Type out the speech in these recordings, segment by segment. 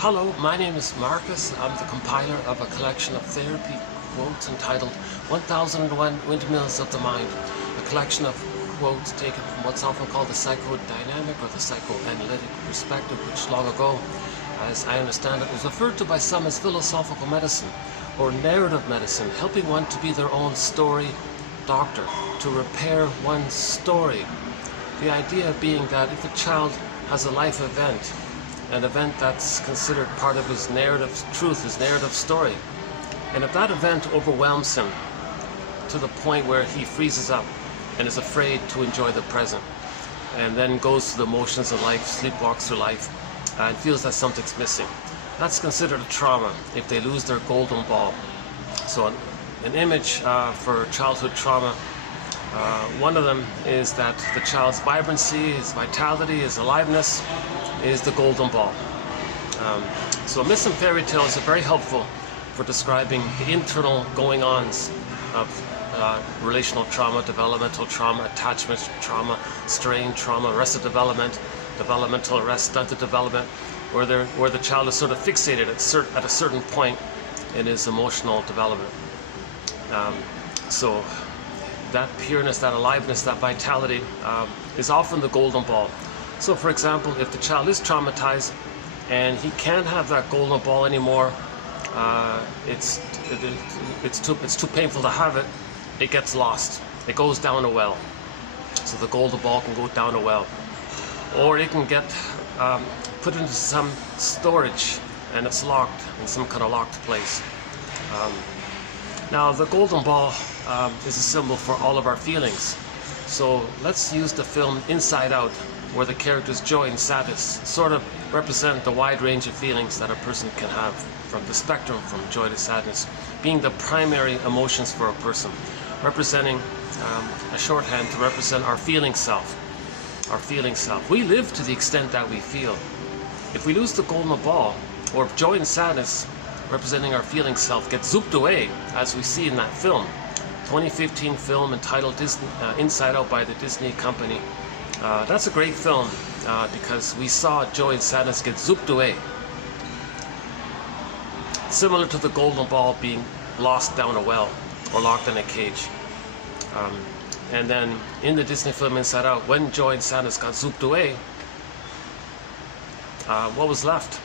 Hello, my name is Marcus. I'm the compiler of a collection of therapy quotes entitled 1001 Windmills of the Mind, a collection of quotes taken from what's often called the psychodynamic or the psychoanalytic perspective, which long ago, as I understand it, was referred to by some as philosophical medicine or narrative medicine, helping one to be their own story doctor, to repair one's story. The idea being that if a child has a life event, an event that's considered part of his narrative truth, his narrative story, and if that event overwhelms him to the point where he freezes up and is afraid to enjoy the present, and then goes through the motions of life, sleepwalks through life, and feels that something's missing, that's considered a trauma if they lose their golden ball. So an image for childhood trauma, one of them is that the child's vibrancy, his vitality, his aliveness is the golden ball. So myths and fairy tales are very helpful for describing the internal going-ons of relational trauma, developmental trauma, attachment trauma, strain trauma, arrested development, developmental arrest, stunted development, where the child is sort of fixated at a certain point in his emotional development. So that pureness, that aliveness, that vitality is often the golden ball. So for example, if the child is traumatized and he can't have that golden ball anymore, it's too painful to have it, it gets lost. It goes down a well. So the golden ball can go down a well. Or it can get put into some storage and it's locked in some kind of locked place. Now the golden ball is a symbol for all of our feelings. So let's use the film Inside Out, where the characters joy and sadness sort of represent the wide range of feelings that a person can have, from the spectrum from joy to sadness, being the primary emotions for a person, representing a shorthand to represent our feeling self. Our feeling self. We live to the extent that we feel. If we lose the golden ball, or if joy and sadness representing our feeling self get zooped away, as we see in that film, 2015 film entitled Inside Out by the Disney company. That's a great film because we saw joy and sadness get zooped away. Similar to the golden ball being lost down a well or locked in a cage. And then in the Disney film Inside Out, when joy and sadness got zooped away, what was left?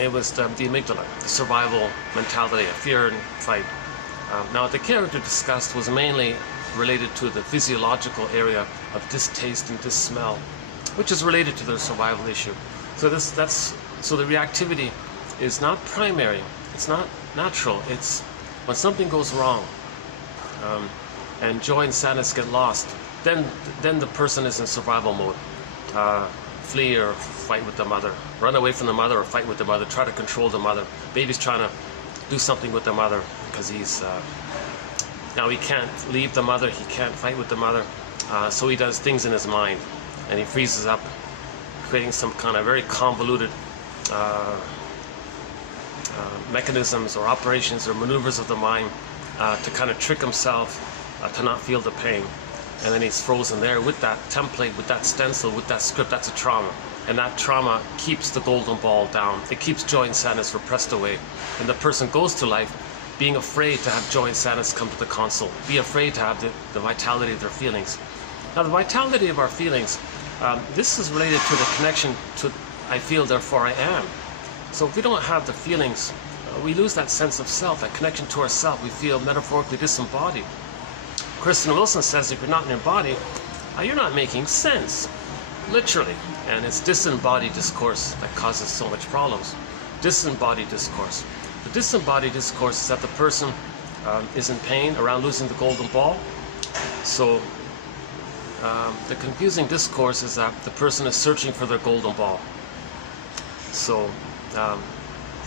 It was the amygdala, the survival mentality, a fear and fight. Now the character discussed was mainly related to the physiological area of distaste and dissmell, which is related to the survival issue. So so the reactivity is not primary, it's not natural, it's when something goes wrong and joy and sadness get lost, then the person is in survival mode. Flee or fight with the mother, run away from the mother or fight with the mother, try to control the mother. Baby's trying to do something with the mother because now he can't leave the mother, he can't fight with the mother, so he does things in his mind and he freezes up, creating some kind of very convoluted mechanisms or operations or maneuvers of the mind to kind of trick himself to not feel the pain. And then he's frozen there with that template, with that stencil, with that script. That's a trauma. And that trauma keeps the golden ball down. It keeps joy and sadness repressed away. And the person goes to life being afraid to have joy and sadness come to the console, be afraid to have the vitality of their feelings. Now the vitality of our feelings, this is related to the connection to I feel, therefore I am. So if we don't have the feelings, we lose that sense of self, that connection to ourself. We feel metaphorically disembodied. Kristen Wilson says if you're not in your body, you're not making sense, literally. And it's disembodied discourse that causes so much problems. Disembodied discourse. The disembodied discourse is that the person is in pain around losing the golden ball. So the confusing discourse is that the person is searching for their golden ball. So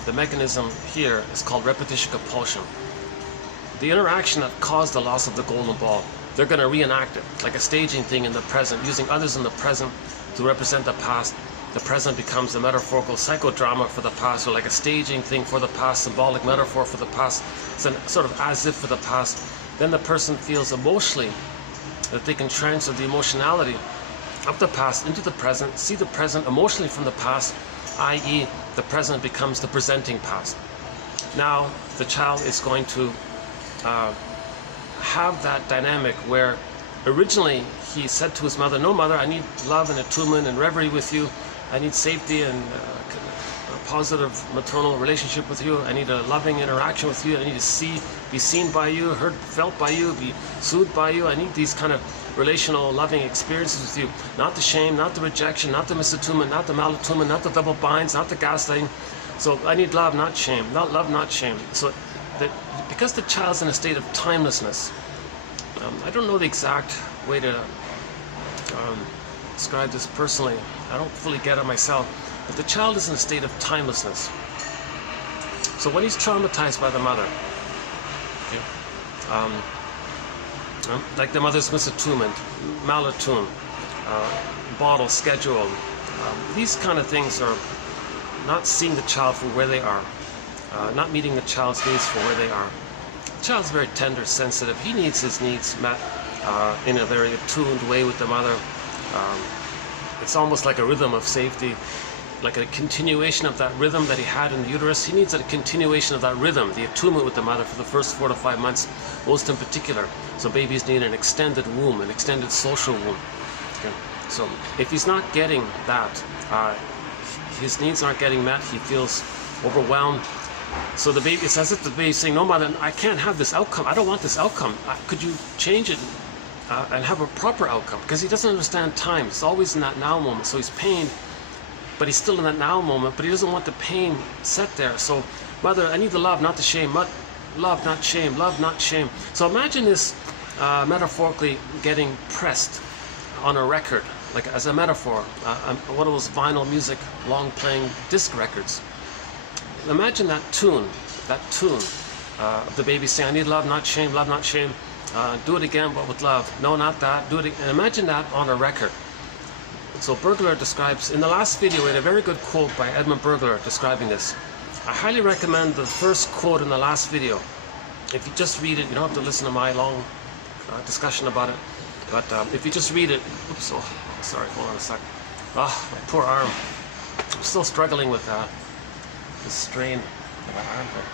the mechanism here is called repetition compulsion. The interaction that caused the loss of the golden ball, they're going to reenact it like a staging thing in the present, using others in the present to represent the past. The present becomes a metaphorical psychodrama for the past, or like a staging thing for the past, symbolic metaphor for the past, so sort of as if for the past. Then the person feels emotionally that they can transfer the emotionality of the past into the present, see the present emotionally from the past, i.e. the present becomes the presenting past. Now the child is going to have that dynamic where originally he said to his mother, "No, mother, I need love and attunement and reverie with you. I need safety and a positive maternal relationship with you. I need a loving interaction with you. I need to be seen by you, heard, felt by you, be soothed by you. I need these kind of relational, loving experiences with you. Not the shame, not the rejection, not the misattunement, not the malattunement, not the double binds, not the gaslighting. So I need love, not shame. Not love, not shame." So because the child's in a state of timelessness, I don't know the exact way to describe this personally. I don't fully get it myself, but the child is in a state of timelessness. So when he's traumatized by the mother, okay, like the mother's misattunement, malattune, bottle, schedule, these kind of things are not seeing the child for where they are, not meeting the child's needs for where they are. The child's very tender, sensitive. He needs his needs met in a very attuned way with the mother. It's almost like a rhythm of safety, like a continuation of that rhythm that he had in the uterus. He needs a continuation of that rhythm, the attunement with the mother for the first 4 to 5 months, most in particular. So babies need an extended womb, an extended social womb. Okay. So if he's not getting that, his needs aren't getting met, he feels overwhelmed. So the baby, it's as if the baby's saying, "No, mother, I can't have this outcome. I don't want this outcome. Could you change it and have a proper outcome?" Because he doesn't understand time. He's always in that now moment. So he's pained, but he's still in that now moment, but he doesn't want the pain set there. So, "Mother, I need the love, not the shame. Love, not shame. Love, not shame." So imagine this metaphorically getting pressed on a record, like as a metaphor, one of those vinyl music, long playing disc records. Imagine that tune of the baby saying, "I need love, not shame, love, not shame. Do it again, but with love. No, not that. Do it again." And imagine that on a record. So Burglar describes, in the last video, we had a very good quote by Edmund Burglar describing this. I highly recommend the first quote in the last video. If you just read it, you don't have to listen to my long discussion about it. But if you just read it, oops, oh, sorry, hold on a sec. Ah, my poor arm. I'm still struggling with this strain in my arm here.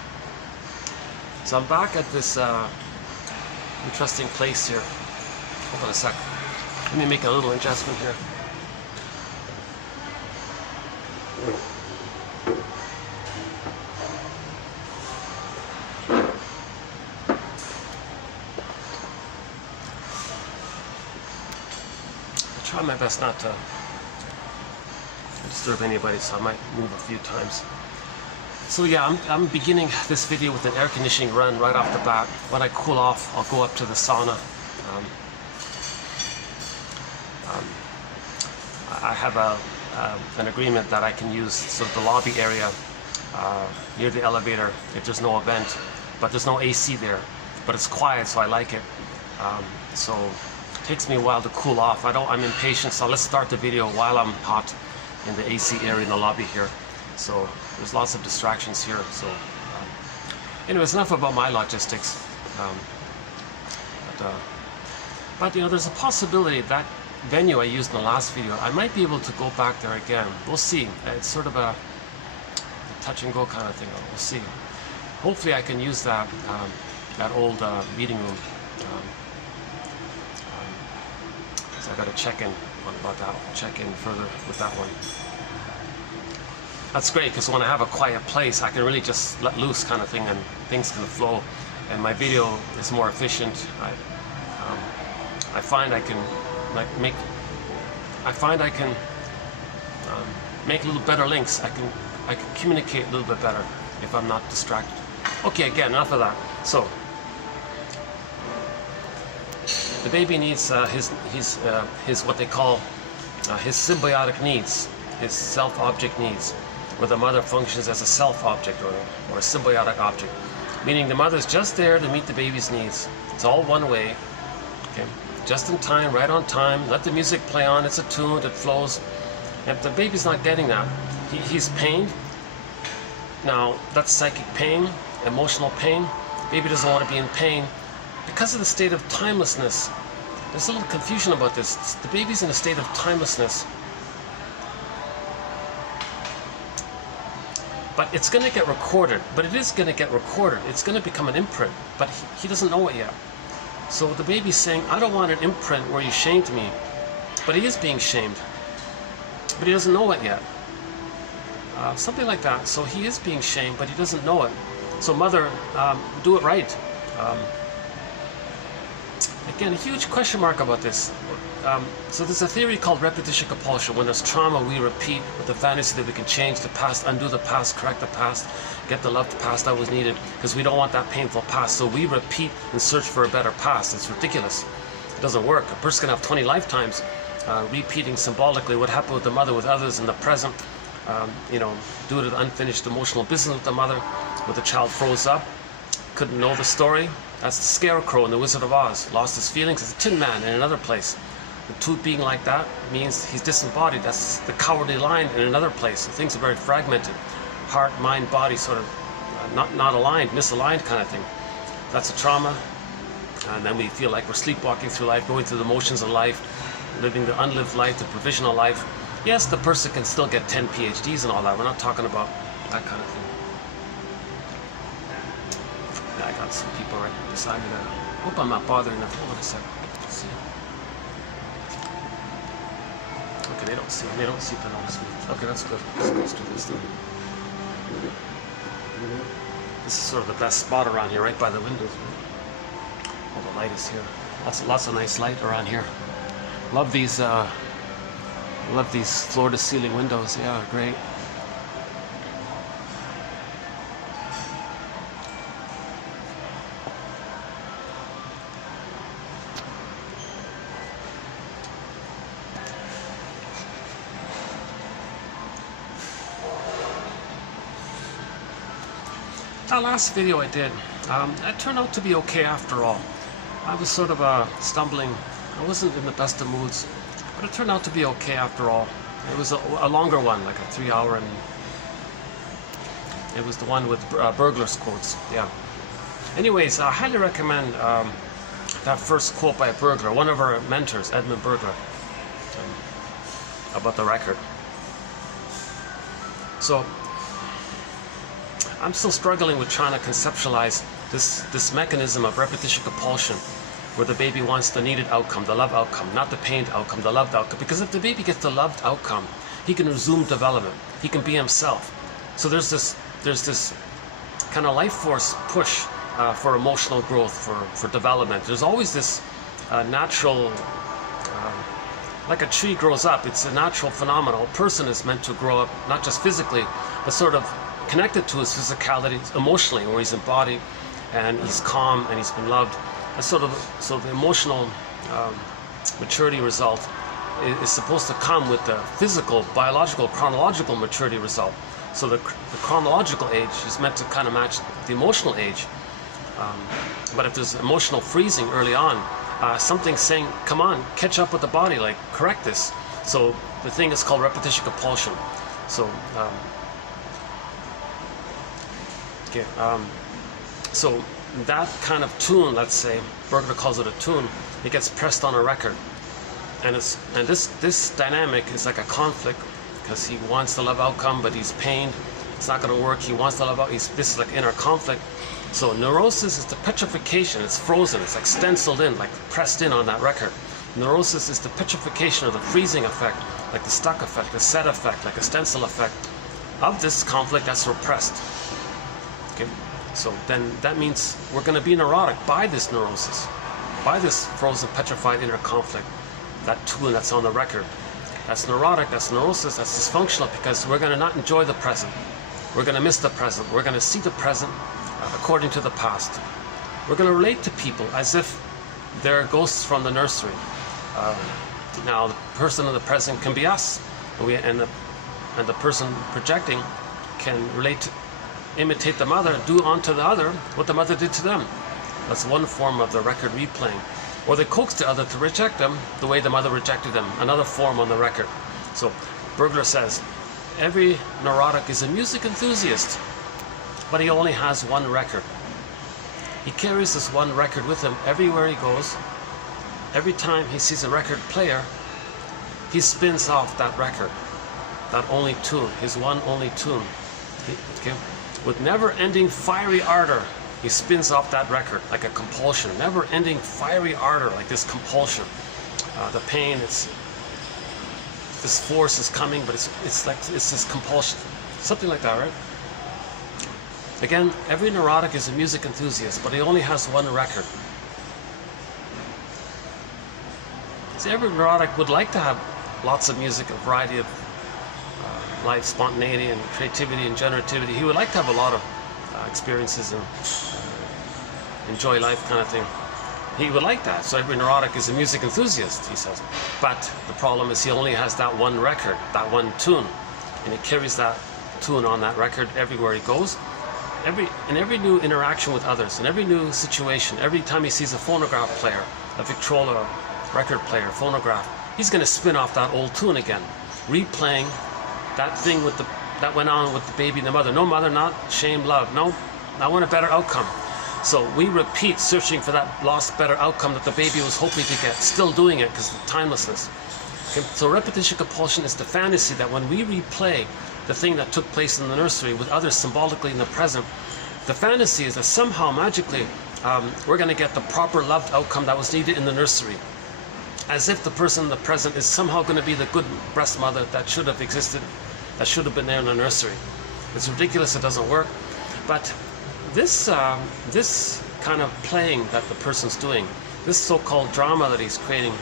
So I'm back at this interesting place here. Hold on a sec. Let me make a little adjustment here. I try my best not to disturb anybody, so I might move a few times. So yeah, I'm beginning this video with an air conditioning run right off the bat. When I cool off, I'll go up to the sauna. I have an agreement that I can use sort of the lobby area near the elevator if there's no event, but there's no AC there. But it's quiet, so I like it. So it takes me a while to cool off. I'm impatient, so let's start the video while I'm hot in the AC area in the lobby here. So there's lots of distractions here. So anyways, enough about my logistics. But you know, there's a possibility that venue I used in the last video, I might be able to go back there again. We'll see. It's sort of a touch and go kind of thing. We'll see. Hopefully I can use that old meeting room. So I got to check in about that. Check in further with that one. That's great, because when I have a quiet place, I can really just let loose kind of thing, and things can flow, and my video is more efficient. I find I can make a little better links. I can communicate a little bit better if I'm not distracted. Okay, again, enough of that. So the baby needs his what they call his symbiotic needs, his self-object needs, where the mother functions as a self-object or a symbiotic object, meaning the mother's just there to meet the baby's needs. It's all one way, okay? Just in time, right on time. Let the music play on. It's attuned. It flows. If the baby's not getting that, he's pained. Now that's psychic pain, emotional pain. Baby doesn't want to be in pain because of the state of timelessness. There's a little confusion about this. The baby's in a state of timelessness. But it's going to get recorded. But it is going to get recorded. It's going to become an imprint. But he doesn't know it yet. So the baby's saying, I don't want an imprint where you shamed me. But he is being shamed. But he doesn't know it yet. Something like that. So he is being shamed, but he doesn't know it. So mother, do it right. Again, a huge question mark about this. So there's a theory called repetition compulsion. When there's trauma, we repeat with the fantasy that we can change the past, undo the past, correct the past, get the loved past that was needed, because we don't want that painful past. So we repeat and search for a better past. It's ridiculous. It doesn't work. A person can have 20 lifetimes repeating symbolically what happened with the mother, with others in the present. Due to the unfinished emotional business with the mother, where the child froze up, couldn't know the story. That's the Scarecrow in The Wizard of Oz. Lost his feelings as a Tin Man in another place. The tooth being like that means he's disembodied. That's the Cowardly Lion in another place. So things are very fragmented. Heart, mind, body sort of not aligned, misaligned kind of thing. That's a trauma. And then we feel like we're sleepwalking through life, going through the motions of life, living the unlived life, the provisional life. Yes, the person can still get 10 PhDs and all that. We're not talking about that kind of thing. Yeah, I got some people right beside me there. Hope I'm not bothering them. Hold on a second. Let's see. Okay, they don't see to notice me. Okay, that's good. Let's do this then. This is sort of the best spot around here, right by the windows. All the light is here. Lots of nice light around here. Love these floor-to-ceiling windows. Yeah, great. That last video I did, it turned out to be okay after all. I was sort of stumbling. I wasn't in the best of moods, but it turned out to be okay after all. It was a longer one, like a 3-hour, and it was the one with burglars quotes. Yeah. Anyways, I highly recommend that first quote by a burglar, one of our mentors, Edmund Burglar, about the record. So I'm still struggling with trying to conceptualize this mechanism of repetition compulsion, where the baby wants the needed outcome, the loved outcome, not the pained outcome, the loved outcome. Because if the baby gets the loved outcome, he can resume development. He can be himself. So there's this kind of life force push for emotional growth, for development. There's always this natural, like a tree grows up. It's a natural phenomenon. A person is meant to grow up, not just physically, but sort of connected to his physicality emotionally, where he's embodied and he's calm and he's been loved. So the emotional maturity result is supposed to come with the physical, biological, chronological maturity result. So the chronological age is meant to kind of match the emotional age. But if there's emotional freezing early on, something's saying, come on, catch up with the body, like correct this. So the thing is called repetition compulsion. So so that kind of tune, let's say, Burglar calls it a tune, it gets pressed on a record. And this dynamic is like a conflict, because he wants the love outcome, but he's pained. It's not going to work. He wants the love out. This is like inner conflict. So neurosis is the petrification. It's frozen. It's like stenciled in, like pressed in on that record. Neurosis is the petrification, or the freezing effect, like the stuck effect, the set effect, like a stencil effect of this conflict that's repressed. Okay. So then that means we're going to be neurotic by this neurosis, by this frozen, petrified inner conflict, that tune that's on the record. That's neurotic, that's neurosis, that's dysfunctional, because we're going to not enjoy the present. We're going to miss the present. We're going to see the present according to the past. We're going to relate to people as if they're ghosts from the nursery. Now, the person in the present can be us, and the person projecting can relate to, imitate the mother, do unto the other what the mother did to them. That's one form of the record replaying. Or they coax the other to reject them the way the mother rejected them, another form on the record. So Burglar says, every neurotic is a music enthusiast, but he only has one record. He carries this one record with him everywhere he goes. Every time he sees a record player, he spins off that record, that only tune, his one only tune. Okay, with never-ending fiery ardor, he spins off that record like a compulsion. Never-ending fiery ardor, like this compulsion. The pain, it's this force is coming, but it's this compulsion, something like that, right? Again, every neurotic is a music enthusiast, but he only has one record. See, every neurotic would like to have lots of music, a variety of life, spontaneity and creativity and generativity. He would like to have a lot of experiences and enjoy life kind of thing. He would like that. So every neurotic is a music enthusiast, he says. But the problem is he only has that one record, that one tune. And he carries that tune on that record everywhere he goes. In every new interaction with others, in every new situation, every time he sees a phonograph player, a Victrola record player, phonograph, he's going to spin off that old tune again, replaying that thing that went on with the baby and the mother. No mother, not shame, love. No, I want a better outcome. So we repeat, searching for that lost better outcome that the baby was hoping to get, still doing it because of timelessness. Okay? So repetition compulsion is the fantasy that when we replay the thing that took place in the nursery with others symbolically in the present, the fantasy is that somehow magically we're going to get the proper loved outcome that was needed in the nursery. As if the person in the present is somehow going to be the good breast mother that should have existed, that should have been there in the nursery. It's ridiculous, it doesn't work. But this kind of playing that the person's doing, this so-called drama that he's creating,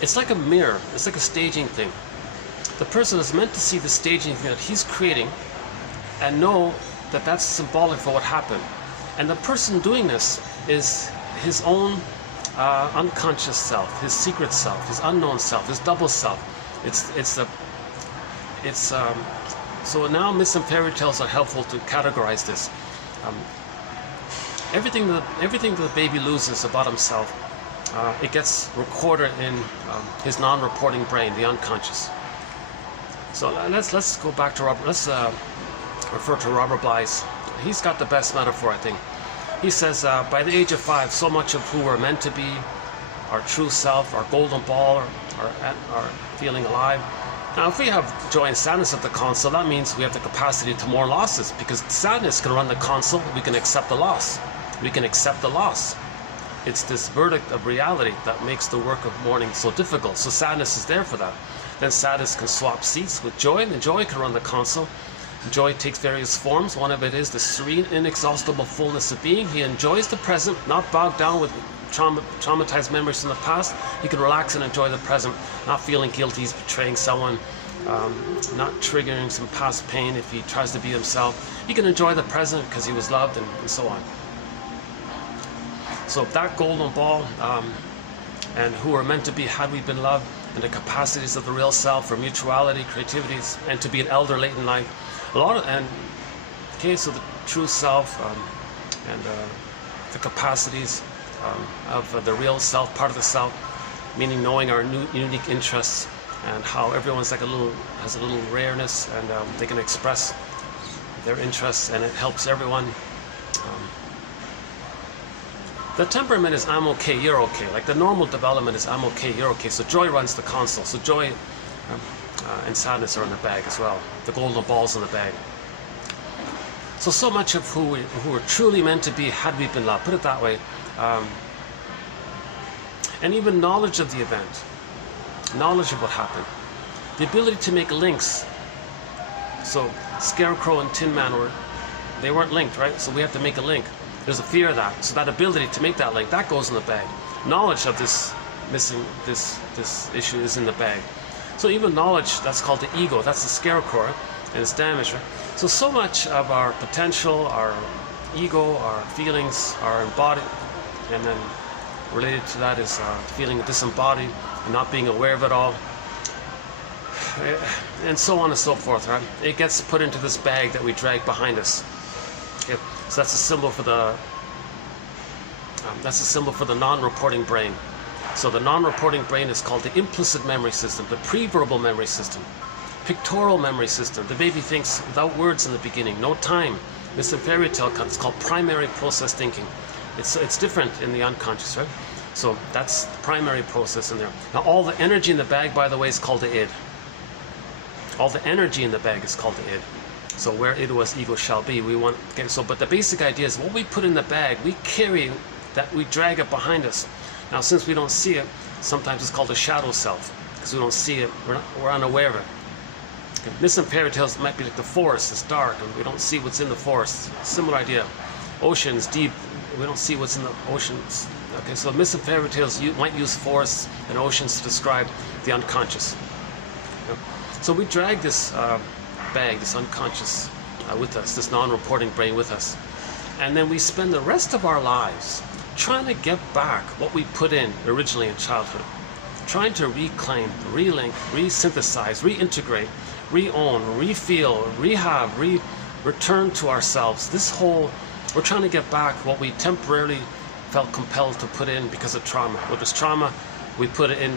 it's like a mirror, it's like a staging thing. The person is meant to see the staging thing that he's creating and know that that's symbolic for what happened. And the person doing this is his own unconscious self, his secret self, his unknown self, his double self. So now myths and fairy tales are helpful to categorize this. Everything that the baby loses about himself, it gets recorded in his non-reporting brain, the unconscious. So let's go back to Robert. Let's refer to Robert Bly's. He's got the best metaphor, I think. He says, by the age of 5, so much of who we're meant to be, our true self, our golden ball, our feeling alive. Now, if we have joy and sadness at the console, that means we have the capacity to mourn losses, because sadness can run the console. We can accept the loss. We can accept the loss. It's this verdict of reality that makes the work of mourning so difficult. So sadness is there for that. Then sadness can swap seats with joy, and the joy can run the console. Joy takes various forms. One of it is the serene, inexhaustible fullness of being. He enjoys the present, not bogged down with traumatized memories from the past. He can relax and enjoy the present, not feeling guilty he's betraying someone, not triggering some past pain if he tries to be himself. He can enjoy the present because he was loved and so on. So that golden ball and who we're meant to be had we been loved, and the capacities of the real self for mutuality, creativity, and to be an elder late in life. So the true self and the capacities of the real self, part of the self, meaning knowing our unique interests and how everyone's has a little rareness, and they can express their interests, and it helps everyone. The temperament is I'm okay, you're okay. Like the normal development is I'm okay, you're okay. So joy runs the console. So joy and sadness are in the bag as well. The golden ball's in the bag. So much of who we're truly meant to be had we been loved. Put it that way. And even knowledge of the event, knowledge of what happened, the ability to make links. So Scarecrow and Tin Man they weren't linked, right? So we have to make a link. There's a fear of that. So that ability to make that link, that goes in the bag. Knowledge of this issue is in the bag. So even knowledge, that's called the ego. That's the Scarecrow, right? And it's damaged, right? So much of our potential, our ego, our feelings are embodied, and then related to that is feeling disembodied and not being aware of it all, and so on and so forth, right? It gets put into this bag that we drag behind us. Okay? So that's a symbol for the non-reporting brain. So the non-reporting brain is called the implicit memory system, the pre-verbal memory system, pictorial memory system. The baby thinks without words in the beginning, no time. This is a fairy tale. It's called primary process thinking. It's different in the unconscious, right? So that's the primary process in there. Now all the energy in the bag, by the way, is called the id. All the energy in the bag is called the id. So where it was, ego shall be. We want, okay, so, but the basic idea is what we put in the bag, we carry that, we drag it behind us. Now, since we don't see it, sometimes it's called a shadow self, because we don't see it, we're unaware of it. Okay. Myths and fairy tales might be like the forest, it's dark, and we don't see what's in the forest. Similar idea. Oceans, deep, we don't see what's in the oceans. Okay, so myths and fairy tales, you might use forests and oceans to describe the unconscious. Okay. So we drag this bag, this unconscious with us, this non-reporting brain with us. And then we spend the rest of our lives trying to get back what we put in originally in childhood. Trying to reclaim, relink, resynthesize, reintegrate, re-own, re-feel, rehab, return to ourselves. This whole, we're trying to get back what we temporarily felt compelled to put in because of trauma. What was trauma, we put it in.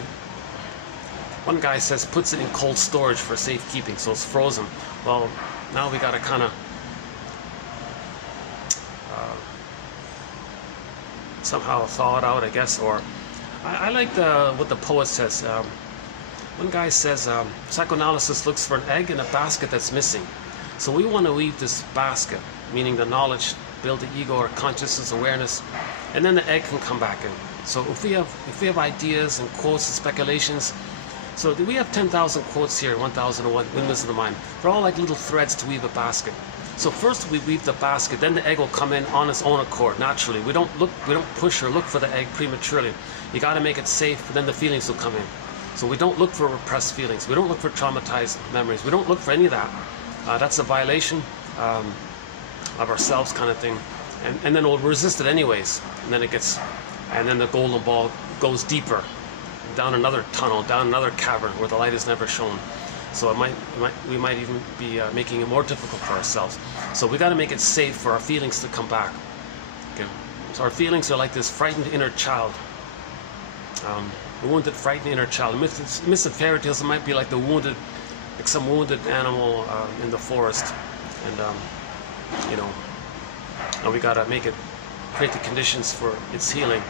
One guy says puts it in cold storage for safekeeping, so it's frozen. Well, now we got to kind of somehow thaw it out, I guess. Or I like what the poet says. One guy says psychoanalysis looks for an egg in a basket that's missing. So we want to weave this basket, meaning the knowledge, build the ego or consciousness, awareness, and then the egg can come back in. So if we have ideas and quotes and speculations. So we have 10,000 quotes here, 1,001 Windmills of the mind. They're all like little threads to weave a basket. So first we weave the basket, then the egg will come in on its own accord, naturally. We don't push or look for the egg prematurely. You got to make it safe, and then the feelings will come in. So we don't look for repressed feelings. We don't look for traumatized memories. We don't look for any of that. That's a violation of ourselves, kind of thing. And then we'll resist it anyways. And then the golden ball goes deeper, down another tunnel, down another cavern where the light is never shown. So we might even be making it more difficult for ourselves. So we got to make it safe for our feelings to come back. Okay. So our feelings are like this frightened inner child. The wounded, frightened inner child. Myths and fairy tales, it might be like the wounded, like some wounded animal in the forest, and and we gotta create the conditions for its healing.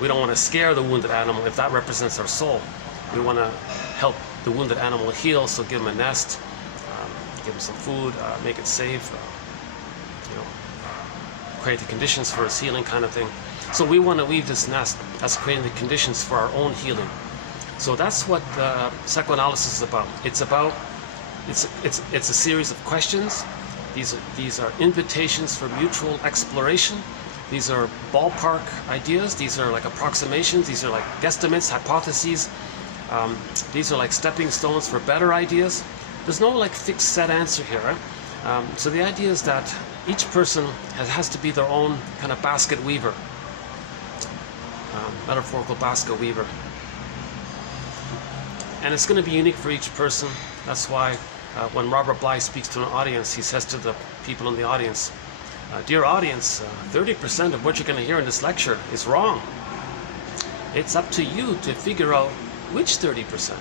We don't want to scare the wounded animal if that represents our soul. We want to help the wounded animal heal, so give him a nest, give him some food, make it safe, create the conditions for its healing, kind of thing. So we want to weave this nest as creating the conditions for our own healing. So that's what psychoanalysis is about. It's a series of questions. These are invitations for mutual exploration. These are ballpark ideas. These are like approximations. These are like guesstimates, hypotheses. These are like stepping stones for better ideas. There's no like fixed set answer here, right? So the idea is that each person has to be their own kind of basket weaver, metaphorical basket weaver. And it's going to be unique for each person. That's why when Robert Bly speaks to an audience, he says to the people in the audience, dear audience, 30% of what you're going to hear in this lecture is wrong. It's up to you to figure out which 30%.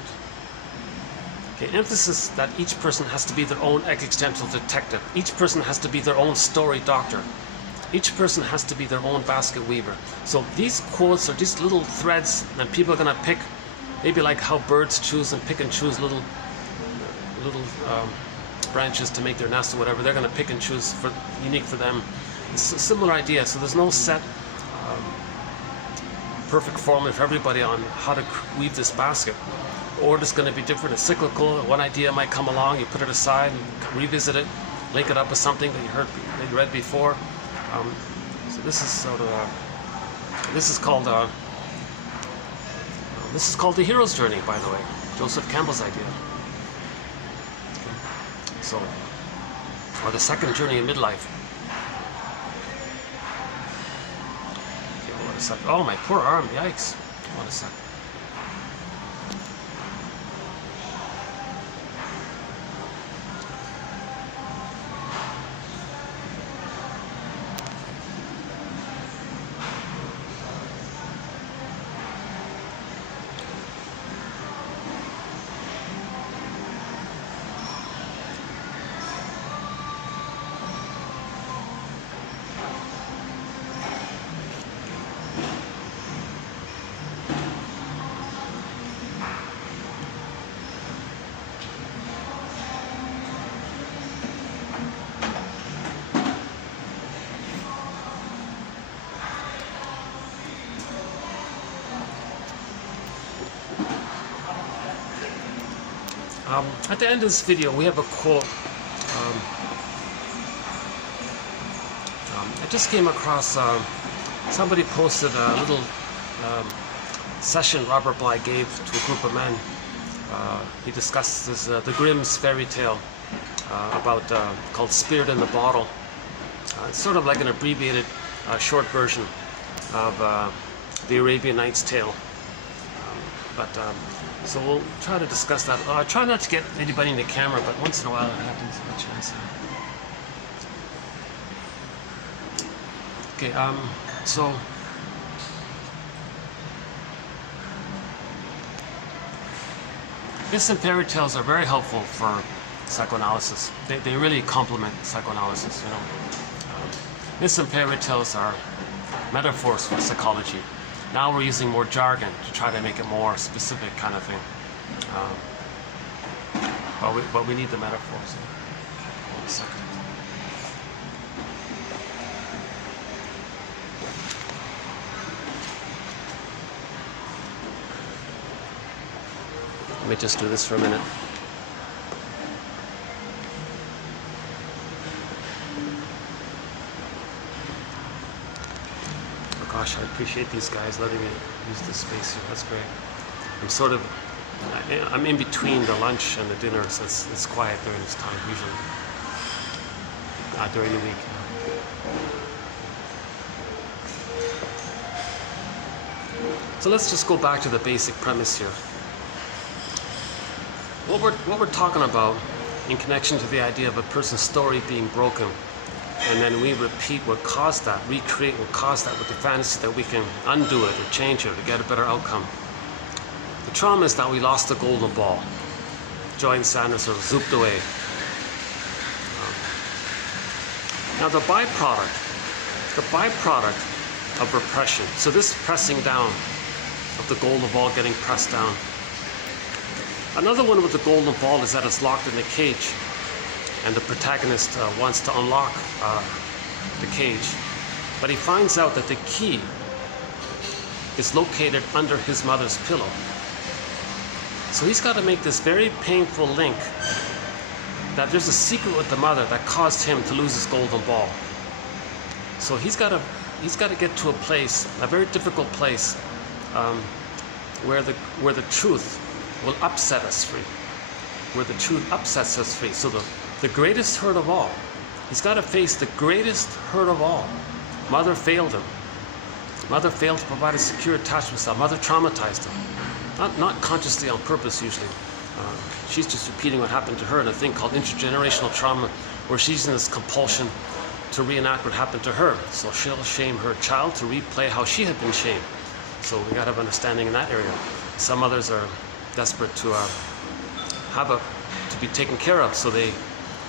Okay, emphasis that each person has to be their own existential detective. Each person has to be their own story doctor. Each person has to be their own basket weaver. So these quotes are just little threads, and people are going to pick, maybe like how birds choose and pick and choose little branches to make their nest or whatever. They're going to pick and choose for unique for them. It's a similar idea. So there's no set perfect formula for everybody on how to weave this basket. Or it's going to be different. It's cyclical. One idea might come along, you put it aside, and revisit it, link it up with something that you read before. So this is sort of this is called the hero's journey, by the way. Joseph Campbell's idea. Okay. So, or the second journey in midlife. Okay, hold on a sec. Oh, my poor arm! Yikes! Hold on a sec. At the end of this video, we have a quote. I just came across, somebody posted a little session Robert Bly gave to a group of men. He discusses the Grimm's fairy tale called Spirit in the Bottle. It's sort of like an abbreviated short version of the Arabian Nights tale. So we'll try to discuss that. I try not to get anybody in the camera, but once in a while it happens by chance. Okay, so myths and fairy tales are very helpful for psychoanalysis. They really complement psychoanalysis, you know. Myths and fairy tales are metaphors for psychology. Now we're using more jargon to try to make it more specific kind of thing. But we need the metaphors. Hold a second. Let me just do this for a minute. Oh gosh, I appreciate these guys letting me use this space here. That's great. I'm in between the lunch and the dinner, so it's quiet during this time usually. During the week. So let's just go back to the basic premise here. What we're talking about in connection to the idea of a person's story being broken, and then we repeat what caused that, recreate what caused that with the fantasy that we can undo it or change it or get a better outcome. The trauma is that we lost the golden ball. Joy and sadness sort of zooped away. Now the byproduct of repression, so this pressing down of the golden ball getting pressed down. Another one with the golden ball is that it's locked in a cage, and the protagonist wants to unlock the cage, but he finds out that the key is located under his mother's pillow. So he's got to make this very painful link that there's a secret with the mother that caused him to lose his golden ball. So he's got to get to a place, a very difficult place, where the truth will upset us free. Where the truth upsets us free. So the greatest hurt of all, he's got to face the greatest hurt of all. Mother failed him. Mother failed to provide a secure attachment style. Mother traumatized him. Not consciously on purpose usually. She's just repeating what happened to her in a thing called intergenerational trauma, where she's in this compulsion to reenact what happened to her. So she'll shame her child to replay how she had been shamed. So we got to have understanding in that area. Some mothers are desperate to be taken care of, so they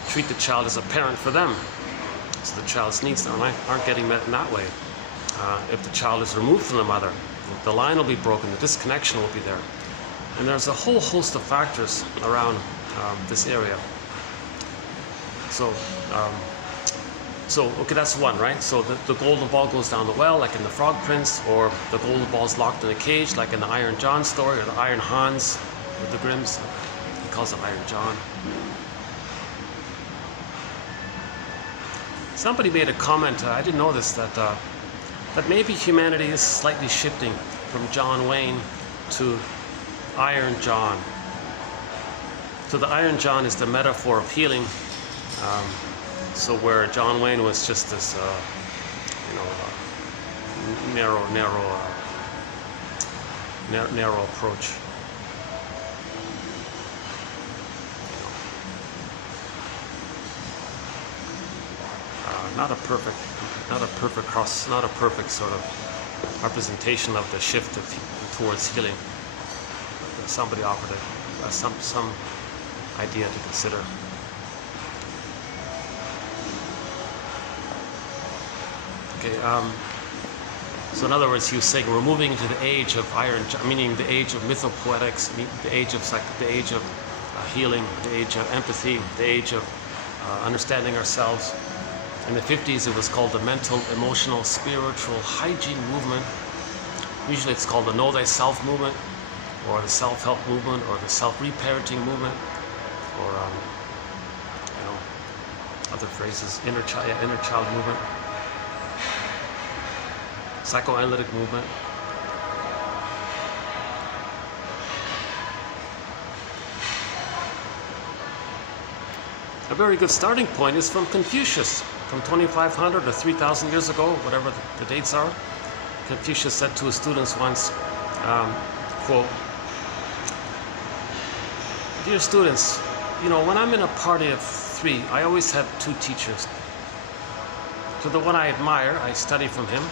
treat the child as a parent for them. So the child's needs aren't getting met in that way. If the child is removed from the mother, the line will be broken, the disconnection will be there. And there's a whole host of factors around this area. So okay, that's one, right? So the golden ball goes down the well, like in the Frog Prince, or the golden ball's locked in a cage, like in the Iron John story, or the Iron Hans with the Grimms. He calls it Iron John. Somebody made a comment, I didn't know this, that maybe humanity is slightly shifting from John Wayne to Iron John. So the Iron John is the metaphor of healing. So where John Wayne was just this, narrow approach. Not a perfect sort of representation of the shift towards healing. Somebody offered it, some idea to consider. Okay, so in other words, he was saying we're moving into the age of Iron John, meaning the age of mythopoetics, the age of healing, the age of empathy, the age of understanding ourselves. In the 50s, it was called the mental, emotional, spiritual hygiene movement. Usually it's called the Know Thyself movement, or the self-help movement, or the self-reparenting movement. or other phrases, inner child movement, psychoanalytic movement. A very good starting point is from Confucius, from 2500 or 3000 years ago, whatever the dates are. Confucius said to his students once, quote, "Dear students, when I'm in a party of 3, I always have 2 teachers. To the one I admire, I study from him.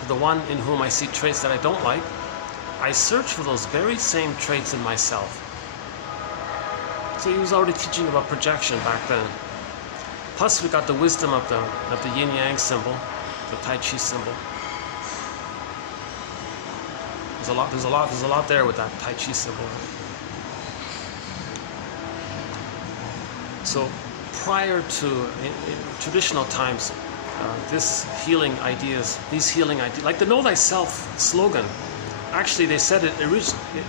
To the one in whom I see traits that I don't like, I search for those very same traits in myself." So he was already teaching about projection back then. Plus we got the wisdom of the yin-yang symbol, the Tai Chi symbol. There's a lot there with that Tai Chi symbol. So prior to in traditional times, these healing ideas, like the Know Thyself slogan, actually they said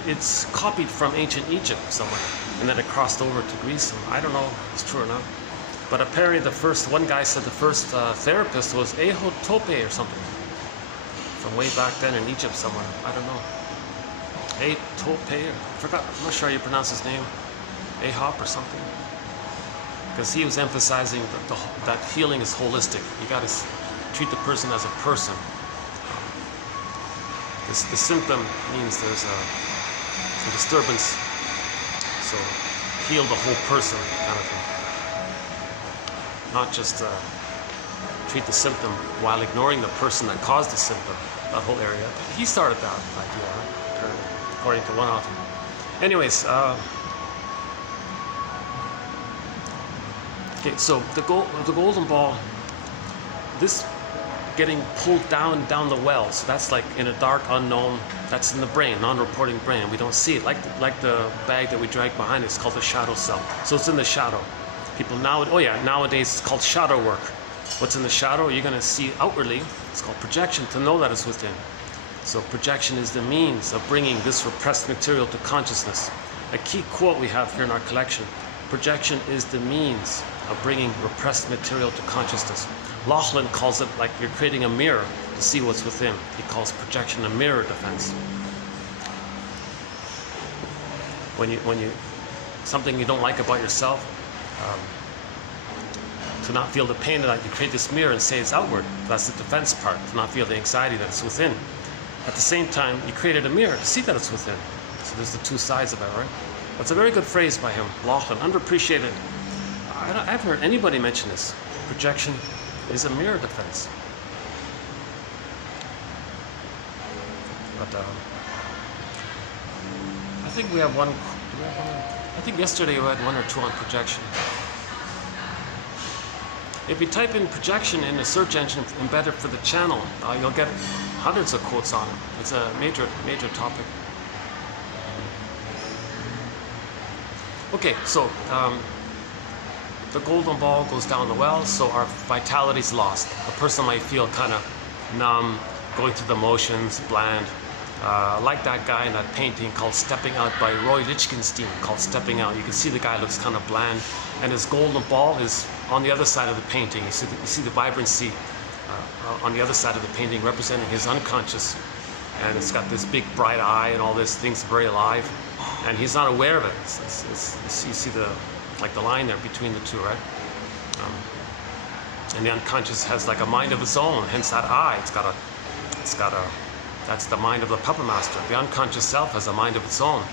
it's copied from ancient Egypt somewhere, and then it crossed over to Greece. I don't know if it's true or not, but apparently one guy said the first therapist was Ehotope or something, from way back then in Egypt somewhere. I don't know. Ehotope, I forgot, I'm not sure how you pronounce his name. Ahop or something. Because he was emphasizing that healing is holistic. You got to treat the person as a person. The symptom means there's a disturbance, so heal the whole person kind of thing. Not just treat the symptom while ignoring the person that caused the symptom, that whole area. He started that idea, according to one author. Anyways, okay, so the golden ball, this getting pulled down the well, so that's like in a dark unknown, that's in the brain, non-reporting brain. We don't see it, like the bag that we drag behind us, called the shadow self. So it's in the shadow. People nowadays it's called shadow work. What's in the shadow you're going to see outwardly. It's called projection, to know that it's within. So projection is the means of bringing this repressed material to consciousness. A key quote we have here in our collection: projection is the means of bringing repressed material to consciousness. Laplanche calls it like you're creating a mirror to see what's within. He calls projection a mirror defense. When you something you don't like about yourself, to not feel the pain of that, you create this mirror and say it's outward. That's the defense part, to not feel the anxiety that it's within. At the same time, you created a mirror to see that it's within. So there's the two sides of it, right? That's a very good phrase by him, Laplanche, underappreciated. I haven't heard anybody mention this. Projection is a mirror defense. But I think we have one. I think yesterday we had 1 or 2 on projection. If you type in projection in the search engine embedded for the channel, you'll get hundreds of quotes on it. It's a major topic. Okay, so the golden ball goes down the well, so our vitality's lost. A person might feel kind of numb, going through the motions, bland. Like that guy in that painting called Stepping Out by Roy Lichtenstein, called Stepping Out. You can see the guy looks kind of bland, and his golden ball is on the other side of the painting. You see the vibrancy on the other side of the painting representing his unconscious, and it's got this big bright eye and all this thing's very alive, and he's not aware of it. You see the line there between the two, right? And the unconscious has like a mind of its own, hence that eye. That's the mind of the puppet master. The unconscious self has a mind of its own,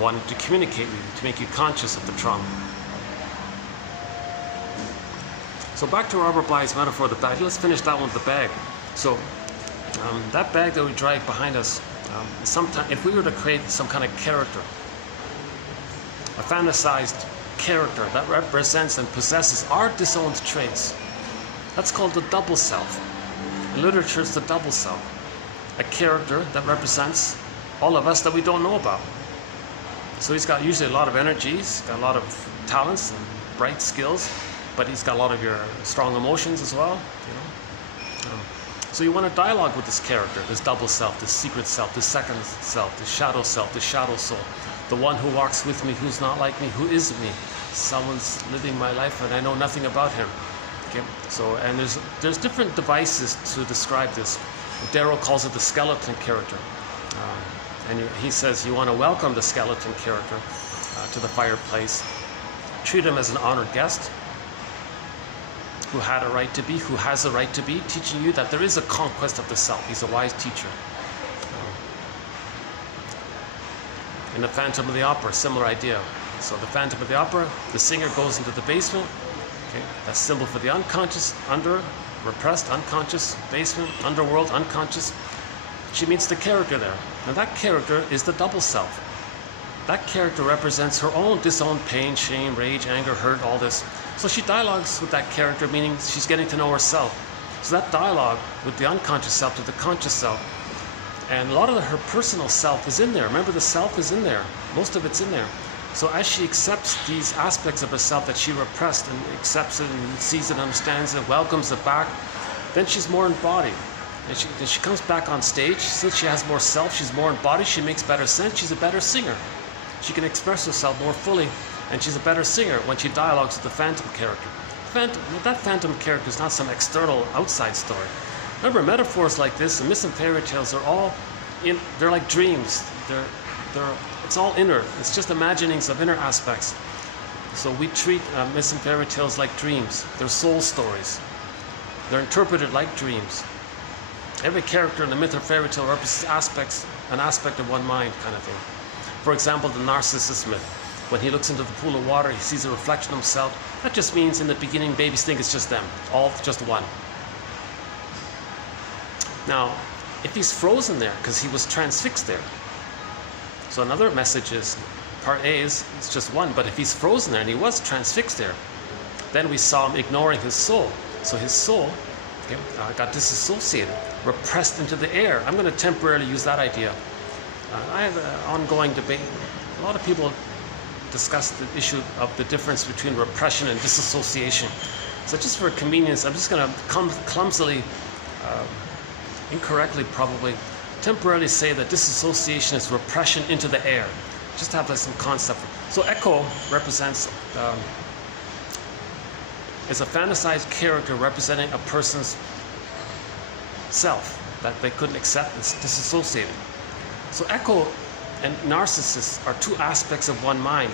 wanting to communicate with you, to make you conscious of the trauma. So back to Robert Bly's metaphor of the bag. Let's finish that one with the bag. So that bag that we drag behind us, sometimes if we were to create some kind of character, a fantasized character that represents and possesses our disowned traits, that's called the double self. In literature, it's the double self. A character that represents all of us that we don't know about. So he's got usually a lot of energy, he's got a lot of talents and bright skills, but he's got a lot of your strong emotions as well. So you want to dialogue with this character, this double self, this secret self, this second self, this shadow soul, the one who walks with me, who's not like me, who is me. Someone's living my life and I know nothing about him. Okay, so and there's different devices to describe this. Darrow calls it the skeleton character, and he says you want to welcome the skeleton character to the fireplace, treat him as an honored guest who had a right to be, who has a right to be, teaching you that there is a conquest of the self. He's a wise teacher. In the Phantom of the Opera, similar idea. So the Phantom of the Opera, the singer goes into the basement. Okay, that's symbol for the unconscious, repressed, unconscious, basement, underworld, unconscious. She meets the character there. Now that character is the double self. That character represents her own disowned pain, shame, rage, anger, hurt, all this. So she dialogues with that character, meaning she's getting to know herself. So that dialogue with the unconscious self to the conscious self, and a lot of her personal self is in there. Remember, the self is in there. Most of it's in there. So as she accepts these aspects of herself that she repressed and accepts it and sees it, understands it, welcomes it back, then she's more embodied. And she comes back on stage. Since she has more self, she's more embodied, she makes better sense, she's a better singer. She can express herself more fully, and she's a better singer when she dialogues with the Phantom character. That Phantom character is not some external outside story. Remember, metaphors like this and myths and fairy tales are all they're like dreams. It's all inner. It's just imaginings of inner aspects. So we treat myths and fairy tales like dreams. They're soul stories. They're interpreted like dreams. Every character in the myth or fairy tale represents an aspect of one mind, kind of thing. For example, the Narcissus myth. When he looks into the pool of water, he sees a reflection of himself. That just means in the beginning, babies think it's just them, all just one. Now, if he's frozen there, because he was transfixed there. So another message is, part A is it's just one, but if he's frozen there and he was transfixed there, then we saw him ignoring his soul. So his soul got disassociated, repressed into the air. I'm going to temporarily use that idea. I have an ongoing debate. A lot of people discuss the issue of the difference between repression and disassociation. So just for convenience, I'm just going to clumsily, incorrectly probably, temporarily say that disassociation is repression into the air. Just to have some concept. So echo represents, is a fantasized character representing a person's self that they couldn't accept, it's disassociated. So echo and narcissist are two aspects of one mind.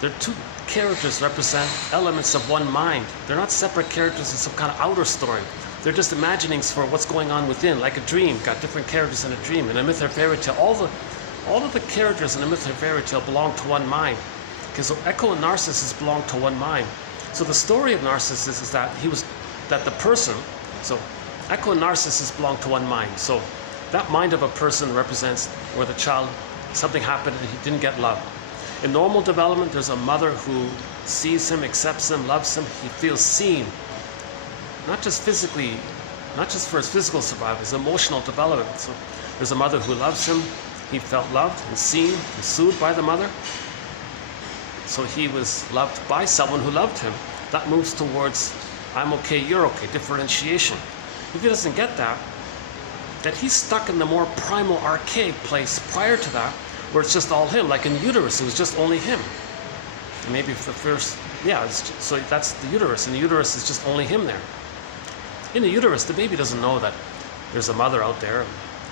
They're two characters represent elements of one mind. They're not separate characters in some kind of outer story. They're just imaginings for what's going on within, like a dream. Got different characters in a dream. In a myth or fairy tale, all of the characters in a myth or fairy tale belong to one mind. Okay, so echo and narcissist belong to one mind. So the story of Narcissus is that the person, so echo and narcissist belong to one mind. So that mind of a person represents where the child, something happened and he didn't get love. In normal development, there's a mother who sees him, accepts him, loves him. He feels seen, not just physically, not just for his physical survival, his emotional development. So there's a mother who loves him. He felt loved and seen and soothed by the mother. So he was loved by someone who loved him. That moves towards I'm okay, you're okay, differentiation. If he doesn't get that he's stuck in the more primal, archaic place prior to that, where it's just all him. Like in the uterus, it was just only him. And maybe for the first, so that's the uterus. In the uterus, it's just only him there. In the uterus, the baby doesn't know that there's a mother out there.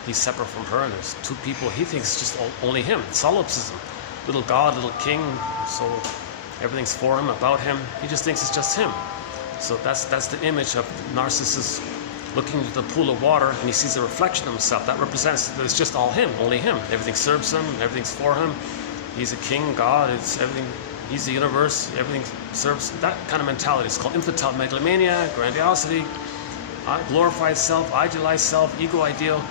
He's separate from her, and there's two people. He thinks it's just only him. Solipsism. Little God, little king, so everything's for him, about him. He just thinks it's just him. So that's the image of Narcissus looking into the pool of water, and he sees a reflection of himself. That represents that it's just all him, only him. Everything serves him, everything's for him. He's a king, God, it's everything. He's the universe, everything serves. That kind of mentality is called infantile megalomania, grandiosity, glorified self, idealized self, ego ideal.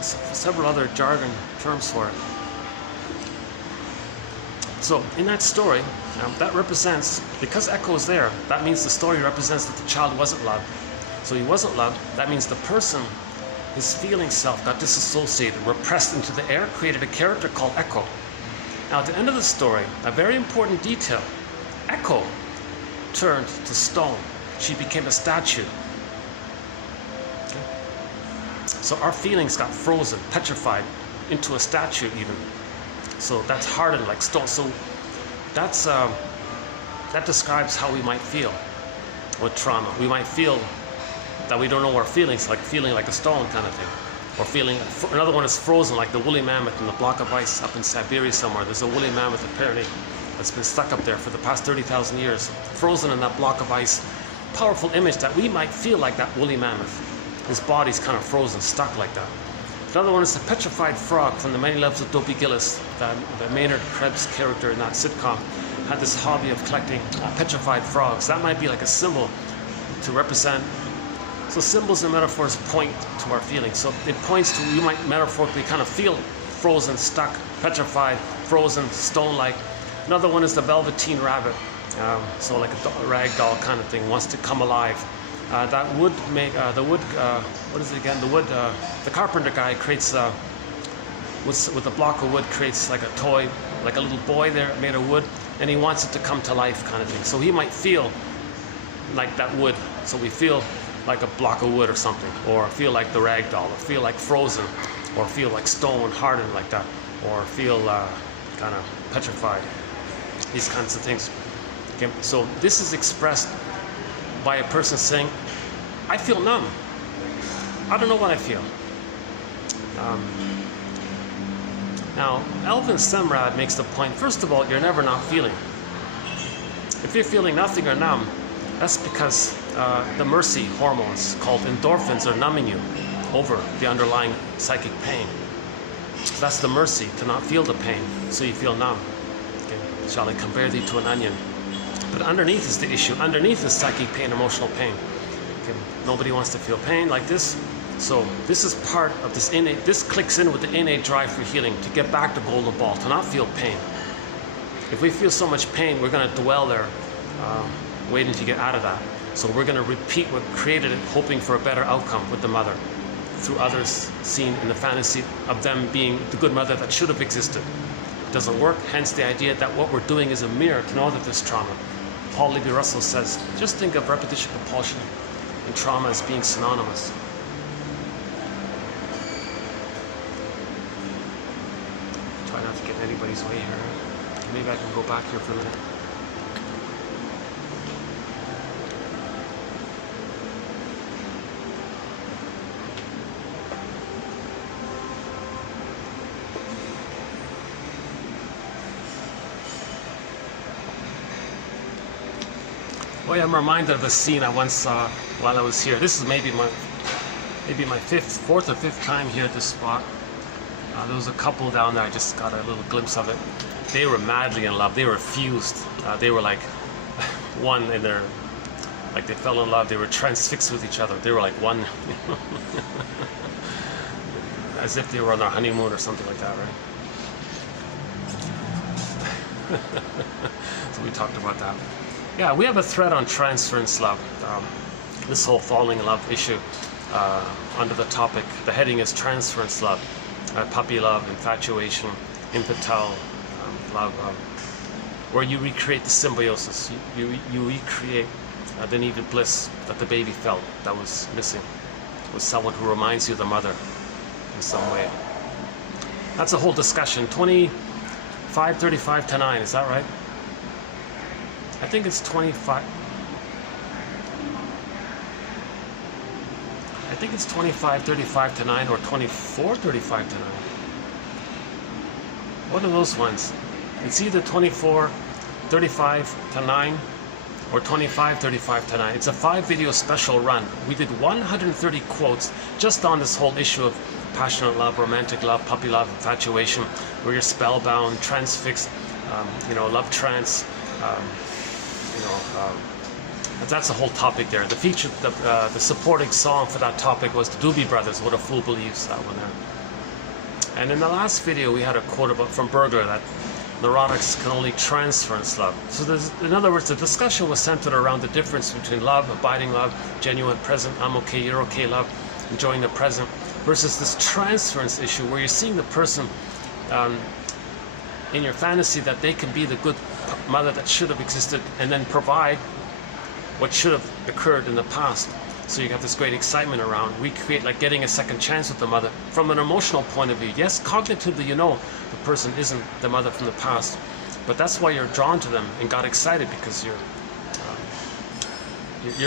Several other jargon terms for it. So in that story, that represents, because echo is there, that means the story represents that the child wasn't loved. So he wasn't loved. That means the person, his feeling self, got disassociated, repressed into the air, created a character called Echo. Now at the end of the story, a very important detail, Echo turned to stone. She became a statue. Okay? So our feelings got frozen, petrified, into a statue even. So that's hardened like stone. So that's that describes how we might feel with trauma. We might feel that we don't know our feelings, like feeling like a stone kind of thing. Or feeling, another one is frozen, like the woolly mammoth in the block of ice up in Siberia somewhere. There's a woolly mammoth apparently that's been stuck up there for the past 30,000 years, frozen in that block of ice. Powerful image that we might feel like that woolly mammoth. His body's kind of frozen, stuck like that. Another one is the petrified frog from The Many Lives of Dopey Gillis. The Maynard Krebs character in that sitcom had this hobby of collecting petrified frogs. That might be like a symbol to represent. So symbols and metaphors point to our feelings. So it points to, you might metaphorically kind of feel frozen, stuck, petrified, frozen, stone-like. Another one is the velveteen rabbit. So like a rag doll kind of thing, wants to come alive. That would make, what is it again? The carpenter guy creates, with a block of wood, creates like a toy, like a little boy there made of wood, and he wants it to come to life kind of thing. So he might feel like that wood. So we feel like a block of wood or something, or feel like the rag doll, or feel like frozen, or feel like stone, hardened like that, or feel kind of petrified. These kinds of things. Okay, so this is expressed by a person saying, I feel numb. I don't know what I feel. Now, Elvin Semrad makes the point, first of all, you're never not feeling. If you're feeling nothing or numb, that's because the mercy hormones called endorphins are numbing you over the underlying psychic pain. So that's the mercy, to not feel the pain, so you feel numb. Okay. Shall I compare thee to an onion? But underneath is the issue. Underneath is psychic pain, emotional pain. Okay. Nobody wants to feel pain like this. So this is part of this innate, this clicks in with the innate drive for healing, to get back to golden ball, to not feel pain. If we feel so much pain, we're going to dwell there, waiting to get out of that. So we're going to repeat what created it, hoping for a better outcome with the mother, through others seen in the fantasy of them being the good mother that should have existed. It doesn't work, hence the idea that what we're doing is a mirror to know that there's trauma. Paul Levy-Russell says, just think of repetition, compulsion, and trauma as being synonymous. Try not to get in anybody's way here. Maybe I can go back here for a minute. Oh yeah, I'm reminded of a scene I once saw while I was here. This is maybe my fourth or fifth time here at this spot. There was a couple down there. I just got a little glimpse of it. They were madly in love. They were fused. They were like one in their, like they fell in love. They were transfixed with each other. They were like one, as if they were on their honeymoon or something like that, right? So we talked about that. Yeah, we have a thread on transference love. This whole falling in love issue under the topic. The heading is transference love, puppy love, infatuation, infantile love, where you recreate the symbiosis. You recreate the needed bliss that the baby felt that was missing, with someone who reminds you of the mother in some way. That's a whole discussion. 25:35 to 9, is that right? I think it's 25. I think it's 25:35 to 9 or 24:35 to 9. One of those ones. It's either 24:35 to 9 or 25:35 to 9. It's a 5-video special run. We did 130 quotes just on this whole issue of passionate love, romantic love, puppy love, infatuation, where you're spellbound, transfixed, love trance. That's the whole topic there. The feature, the supporting song for that topic was the Doobie Brothers, What a Fool Believes, that one there. And in the last video, we had a quote from Berger that neurotics can only transference love. So in other words, the discussion was centered around the difference between love, abiding love, genuine present, I'm okay, you're okay love, enjoying the present, versus this transference issue where you're seeing the person in your fantasy that they can be the good mother that should have existed and then provide what should have occurred in the past. So you have this great excitement around. We create like getting a second chance with the mother. From an emotional point of view, yes, cognitively you know the person isn't the mother from the past, but that's why you're drawn to them and got excited, because you're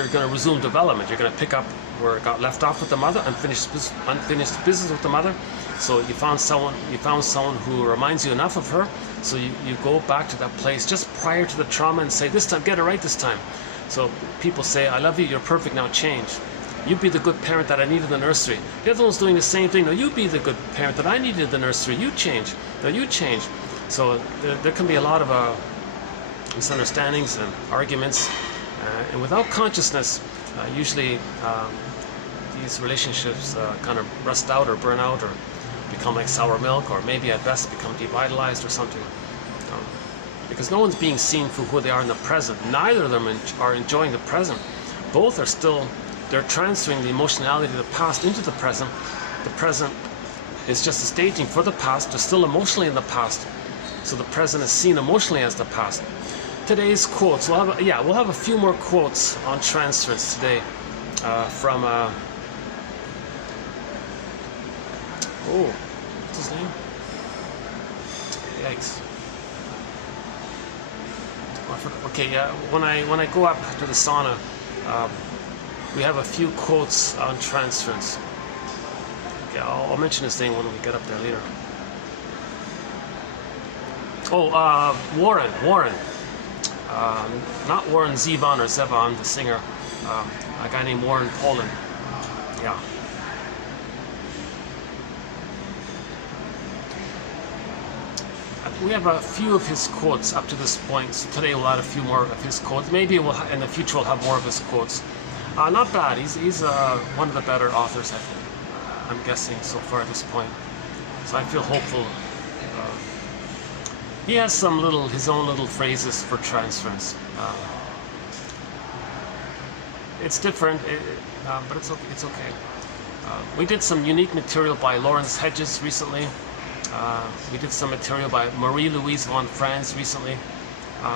going to resume development. You're going to pick up where it got left off with the mother, unfinished business with the mother. So you found someone who reminds you enough of her, so you go back to that place just prior to the trauma and say, this time, get it right this time. So people say, I love you, you're perfect, now change. You be the good parent that I needed in the nursery. The other one's doing the same thing. No, you be the good parent that I needed in the nursery. You change. No, you change. So there can be a lot of misunderstandings and arguments. And without consciousness, usually these relationships kind of rust out or burn out or become like sour milk, or maybe at best become devitalized or something. Because no one's being seen for who they are in the present. Neither of them are enjoying the present. Both are still, they're transferring the emotionality of the past into the present. The present is just a staging for the past. They're still emotionally in the past. So the present is seen emotionally as the past. Today's quotes, we'll have a few more quotes on transference today from, what's his name? Yikes. Okay, yeah. When I go up to the sauna, we have a few quotes on transference. Okay, I'll mention his name when we get up there later. Warren. Not Warren Zevon or Zevon, the singer. A guy named Warren Poland. Yeah. We have a few of his quotes up to this point. So today we'll add a few more of his quotes. Maybe in the future we'll have more of his quotes. Not bad. He's one of the better authors, I think. I'm guessing so far at this point. So I feel hopeful. He has his own little phrases for transference. It's different, but it's okay. We did some unique material by Lawrence Hedges recently. We did some material by Marie-Louise von Franz recently.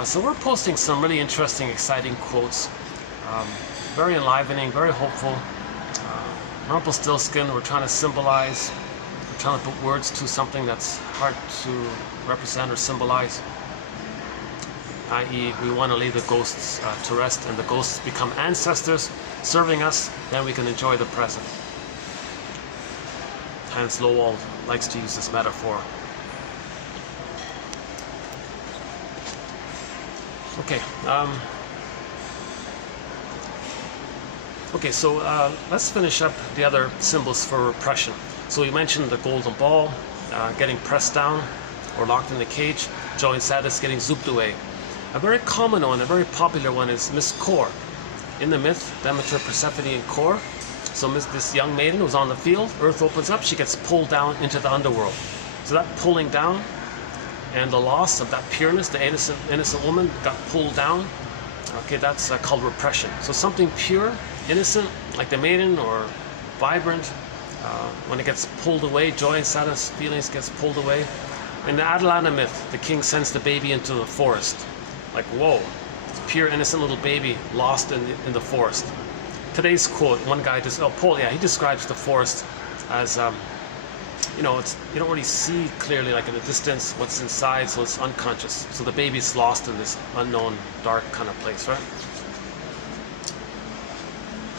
So we're posting some really interesting, exciting quotes. Very enlivening, very hopeful. Rumpelstiltskin, we're trying to symbolize. We're trying to put words to something that's hard to represent or symbolize. I.e., we want to leave the ghosts to rest, and the ghosts become ancestors serving us, then we can enjoy the present. Hans Lowald likes to use this metaphor. Okay. So let's finish up the other symbols for repression. So we mentioned the golden ball getting pressed down or locked in the cage, joy and sadness getting zooped away. A very common one, a very popular one is Miss Kor. In the myth, Demeter, Persephone, and Kor. So this young maiden was on the field, earth opens up, she gets pulled down into the underworld. So that pulling down and the loss of that pureness, the innocent woman got pulled down, okay, that's called repression. So something pure, innocent, like the maiden, or vibrant, when it gets pulled away, joy and sadness feelings gets pulled away. In the Atalanta myth, the king sends the baby into the forest. Like, whoa, it's a pure, innocent little baby lost in the forest. Today's quote, one guy he describes the forest as, you don't really see clearly, like in the distance, what's inside, so it's unconscious. So the baby's lost in this unknown, dark kind of place, right?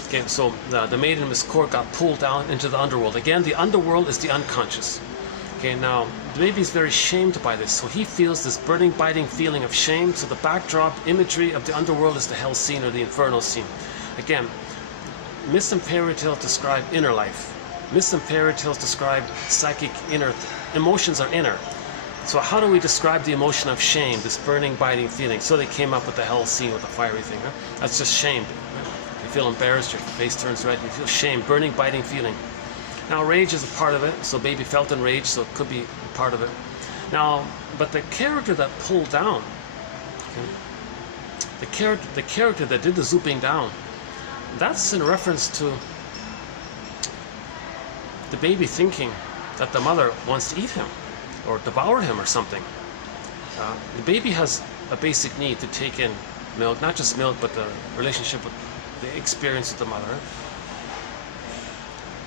Okay, so the maiden, Miss Kor, got pulled down into the underworld. Again, the underworld is the unconscious. Okay, now, the baby's very shamed by this, so he feels this burning, biting feeling of shame. So the backdrop imagery of the underworld is the hell scene or the inferno scene. Again, myths and fairy tales describe inner life. Myths and fairy tales describe psychic inner, emotions are inner. So how do we describe the emotion of shame, this burning, biting feeling? So they came up with the hell scene with the fiery thing. Huh? That's just shame. You feel embarrassed, your face turns red, you feel shame, burning, biting feeling. Now rage is a part of it, so baby felt enraged, so it could be a part of it. Now, but the character that pulled down, okay, the character that did the zooping down, that's in reference to the baby thinking that the mother wants to eat him or devour him or something. The baby has a basic need to take in milk, not just milk, but the relationship with the experience with the mother.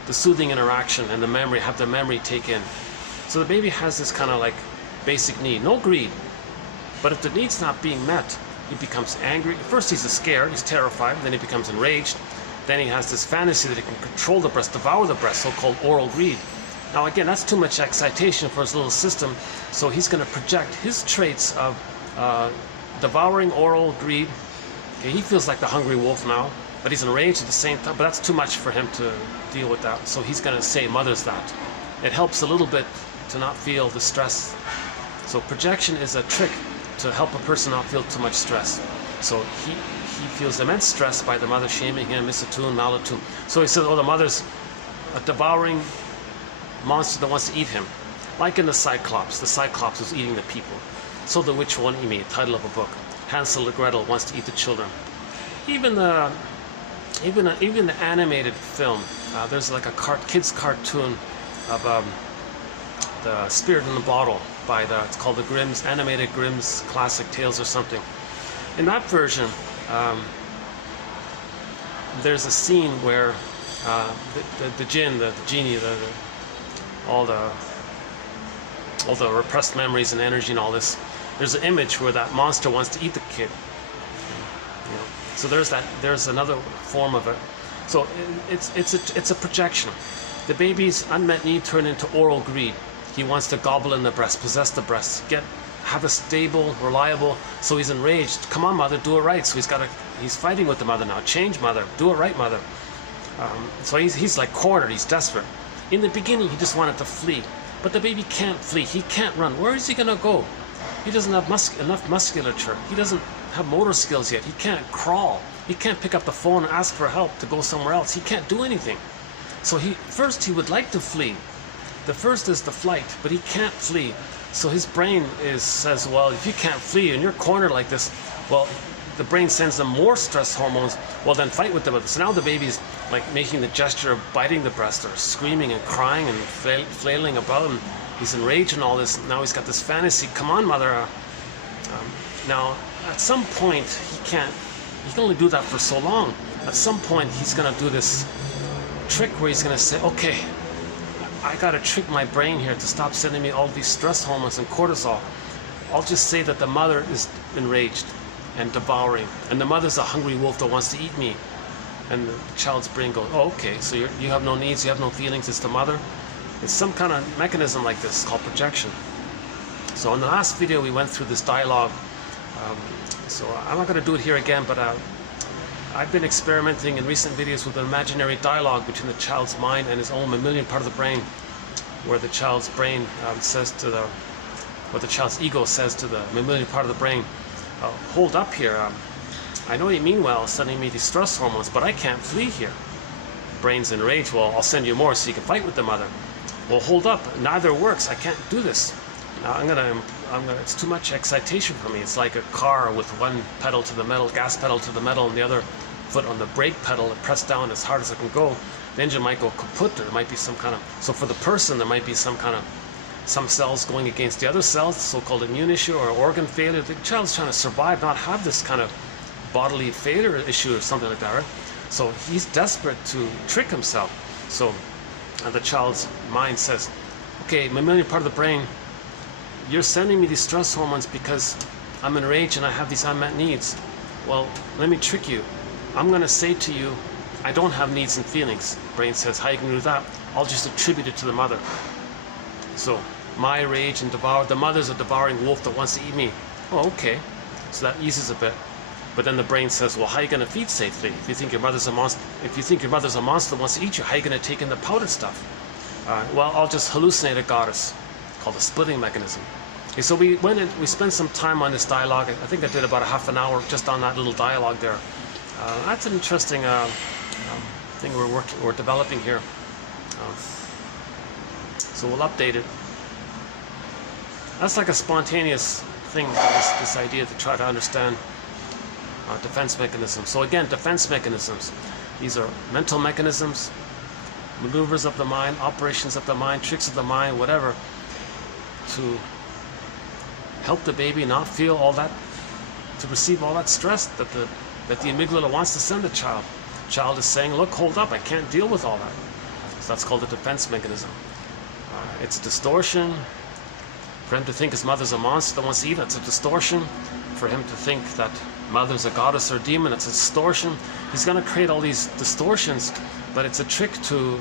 the soothing interaction and the memory, have the memory take in. So the baby has this kind of like basic need, no greed. But if the need's not being met, he becomes angry. First he's scared, he's terrified, then he becomes enraged. Then he has this fantasy that he can control the breast, devour the breast, so-called oral greed. Now again, that's too much excitation for his little system, so he's going to project his traits of devouring, oral greed. Okay, he feels like the hungry wolf now, but he's enraged at the same time, but that's too much for him to deal with that. So he's going to say mother's that. It helps a little bit to not feel the stress. So projection is a trick to help a person not feel too much stress. So he feels immense stress by the mother shaming him, misattuned, malattuned. So he says, oh, the mother's a devouring monster that wants to eat him. Like in the Cyclops was eating the people. So the witch won't eat me, title of a book. Hansel and Gretel wants to eat the children. Even the animated film, there's like a kids cartoon of the Spirit in the Bottle by it's called the Grimm's, animated Grimm's Classic Tales or something. In that version, there's a scene where the jinn, the genie, all the repressed memories and energy and all this, there's an image where that monster wants to eat the kid. You know? So there's another form of it. So it's a projection. The baby's unmet need turned into oral greed. He wants to gobble in the breast, possess the breast, have a stable, reliable. So he's enraged. Come on, mother, do it right. So he's fighting with the mother now. Change, mother. Do it right, mother. So he's like cornered. He's desperate. In the beginning, he just wanted to flee, but the baby can't flee. He can't run. Where is he gonna go? He doesn't have enough musculature. He doesn't have motor skills yet. He can't crawl. He can't pick up the phone and ask for help to go somewhere else. He can't do anything. So first he would like to flee. The first is the flight, but he can't flee. So his brain says, well, if you can't flee and you're cornered like this, well, the brain sends him more stress hormones. Well, then fight with them. So now the baby's like making the gesture of biting the breast or screaming and crying and flailing about him. He's enraged and all this. Now he's got this fantasy. Come on, mother. Now, at some point, he can only do that for so long. At some point, he's going to do this trick where he's going to say, okay, I got to trick my brain here to stop sending me all these stress hormones and cortisol. I'll just say that the mother is enraged and devouring, and the mother's a hungry wolf that wants to eat me. And the child's brain goes, oh, okay, so you have no needs, you have no feelings, it's the mother. It's some kind of mechanism like this called projection. So in the last video, we went through this dialogue. So I'm not going to do it here again, but I've been experimenting in recent videos with an imaginary dialogue between the child's mind and his own mammalian part of the brain, where the child's brain says to what the child's ego says to the mammalian part of the brain, hold up here, I know you mean well sending me these stress hormones, but I can't flee here. Brain's enraged, well, I'll send you more so you can fight with the mother. Well, hold up, neither works, I can't do this. Now I'm gonna, it's too much excitation for me. It's like a car with one pedal to the metal, gas pedal to the metal, and the other foot on the brake pedal, and press down as hard as I can go. The engine might go kaput, there might be some kind of, so for the person there might be some cells going against the other cells, so-called immune issue or organ failure. The child's trying to survive, not have this kind of bodily failure issue or something like that, right? So he's desperate to trick himself. So the child's mind says, okay, mammalian part of the brain, you're sending me these stress hormones because I'm enraged and I have these unmet needs. Well, let me trick you. I'm going to say to you, I don't have needs and feelings. Brain says, how are you going to do that? I'll just attribute it to the mother. So my rage and the mother's a devouring wolf that wants to eat me. Oh, okay. So that eases a bit. But then the brain says, well, how are you going to feed safely? If you think your mother's a monster, that wants to eat you, how are you going to take in the powdered stuff? Well, I'll just hallucinate a goddess, called a splitting mechanism. Okay, so we spent some time on this dialogue. I think I did about a half an hour just on that little dialogue there. That's an interesting thing we're developing here. So we'll update it. That's like a spontaneous thing, this idea to try to understand defense mechanisms. So again, defense mechanisms. These are mental mechanisms, maneuvers of the mind, operations of the mind, tricks of the mind, whatever, to help the baby not feel all that, to receive all that stress that the amygdala wants to send the child. Child is saying, look, hold up, I can't deal with all that. So that's called a defense mechanism. It's a distortion. For him to think his mother's a monster that wants to eat, it's a distortion. For him to think that mother's a goddess or demon, it's a distortion. He's going to create all these distortions, but it's a trick to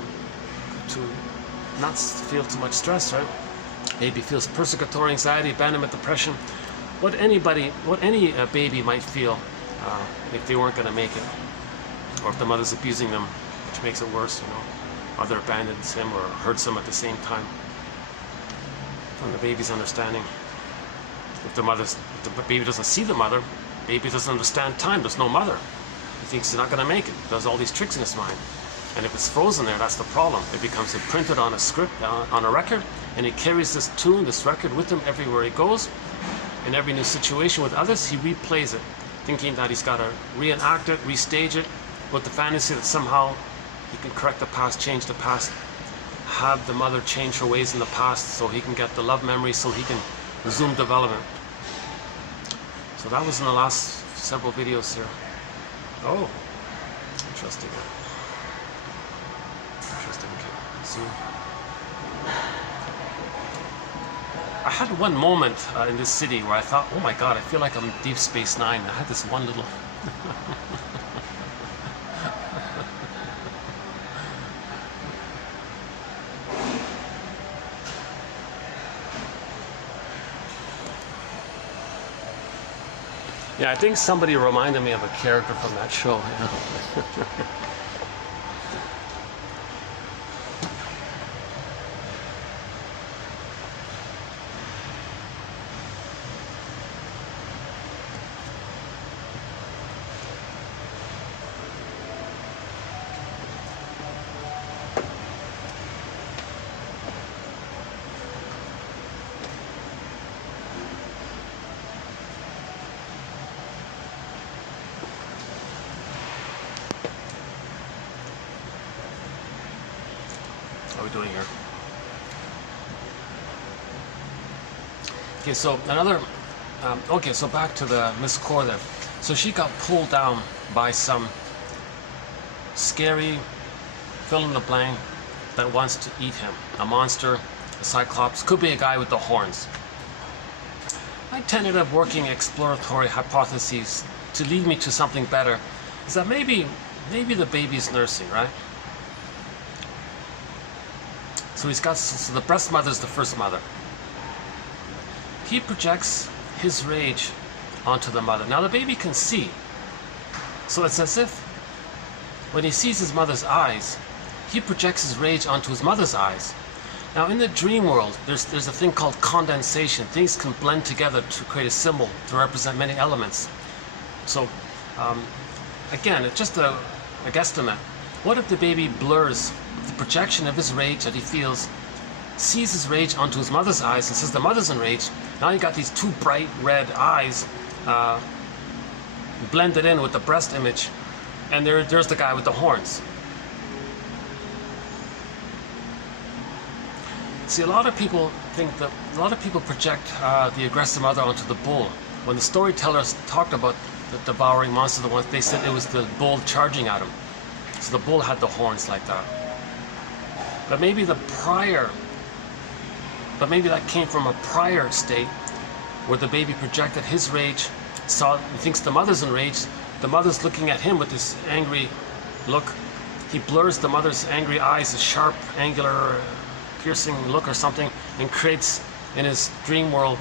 not feel too much stress, right? Maybe feels persecutory anxiety, abandonment, depression. What any baby might feel if they weren't going to make it, or if the mother's abusing them, which makes it worse, you know. Mother abandons him or hurts him at the same time. From the baby's understanding. If the baby doesn't see the mother, baby doesn't understand time. There's no mother. He thinks he's not going to make it. Does all these tricks in his mind. And if it's frozen there, that's the problem. It becomes imprinted on a script, on a record, and he carries this tune, this record with him everywhere he goes. In every new situation with others, he replays it, thinking that he's got to reenact it, restage it, with the fantasy that somehow he can correct the past, change the past, have the mother change her ways in the past so he can get the love memory, so he can resume development. So that was in the last several videos here. Oh, interesting. Interesting. Okay. See, I had one moment in this city where I thought, oh my God, I feel like I'm in Deep Space Nine. I had this one little yeah, I think somebody reminded me of a character from that show. Yeah. What are we doing here? Okay, so another, okay, so back to the Miss Core there. So she got pulled down by some scary fill in the blank that wants to eat him. A monster, a cyclops, could be a guy with the horns. My tentative working exploratory hypotheses to lead me to something better is that maybe the baby's nursing, right? So so the breast mother is the first mother. He projects his rage onto the mother. Now the baby can see. So it's as if when he sees his mother's eyes, he projects his rage onto his mother's eyes. Now in the dream world, there's a thing called condensation. Things can blend together to create a symbol to represent many elements. So again, it's just a guesstimate. What if the baby blurs the projection of his rage that he feels, sees his rage onto his mother's eyes and says the mother's enraged? Now you got these two bright red eyes blended in with the breast image, and there's the guy with the horns. See, a lot of people project the aggressive mother onto the bull. When the storytellers talked about the devouring monster, they said it was the bull charging at him. So the bull had the horns like that. But maybe that came from a prior state where the baby projected his rage, thinks the mother's enraged, the mother's looking at him with this angry look. He blurs the mother's angry eyes, a sharp, angular, piercing look or something, and creates in his dream world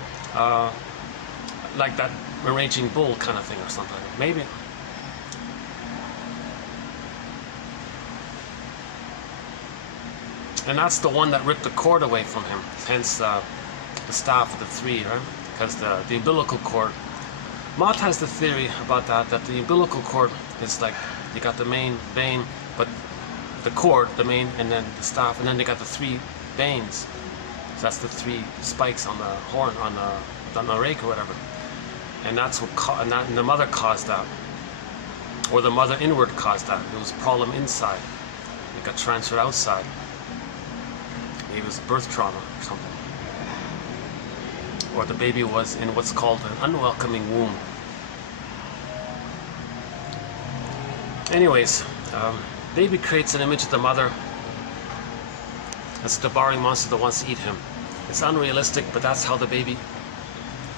like that raging bull kind of thing or something. Maybe. And that's the one that ripped the cord away from him, hence the staff of the three, right? Because the umbilical cord. Mott has the theory about that the umbilical cord is like, you got the main vein, but the cord, the main, and then the staff, and then they got the three veins. So that's the three spikes on the horn, on the rake or whatever. And that's what and the mother caused that. Or the mother inward caused that. There was a problem inside. It got transferred outside. Maybe it was birth trauma or something. Or the baby was in what's called an unwelcoming womb. Anyways, baby creates an image of the mother It's a devouring monster that wants to eat him. It's unrealistic, but that's how the baby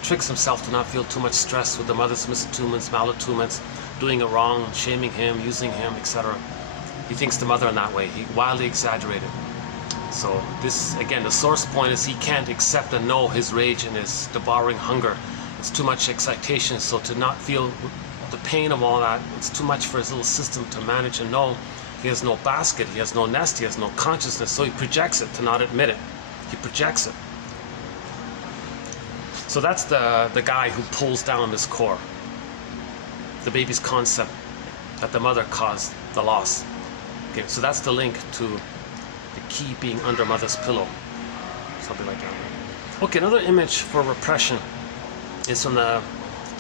tricks himself to not feel too much stress with the mother's misattunements, malattunements, doing it wrong, shaming him, using him, etc. He thinks the mother in that way. He wildly exaggerated. So this, again, the source point is he can't accept and know his rage and his devouring hunger. It's too much excitation, so to not feel the pain of all that, it's too much for his little system to manage and know. He has no basket, he has no nest, he has no consciousness, so he projects it to not admit it. He projects it. So that's the guy who pulls down this core. The baby's concept that the mother caused the loss. Okay, so that's the link to the key being under mother's pillow. Something like that. Okay, another image for repression is from the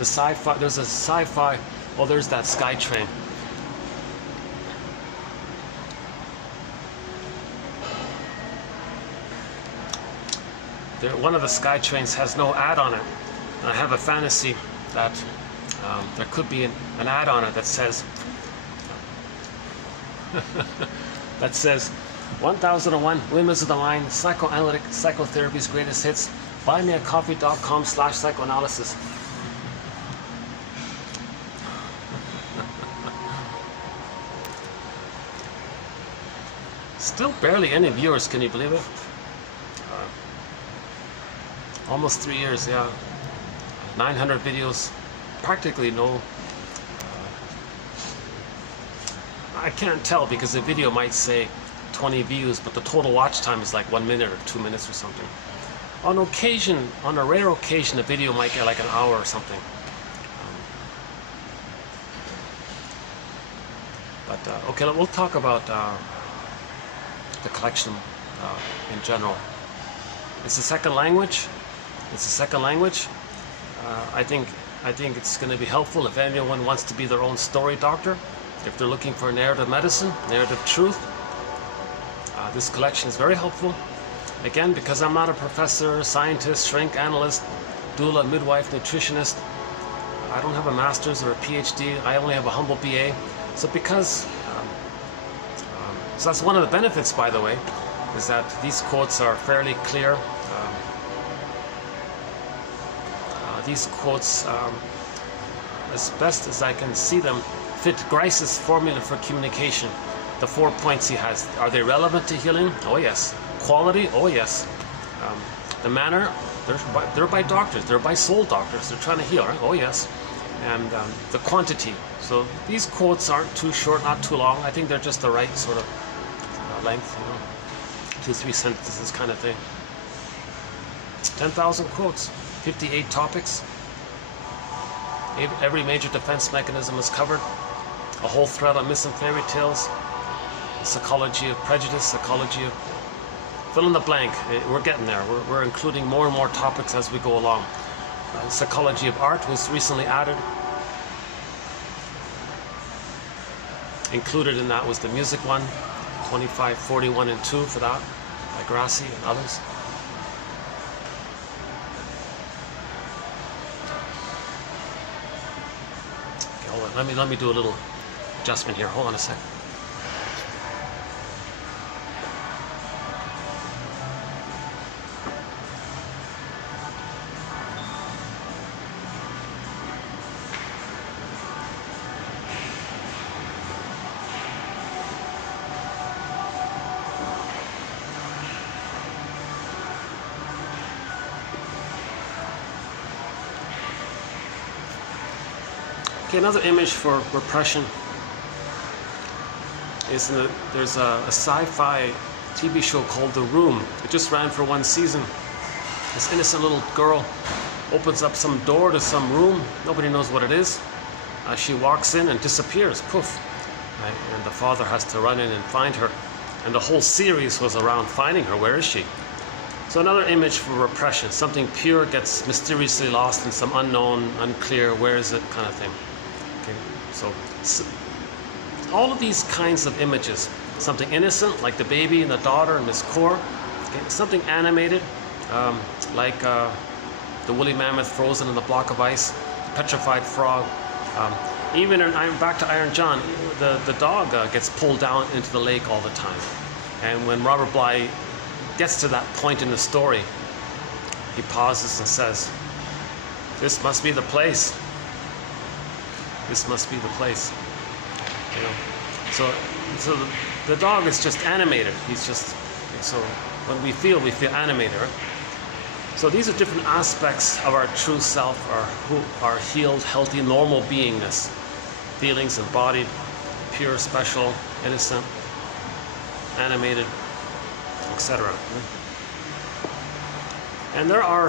sci-fi. There's a sci-fi, oh, there's that sky train. One of the sky trains has no ad on it. I have a fantasy that there could be an ad on it that says that says 1001 Windmills of the Line, Psychoanalytic Psychotherapy's Greatest Hits, buymeacoffee.com/psychoanalysis. Still barely any viewers, can you believe it? Almost 3 years, yeah. 900 videos, practically no. I can't tell because the video might say 20 views, but the total watch time is like 1 minute or 2 minutes or something. On occasion, on a rare occasion, a video might get like an hour or something. Okay, we'll talk about the collection in general. It's a second language. It's a second language. I think it's going to be helpful if anyone wants to be their own story doctor. If they're looking for narrative medicine, narrative truth, this collection is very helpful. Again, because I'm not a professor, scientist, shrink, analyst, doula, midwife, nutritionist. I don't have a master's or a PhD. I only have a humble BA. So because, so that's one of the benefits, by the way, is that these quotes are fairly clear. These quotes, as best as I can see them, fit Grice's formula for communication. The 4 points he has, are they relevant to healing? Oh yes. Quality? Oh yes. The manner? They're by doctors. They're by soul doctors. They're trying to heal, right? Oh yes. And the quantity. So these quotes aren't too short, not too long. I think they're just the right sort of length, 2-3 sentences kind of thing. 10,000 quotes. 58 topics. Every major defense mechanism is covered. A whole thread on myths and fairy tales. The psychology of prejudice, psychology of... Fill in the blank. We're getting there. We're including more and more topics as we go along. Psychology of art was recently added. Included in that was the music one. 25, 41, and 2 for that. By Grassi and others. Let me do a little adjustment here. Hold on a sec. Okay, another image for repression is there's a sci-fi TV show called The Room. It just ran for 1 season. This innocent little girl opens up some door to some room. Nobody knows what it is. She walks in and disappears. Poof. Right? And the father has to run in and find her. And the whole series was around finding her. Where is she? So another image for repression. Something pure gets mysteriously lost in some unknown, unclear, where is it kind of thing. Okay, so all of these kinds of images, something innocent like the baby and the daughter and this core, okay, something animated like the woolly mammoth frozen in the block of ice, the petrified frog, even in back to Iron John, the dog gets pulled down into the lake all the time. And when Robert Bly gets to that point in the story, he pauses and says, "This must be the place. This must be the place." You know, so the dog is just animated. He's just, so when we feel animated. Right? So these are different aspects of our true self, our healed, healthy, normal beingness. Feelings embodied, pure, special, innocent, animated, etc. And there are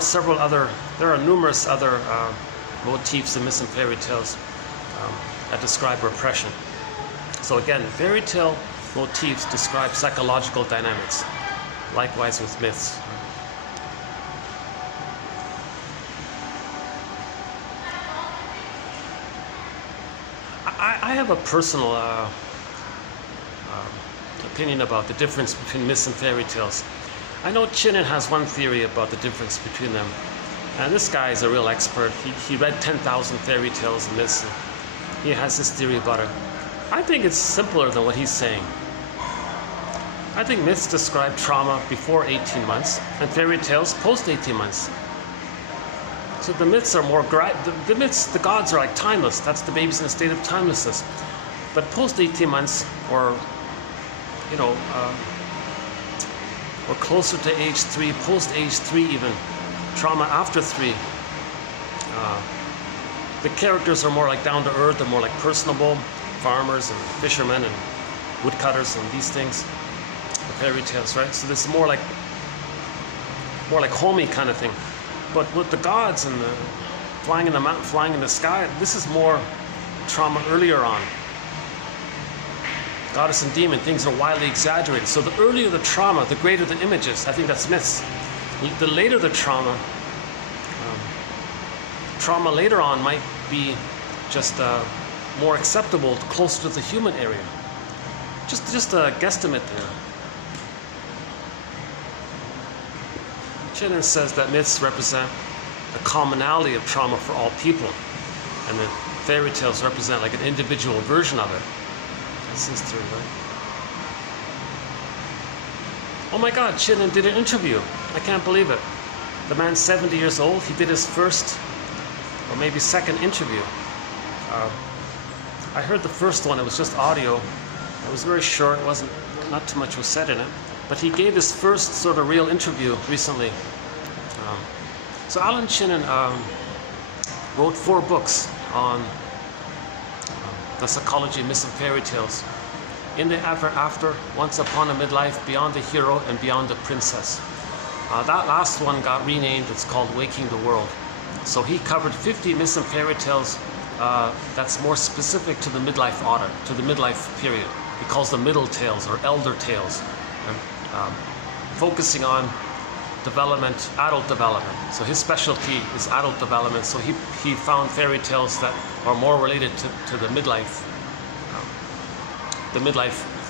numerous other motifs in myths and fairy tales that describe repression. So again, fairy tale motifs describe psychological dynamics. Likewise with myths. I have a personal opinion about the difference between myths and fairy tales. I know Chinen has one theory about the difference between them. And this guy is a real expert. He read 10,000 fairy tales and myths. And he has this theory about it. I think it's simpler than what he's saying. I think myths describe trauma before 18 months and fairy tales post 18 months. So the myths are more, the myths, the gods are like timeless. That's the baby's in a state of timelessness. But post 18 months, or, you know, or closer to age 3, post age 3 even, trauma after 3, the characters are more like down to earth, they're more like personable, farmers and fishermen and woodcutters and these things, the fairy tales, right? So this is more like homey kind of thing. But with the gods and the flying in the mountain, flying in the sky, this is more trauma earlier on. Goddess and demon, things are wildly exaggerated. So the earlier the trauma, the greater the images. I think that's myths. The later the trauma, trauma later on might be just more acceptable, closer to the human area. Just a guesstimate there. Chinen says that myths represent the commonality of trauma for all people, and that fairy tales represent like an individual version of it. That's his theory, right? Oh my God, Chinen did an interview. I can't believe it. The man's 70 years old. He did his first, or maybe second interview. I heard the first one. It was just audio. It was very short. It wasn't, not too much was said in it. But he gave his first sort of real interview recently. So Alan Chinen wrote 4 books on the psychology of myths and fairy tales. In the Ever After, Once Upon a Midlife, Beyond the Hero, and Beyond the Princess. That last one got renamed. It's called Waking the World. So he covered 50 myths and fairy tales that's more specific to the midlife order, to the midlife period. He calls them middle tales or elder tales. Focusing on development, adult development. So his specialty is adult development. So he found fairy tales that are more related to the midlife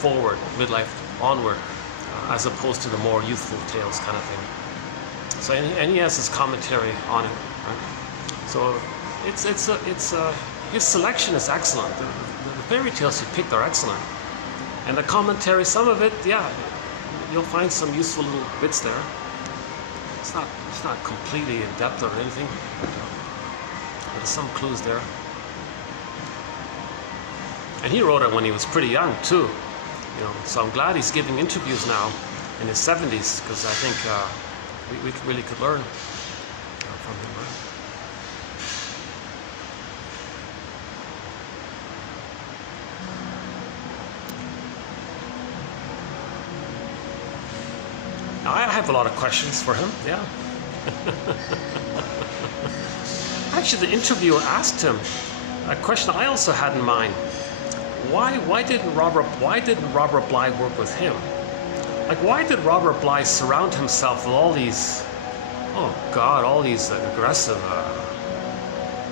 forward, midlife onward, as opposed to the more youthful tales kind of thing. So and he has his commentary on it. Right? So his selection is excellent. The fairy tales he picked are excellent, and the commentary, some of it, yeah. You'll find some useful little bits there. It's not completely in depth or anything, but there's some clues there. And he wrote it when he was pretty young too, you know. So I'm glad he's giving interviews now in his 70s, because I think we really could learn from him. Right? Now, I have a lot of questions for him, yeah. Actually, the interviewer asked him a question I also had in mind. Why didn't Robert Bly work with him? Like, why did Robert Bly surround himself with all these, oh God, all these aggressive,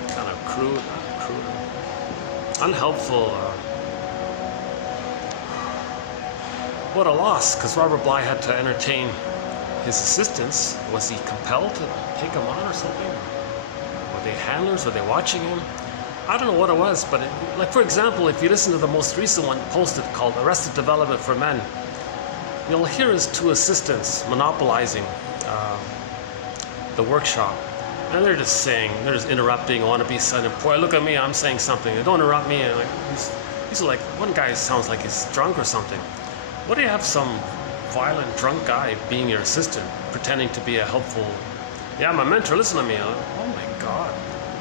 kind of crude, unhelpful, what a loss, because Robert Bly had to entertain his assistants. Was he compelled to take him on or something? Were they handlers? Were they watching him? I don't know what it was, but like, for example, if you listen to the most recent one posted called Arrested Development for Men, you'll hear his two assistants monopolizing the workshop. And they're just saying, they're just interrupting, I want to be son and boy, look at me, I'm saying something. Don't interrupt me. And like, these are like, one guy sounds like he's drunk or something. What do you have some violent drunk guy being your assistant, pretending to be a helpful, yeah, I'm a mentor, listen to me. Like, oh my God.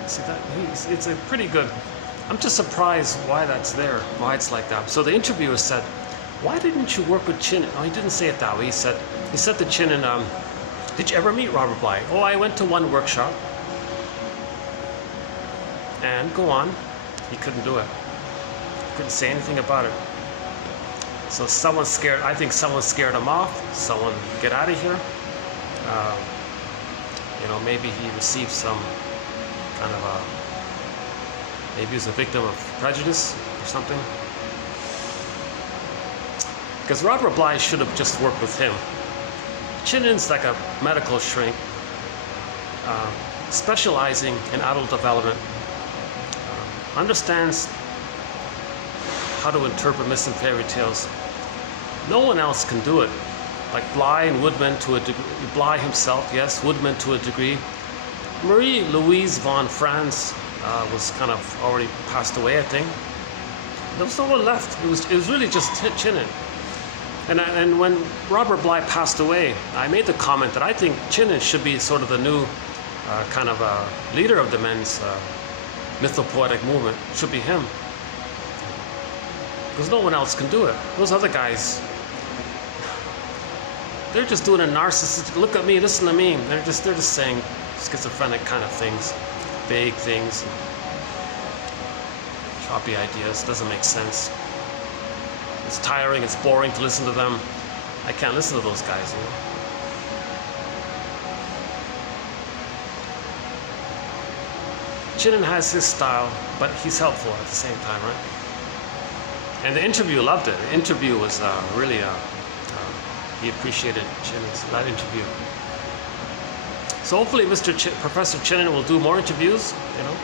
See that? It's a pretty good, I'm just surprised why that's there, why it's like that. So the interviewer said, why didn't you work with Chin? Oh, he didn't say it that way. He said to Chin, and did you ever meet Robert Bly? Oh, I went to one workshop. And go on. He couldn't do it. Couldn't say anything about it. So someone scared, I think someone scared him off. Someone, get out of here. You know, maybe he received some kind of maybe he was a victim of prejudice or something. Because Robert Bly should have just worked with him. Chinin's like a medical shrink, specializing in adult development, understands how to interpret myths and fairy tales. No one else can do it. Like Bly and Woodman to a degree, Bly himself, yes, Woodman to a degree. Marie-Louise von Franz was kind of already passed away, I think. There was no one left. It was really just Chinin. And when Robert Bly passed away, I made the comment that I think Chinin should be sort of the new kind of leader of the men's mythopoetic movement. It should be him. Because no one else can do it. Those other guys, they're just doing a narcissistic, look at me, listen to me. They're just saying schizophrenic kind of things, vague things, choppy ideas, doesn't make sense. It's tiring, it's boring to listen to them. I can't listen to those guys, you know. Chinin has his style, but he's helpful at the same time, right? And the interview loved it. The interview was really, he appreciated Chinin's, that interview. So hopefully Professor Chinin will do more interviews, you know.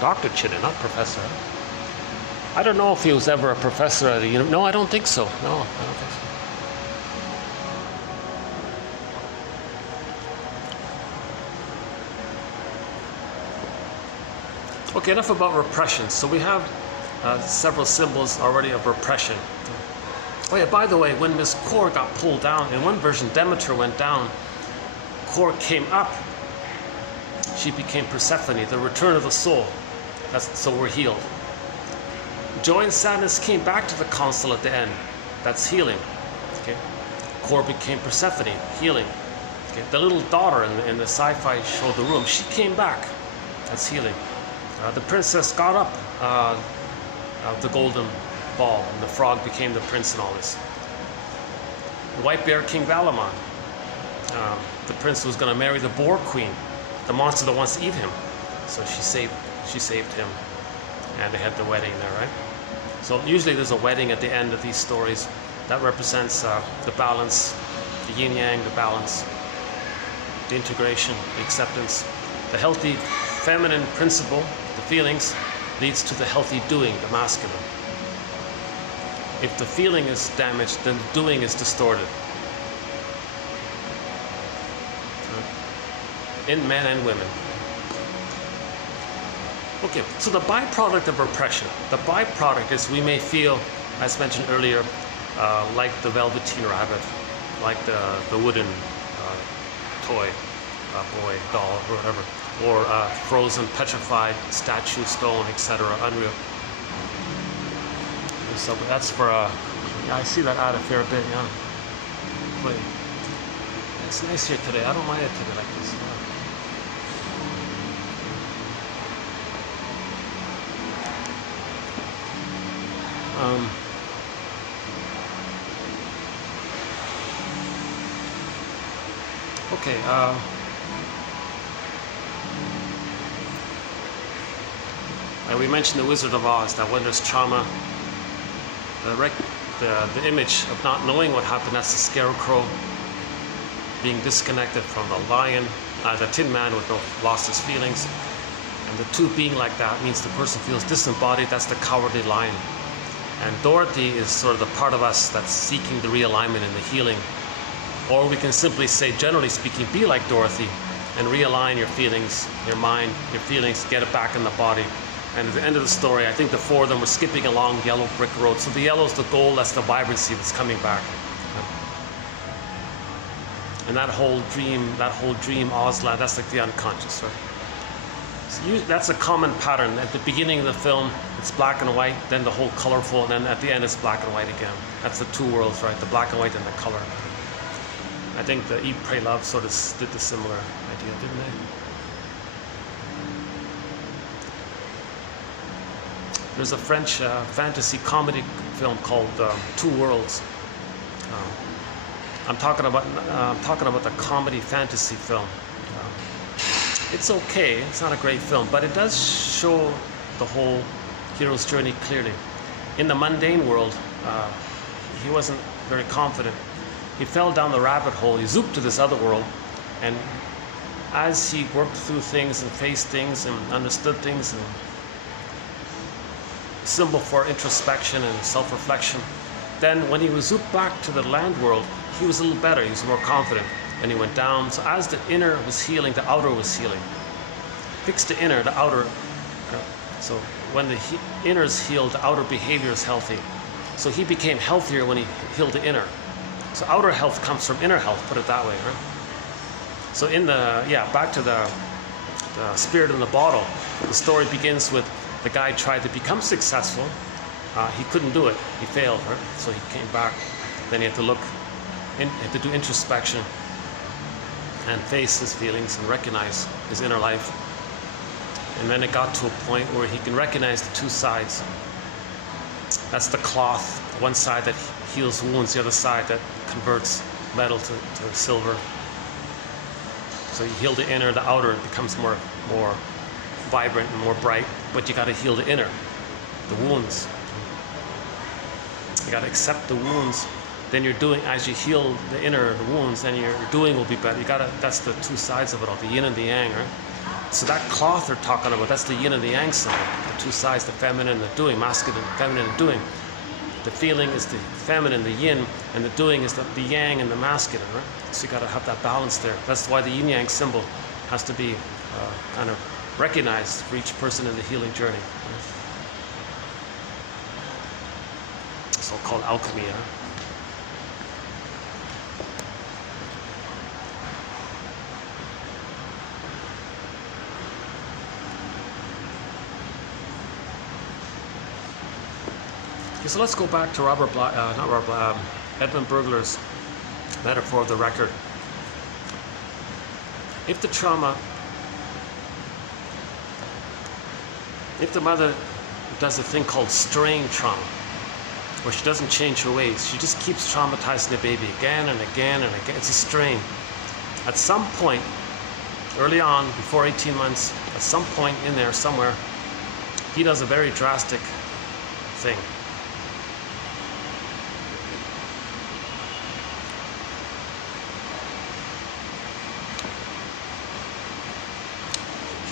Dr. Chinin, not professor. I don't know if he was ever a professor at a university. No, I don't think so. No, I don't think so. Okay, enough about repression. So we have several symbols already of repression. Oh yeah, by the way, when Miss Core got pulled down, in one version Demeter went down, Core came up. She became Persephone, the return of the soul. So we're healed. Joy and sadness came back to the console at the end. That's healing. Okay. Core became Persephone, healing. Okay. The little daughter in the sci-fi show The Room, she came back. That's healing. The princess got up of the golden ball, and the frog became the prince and all this. The white bear, King Valamon. The prince was going to marry the boar queen, the monster that wants to eat him. So she saved him, and they had the wedding there, right? So usually there's a wedding at the end of these stories. That represents the balance, the yin-yang, the balance, the integration, the acceptance. The healthy feminine principle, the feelings, leads to the healthy doing, the masculine. If the feeling is damaged, then the doing is distorted. In men and women. Okay, so the byproduct of repression. The byproduct is we may feel, as mentioned earlier, like the velveteen rabbit, like the wooden toy, boy, doll, or whatever, or frozen, petrified statue, stone, etc., unreal. So that's for, yeah, I see that ad a fair bit, yeah. But it's nice here today. I don't mind it today like this. Okay. And we mentioned the Wizard of Oz, that when there's trauma, the image of not knowing what happened, that's the scarecrow. being disconnected from the lion, the tin man with lost his feelings. And the two being like that means the person feels disembodied. That's the cowardly lion. And Dorothy is sort of the part of us that's seeking the realignment and the healing. Or we can simply say, generally speaking, be like Dorothy and realign your feelings, your mind, your feelings, get it back in the body. And at the end of the story, I think the four of them were skipping along yellow brick road. So the yellow is the gold, that's the vibrancy that's coming back. And that whole dream, Auslan, that's like the unconscious, right? So that's a common pattern. At the beginning of the film, it's black and white, then the whole colorful, and then at the end it's black and white again. That's the two worlds, right? The black and white and the color. I think the Eat, Pray, Love sort of did the similar idea, didn't they? There's a French fantasy comedy film called Two Worlds. I'm talking about the comedy fantasy film. It's okay. It's not a great film, but it does show the whole hero's journey clearly. In the mundane world, he wasn't very confident. He fell down the rabbit hole. He zooped to this other world, and as he worked through things and faced things and understood things, and symbol for introspection and self-reflection, then when he was zooped back to the land world, he was a little better. He was more confident, and he went down. So as the inner was healing, the outer was healing. Fix the inner, the outer. So when the inner is healed, the outer behavior is healthy. So he became healthier when he healed the inner. So outer health comes from inner health, put it that way, right? So back to the spirit in the bottle. The story begins with the guy tried to become successful. He couldn't do it. He failed, right? So he came back. Then he had to do introspection and face his feelings and recognize his inner life. And then it got to a point where he can recognize the two sides. That's the cloth, one side that heals wounds, the other side that converts metal to silver. So you heal the inner, the outer becomes more vibrant and more bright, but you got to heal the inner, the wounds. You got to accept the wounds. Then you're doing, as you heal the inner, the wounds, then your doing will be better. That's the two sides of it all, the yin and the yang, right? So that cloth they're talking about, that's the yin and the yang symbol, the two sides, the feminine and the doing, masculine, feminine and doing. The feeling is the feminine, the yin, and the doing is the yang and the masculine, right? So you got to have that balance there. That's why the yin yang symbol has to be kind of recognized for each person in the healing journey. Right? So-called alchemy, huh? Okay, so let's go back to Edmund Burglar's metaphor of the record. If the mother does a thing called straying trauma, where she doesn't change her ways, she just keeps traumatizing the baby again and again and again. It's a strain. At some point, early on, before 18 months, at some point in there somewhere, he does a very drastic thing.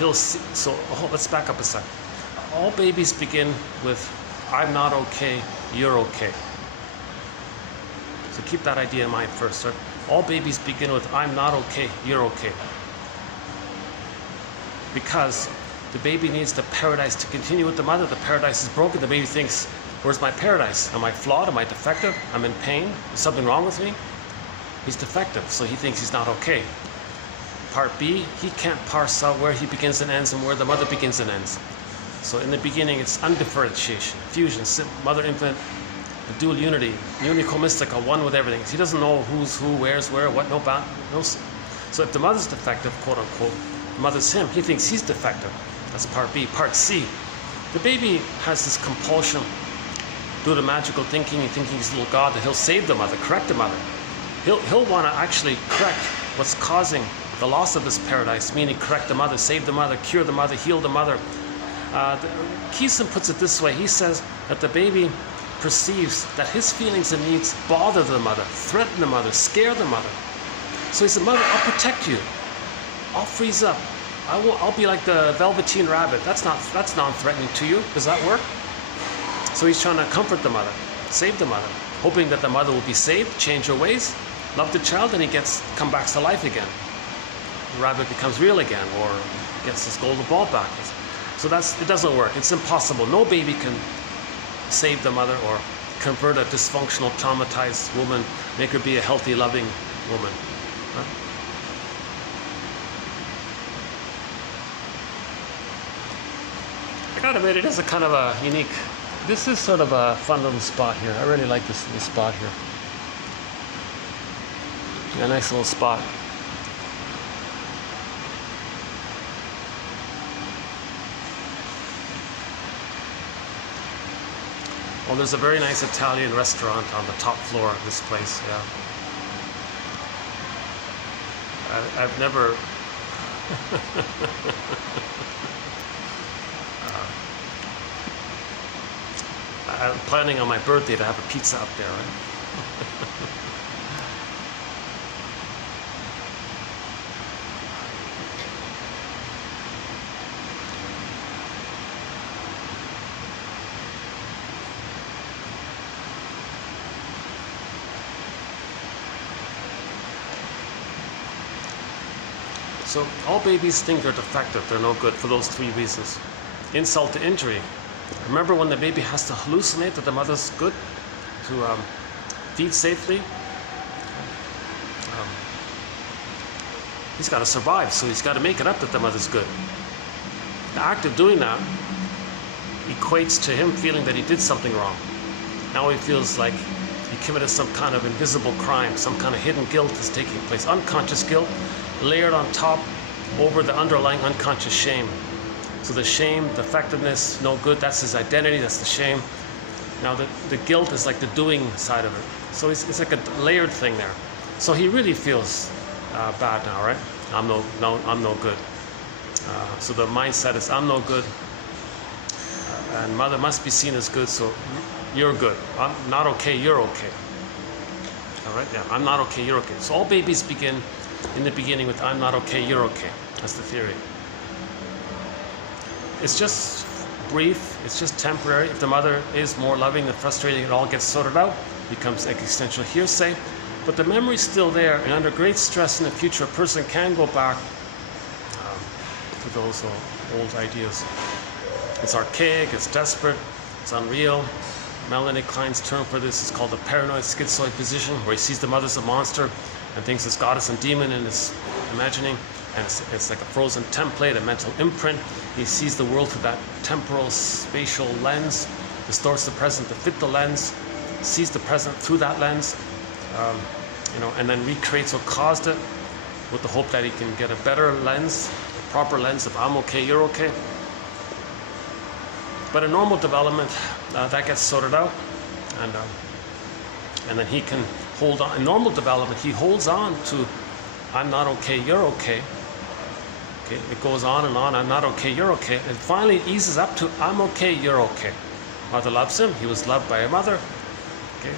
Let's back up a sec. All babies begin with, I'm not okay, you're okay. So keep that idea in mind first, right? All babies begin with, I'm not okay, you're okay. Because the baby needs the paradise to continue with the mother. The paradise is broken. The baby thinks, where's my paradise? Am I flawed? Am I defective? I'm in pain? Is something wrong with me? He's defective, so he thinks he's not okay. Part B, he can't parse out where he begins and ends and where the mother begins and ends. So in the beginning, it's undifferentiation, fusion, mother, infant, the dual unity, unico mystica, one with everything. He doesn't know who's who, where's where, what, no. So if the mother's defective, quote unquote, the mother's him, he thinks he's defective. That's part B. Part C, the baby has this compulsion due to magical thinking, thinking he's a little god, that he'll save the mother, correct the mother. He'll want to actually correct what's causing the loss of this paradise, meaning correct the mother, save the mother, cure the mother, heal the mother. Keeson puts it this way. He says that the baby perceives that his feelings and needs bother the mother, threaten the mother, scare the mother. So he said, mother, I'll protect you. I'll freeze up. I'll be like the Velveteen Rabbit. That's non-threatening to you. Does that work? So he's trying to comfort the mother, save the mother, hoping that the mother will be saved, change her ways, love the child, and he come back to life again. The rabbit becomes real again, or gets his golden ball back. So it doesn't work. It's impossible. No baby can save the mother or convert a dysfunctional, traumatized woman, make her be a healthy, loving woman. Right? I gotta admit, it is a kind of a unique. This is sort of a fun little spot here. I really like this little spot here. A nice little spot. Well, there's a very nice Italian restaurant on the top floor of this place, yeah. I've never... I'm planning on my birthday to have a pizza up there, right? So all babies think they're defective, they're no good for those 3 reasons. Insult to injury. Remember when the baby has to hallucinate that the mother's good to feed safely? He's got to survive, so he's got to make it up that the mother's good. The act of doing that equates to him feeling that he did something wrong. Now he feels like he committed some kind of invisible crime, some kind of hidden guilt is taking place. Unconscious guilt layered on top over the underlying unconscious shame. So the shame, the defectiveness, no good, that's his identity, that's the shame. Now the guilt is like the doing side of it. So it's like a layered thing there. So he really feels bad now, right? I'm no good. So the mindset is I'm no good, and mother must be seen as good, so you're good. I'm not okay, you're okay. All right, yeah, I'm not okay, you're okay. So all babies begin in the beginning with I'm not okay, you're okay. That's the theory. It's just brief, it's just temporary. If the mother is more loving and frustrating, it all gets sorted out, becomes existential hearsay. But the memory's still there, and under great stress in the future, a person can go back to those old ideas. It's archaic, it's desperate, it's unreal. Melanie Klein's term for this is called the paranoid schizoid position, where he sees the mother as a monster and thinks it's goddess and demon in his imagining. And it's like a frozen template, a mental imprint. He sees the world through that temporal spatial lens, distorts the present to fit the lens, sees the present through that lens, and then recreates what caused it with the hope that he can get a better lens, a proper lens of I'm okay, you're okay. But in normal development, that gets sorted out, and then he can hold on. In normal development, he holds on to I'm not okay, you're okay. Okay, it goes on and on, I'm not okay, you're okay. And finally it eases up to I'm okay, you're okay. Mother loves him, he was loved by a mother. Okay,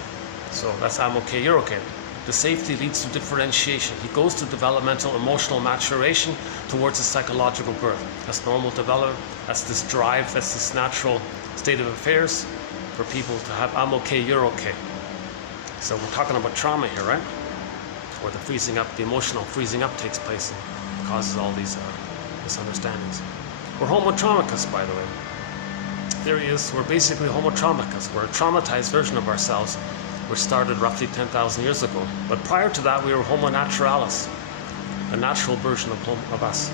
so that's I'm okay, you're okay. The safety leads to differentiation. He goes to developmental emotional maturation towards a psychological birth. That's normal development, that's this drive, that's this natural state of affairs for people to have I'm okay, you're okay. So we're talking about trauma here, right? Where the freezing up, the emotional freezing up takes place and causes all these misunderstandings. We're homotraumicus, by the way. Theory is we're basically homotraumicus. We're a traumatized version of ourselves, which started roughly 10,000 years ago. But prior to that, we were homo naturalis, a natural version of us.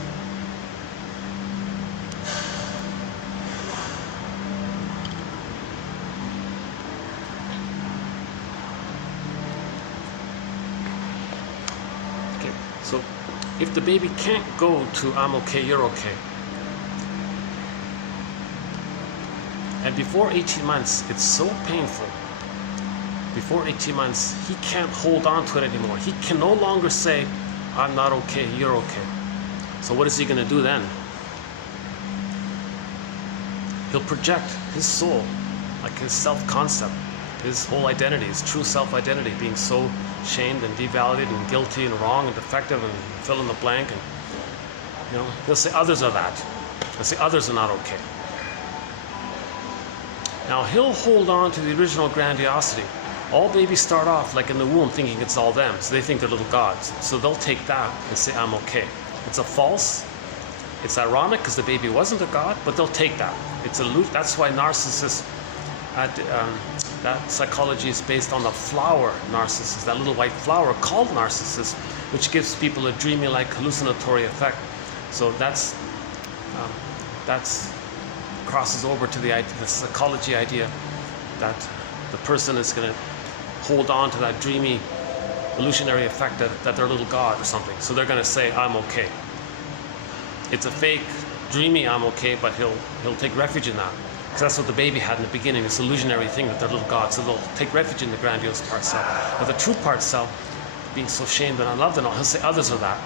So if the baby can't go to I'm okay, you're okay, and before 18 months, it's so painful. Before 18 months, he can't hold on to it anymore. He can no longer say, I'm not okay, you're okay. So what is he going to do then? He'll project his soul, like his self-concept, his whole identity, his true self-identity being so shamed and devalued and guilty and wrong and defective and fill in the blank, and he'll say others are that. He'll say others are not okay. Now he'll hold on to the original grandiosity. All babies start off like in the womb thinking it's all them, so they think they're little gods. So they'll take that and say I'm okay. It's a false. It's ironic because the baby wasn't a god, but they'll take that. It's a loop. That's why narcissists. That psychology is based on the flower narcissus, that little white flower called narcissus, which gives people a dreamy-like hallucinatory effect. So that's crosses over to the psychology idea that the person is going to hold on to that dreamy, illusionary effect that they're a little god or something. So they're going to say, I'm okay. It's a fake, dreamy I'm okay, but he'll take refuge in that. Because that's what the baby had in the beginning, this illusionary thing that they're little gods. So they'll take refuge in the grandiose part self. But the true part self, being so shamed and unloved and all, he'll say others are that.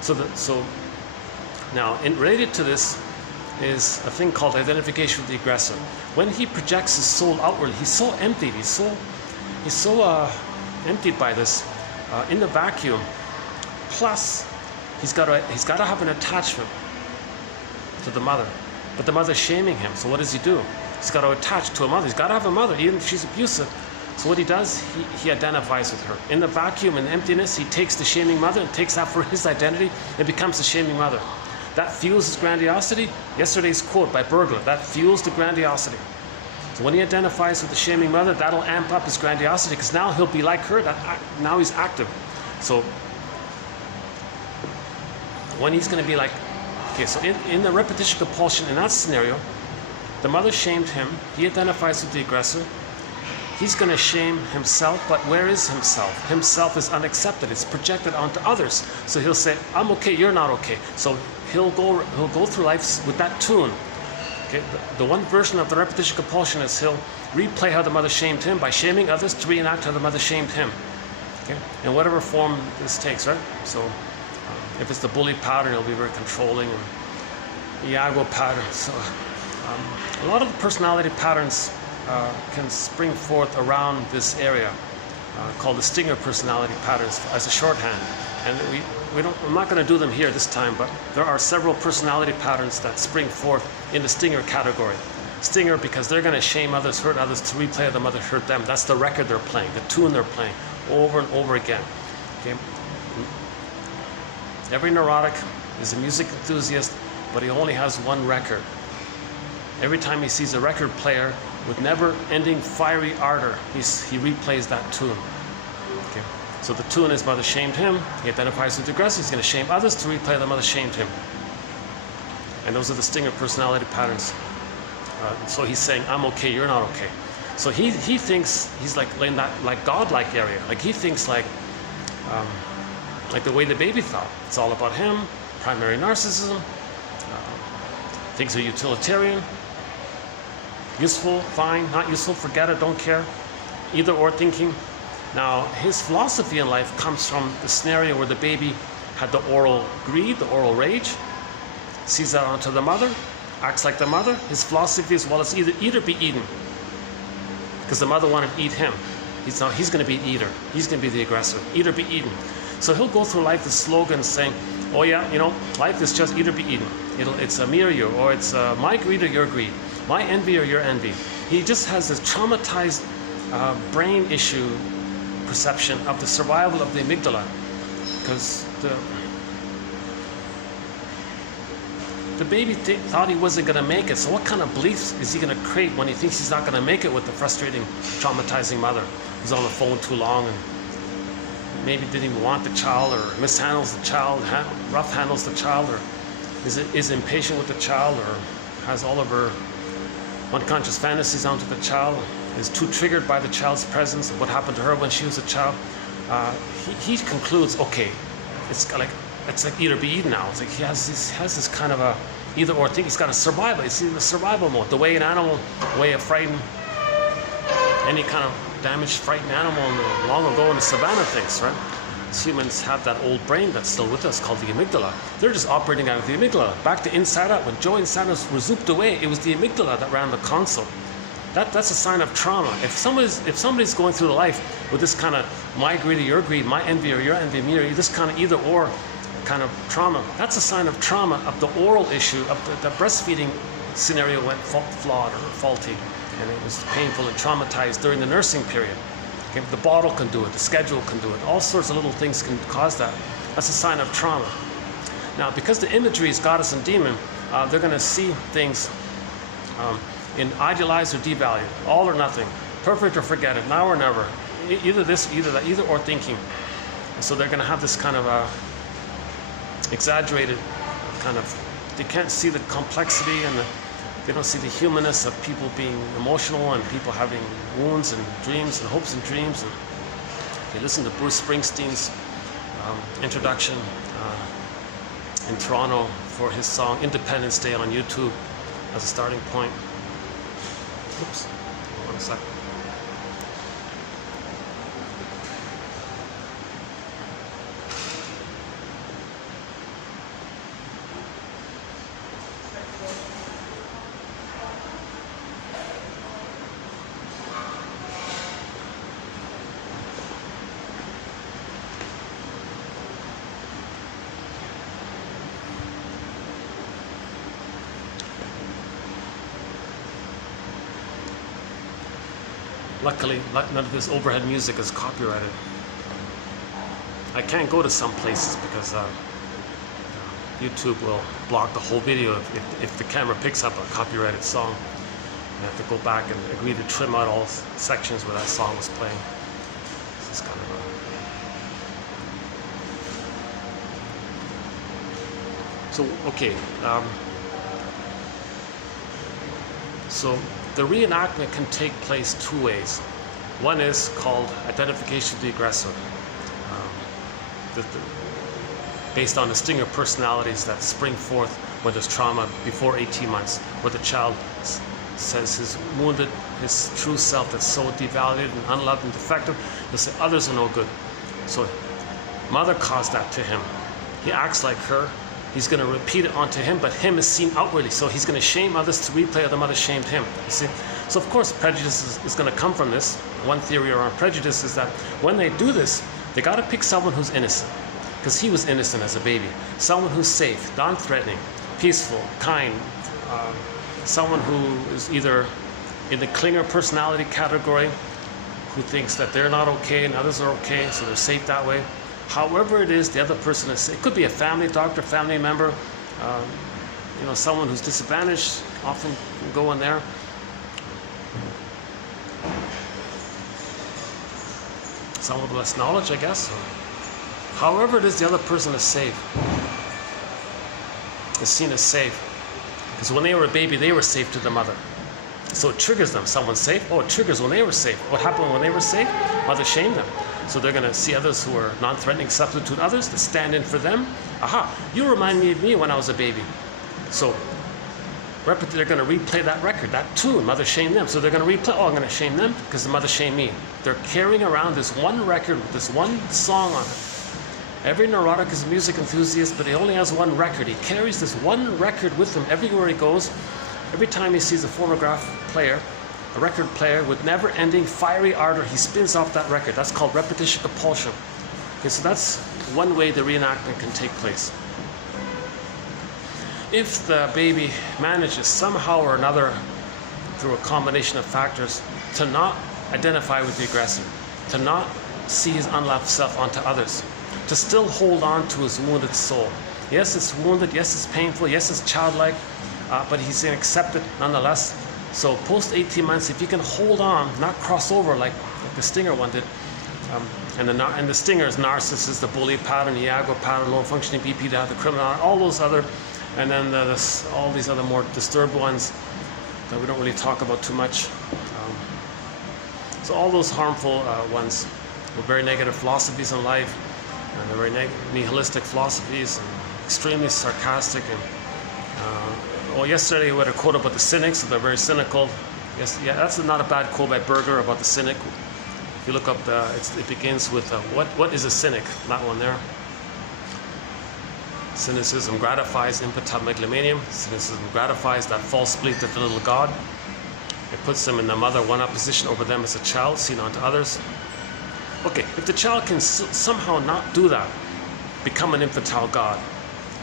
So now, related to this is a thing called identification with the aggressor. When he projects his soul outwardly, he's so emptied. He's so emptied by this in the vacuum. Plus, he's got to have an attachment to the mother, but the mother's shaming him. So what does he do? He's got to attach to a mother. He's got to have a mother, even if she's abusive. So what he does, he identifies with her. In the vacuum and emptiness, he takes the shaming mother and takes that for his identity and becomes the shaming mother. That fuels his grandiosity. Yesterday's quote by Bergler, that fuels the grandiosity. So when he identifies with the shaming mother, that'll amp up his grandiosity, because now he'll be like her. Now he's active. So when he's going to be like, okay, so in the repetition compulsion, in that scenario, the mother shamed him. He identifies with the aggressor. He's going to shame himself, but where is himself? Himself is unaccepted. It's projected onto others. So he'll say, I'm okay, you're not okay. So he'll go through life with that tune. Okay, the one version of the repetition compulsion is he'll replay how the mother shamed him by shaming others to reenact how the mother shamed him. Okay, in whatever form this takes, right? So if it's the bully pattern, he'll be very controlling, and Iago pattern. So a lot of the personality patterns can spring forth around this area called the Stinger personality patterns as a shorthand. And I'm not going to do them here this time, but there are several personality patterns that spring forth in the Stinger category. Stinger because they're going to shame others, hurt others, to replay the mother hurt them. That's the record they're playing, the tune they're playing over and over again. Okay. Every neurotic is a music enthusiast, but he only has one record. Every time he sees a record player with never-ending fiery ardor, he replays that tune. Okay. So the tune is mother shamed him. He identifies with the aggressor. He's going to shame others to replay the mother shamed him. And those are the Stinger personality patterns. So he's saying, I'm okay, you're not okay. So he thinks he's like in that like godlike area. Like he thinks like the way the baby thought. It's all about him, primary narcissism. Things are utilitarian. Useful, fine, not useful, forget it, don't care. Either or thinking. Now, his philosophy in life comes from the scenario where the baby had the oral greed, the oral rage, sees that onto the mother, acts like the mother. His philosophy is, well, it's either eat or be eaten. Because the mother wanted to eat him. He's going to be an eater. He's going to be the aggressor. Eat or be eaten. So he'll go through life with slogans saying, oh yeah, life is just eat or be eaten. It's a me or you, or it's my greed or your greed, my envy or your envy. He just has this traumatized brain issue perception of the survival of the amygdala, because the baby thought he wasn't going to make it. So what kind of beliefs is he going to create when he thinks he's not going to make it with the frustrating, traumatizing mother who's on the phone too long and maybe didn't even want the child, or mishandles the child, rough handles the child, or is impatient with the child, or has all of her unconscious fantasies onto the child, is too triggered by the child's presence, what happened to her when she was a child. He concludes, okay, it's like eat or be eaten now. It's like he has this kind of a either or thing. He's got a survival. It's in the survival mode. The way an animal, way of frightened, any kind of damaged, frightened animal long ago in the savannah thinks, right? As humans have that old brain that's still with us called the amygdala. They're just operating out of the amygdala. Back to Inside Out, when Joe Inside Out was zooped away, it was the amygdala that ran the console. That's a sign of trauma. If somebody's going through life with this kind of my greed or your greed, my envy or your envy, me or you, this kind of either or kind of trauma, that's a sign of trauma of the oral issue, of the breastfeeding scenario went flawed or faulty, and it was painful and traumatized during the nursing period. Okay, the bottle can do it, the schedule can do it, all sorts of little things can cause that. That's a sign of trauma. Now, because the imagery is goddess and demon, they're going to see things in idealized or devalued, all or nothing, perfect or forget it, now or never, either this, either that, either or thinking. And so they're going to have this kind of exaggerated kind of, they can't see the complexity and they don't see the humanness of people being emotional and people having wounds and dreams and hopes and dreams. And if you listen to Bruce Springsteen's introduction in Toronto for his song Independence Day on YouTube as a starting point. Oops, 1 second. Luckily, none of this overhead music is copyrighted. I can't go to some places because YouTube will block the whole video if the camera picks up a copyrighted song. I have to go back and agree to trim out all sections where that song was playing. This is kind of so okay. So the reenactment can take place two ways. One is called identification of the aggressor, based on the stinger personalities that spring forth when there's trauma before 18 months, where the child says his wounded, his true self that's so devalued and unloved and defective, he'll say others are no good. So mother caused that to him. He acts like her. He's going to repeat it onto him, but him is seen outwardly. So he's going to shame others to replay how the mother shamed him. You see? So of course prejudice is going to come from this. One theory around prejudice is that when they do this, they got to pick someone who's innocent, because he was innocent as a baby. Someone who's safe, non-threatening, peaceful, kind. Someone who is either in the clinger personality category, who thinks that they're not okay and others are okay, so they're safe that way. However it is, the other person is, it could be a family doctor, family member, someone who's disadvantaged, often go in there. Someone with less knowledge, I guess. However it is, the other person is safe, is seen as safe. Because when they were a baby, they were safe to the mother. So it triggers them. Someone's safe. Oh, it triggers when they were safe. What happened when they were safe? Mother shamed them. So they're going to see others who are non-threatening, substitute others to stand in for them. Aha, you remind me of me when I was a baby. So they're going to replay that record, that tune. Mother shamed them. So they're going to replay, oh, I'm going to shame them because the mother shamed me. They're carrying around this one record with this one song on it. Every neurotic is a music enthusiast, but he only has one record. He carries this one record with him everywhere he goes. Every time he sees a phonograph player, a record player with never-ending fiery ardor, he spins off that record. That's called repetition compulsion. Okay, so that's one way the reenactment can take place. If the baby manages somehow or another, through a combination of factors, to not identify with the aggressor, to not see his unloved self onto others, to still hold on to his wounded soul. Yes, it's wounded, yes, it's painful, yes, it's childlike, but he's going to accept it nonetheless. So post 18 months, if you can hold on, not cross over like the stinger one did, and the stinger is narcissist, the bully pattern, Iago pattern, low functioning BP, the criminal, all those other, and then all these other more disturbed ones that we don't really talk about too much. So all those harmful ones with very negative philosophies in life, and they're very nihilistic philosophies, and extremely sarcastic. And yesterday we had a quote about the cynics, so they're very cynical. Yes, yeah, that's not a bad quote by Berger about the cynic. If you look up it begins with what is a cynic? That one there. Cynicism gratifies infantile megalomanium. Cynicism gratifies that false belief that the little God. It puts them in the mother one-up position over them as a child, seen onto others. Okay, if the child can somehow not do that, become an infantile god.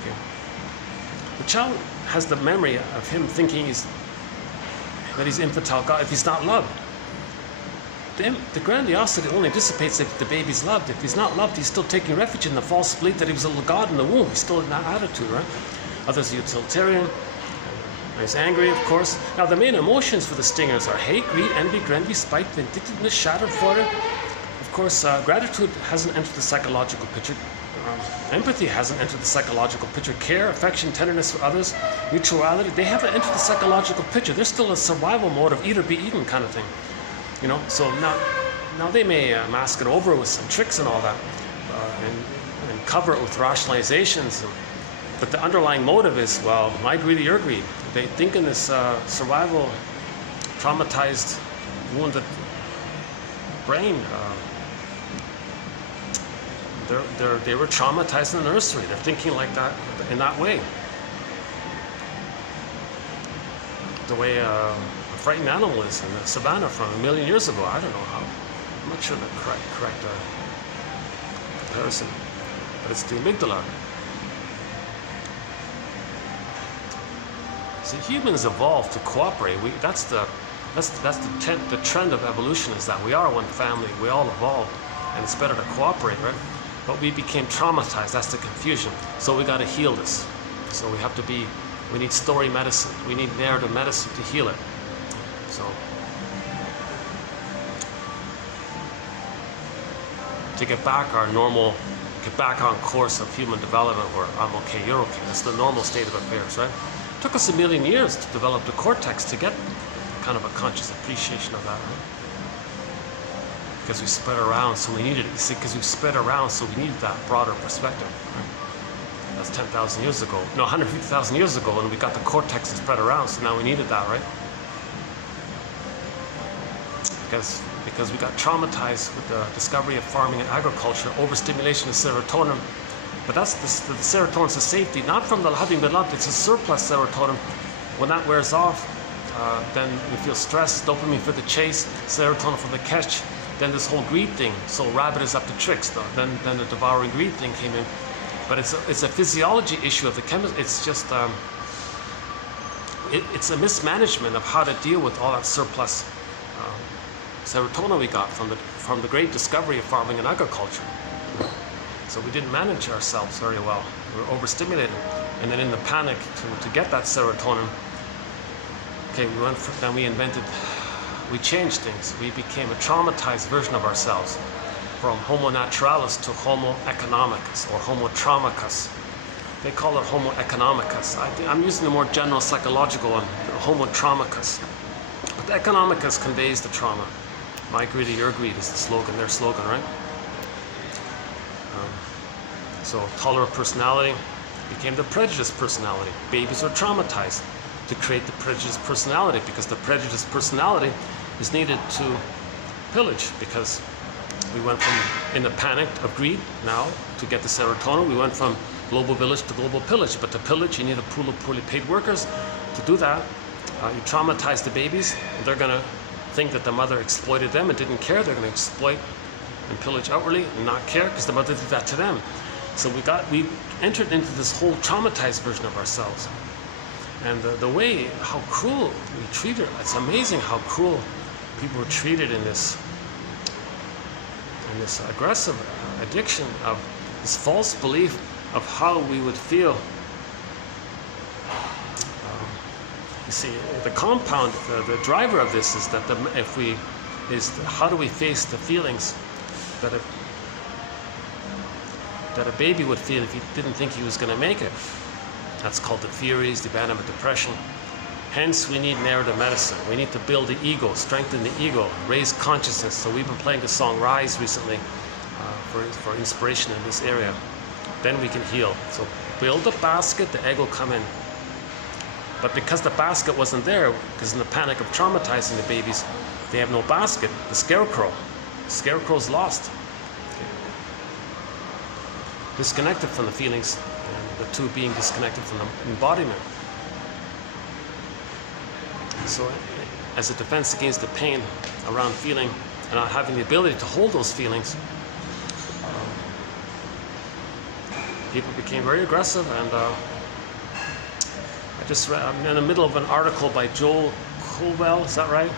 Okay. The child has the memory of him thinking that he's infantile god if he's not loved. The grandiosity only dissipates if the baby's loved. If he's not loved, he's still taking refuge in the false belief that he was a god in the womb. He's still in that attitude, right? Others are utilitarian. He's angry, of course. Now, the main emotions for the stingers are hate, greed, envy, envy, spite, vindictiveness, shattered flutter. Of course, gratitude hasn't entered the psychological picture. Empathy hasn't entered the psychological picture. Care, affection, tenderness for others, mutuality, they haven't entered the psychological picture. They're still in a survival mode of eat or be eaten kind of thing. You know, so now they may mask it over with some tricks and all that, and cover it with rationalizations. But the underlying motive is, well, my greed or your greed. They think in this survival, traumatized, wounded brain. They were traumatized in the nursery. They're thinking like that, in that way. The way a frightened animal is in the savannah from 1 million years ago. I don't know how. I'm not sure the correct comparison, but it's the amygdala. See, humans evolved to cooperate. That's the trend of evolution, is that we are one family. We all evolved, and it's better to cooperate, right? But we became traumatized. That's the confusion. So we got to heal this. So we need story medicine. We need narrative medicine to heal it. So to get back on course of human development, where I'm okay, you're okay. That's the normal state of affairs, right? It took us 1 million years to develop the cortex to get kind of a conscious appreciation of that, right? Because we spread around, so we needed it. You see, because we spread around, so we needed that broader perspective, right? That's 10,000 years ago. No, 150,000 years ago, and we got the cortex and spread around, so now we needed that, right? Because we got traumatized with the discovery of farming and agriculture, overstimulation of serotonin. But that's the serotonin's a safety, not from the having been loved. It's a surplus serotonin. When that wears off, then we feel stress, dopamine for the chase, serotonin for the catch. Then this whole greed thing. So rabbit is up to tricks. Though. Then the devouring greed thing came in. But it's a physiology issue of the chemistry. It's just it's a mismanagement of how to deal with all that surplus serotonin we got from the great discovery of farming and agriculture. So we didn't manage ourselves very well. We were overstimulated, and then in the panic to get that serotonin, okay, we changed things. We became a traumatized version of ourselves, from Homo naturalis to Homo economicus or Homo traumicus. They call it Homo economicus. I'm using the more general psychological one, Homo traumicus. But the economicus conveys the trauma. My greed or your greed is the slogan, their slogan, right? So tolerant personality became the prejudiced personality. Babies are traumatized to create the prejudiced personality, because the prejudiced personality is needed to pillage, because we went from in the panic of greed now to get the serotonin. We went from global village to global pillage. But to pillage, you need a pool of poorly paid workers. To do that, you traumatize the babies. And they're going to think that the mother exploited them and didn't care. They're going to exploit and pillage outwardly and not care because the mother did that to them. So we entered into this whole traumatized version of ourselves. And the way, how cruel we treated, it's amazing how cruel people were treated in this aggressive addiction of this false belief of how we would feel. You see, the compound, the driver of this is that how do we face the feelings that a baby would feel if he didn't think he was going to make it. That's called the Furies, the abandonment depression. Hence, we need narrative medicine. We need to build the ego, strengthen the ego, raise consciousness. So we've been playing the song Rise recently for inspiration in this area. Then we can heal. So build a basket, the egg will come in. But because the basket wasn't there, because in the panic of traumatizing the babies, they have no basket. The scarecrow's lost. Disconnected from the feelings, and the two being disconnected from the embodiment. So as a defense against the pain around feeling and not having the ability to hold those feelings, people became very aggressive. And I'm in the middle of an article by Joel Colwell, is that right?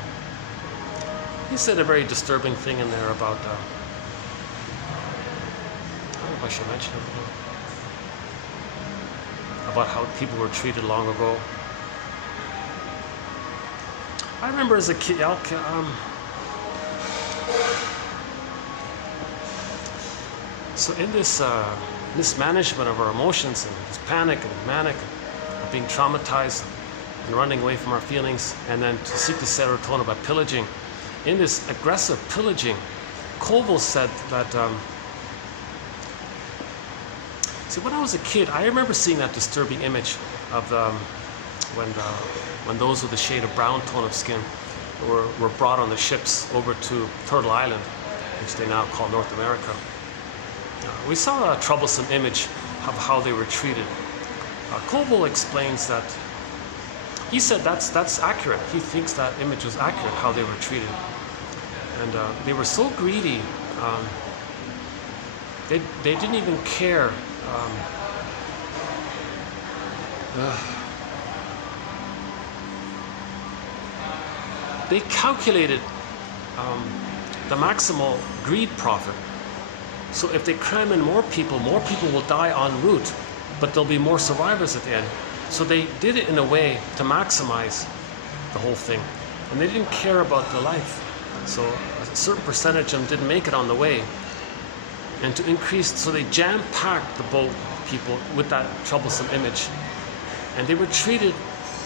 He said a very disturbing thing in there about, I don't know if I should mention it, about how people were treated long ago. I remember as a kid, so in this mismanagement of our emotions and this panic and manic, and being traumatized and running away from our feelings, and then to seek the serotonin by pillaging, in this aggressive pillaging, Colville said that, see, when I was a kid, I remember seeing that disturbing image of when those with a shade of brown tone of skin were brought on the ships over to Turtle Island, which they now call North America. We saw a troublesome image of how they were treated. Colville explains that he said that's accurate. He thinks that image was accurate, how they were treated. And they were so greedy, they didn't even care. They calculated the maximal greed profit. So if they cram in more people will die en route, but there'll be more survivors at the end. So they did it in a way to maximize the whole thing. And they didn't care about the life. So a certain percentage of them didn't make it on the way. And to increase, so they jam-packed the boat people with that troublesome image. And they were treated,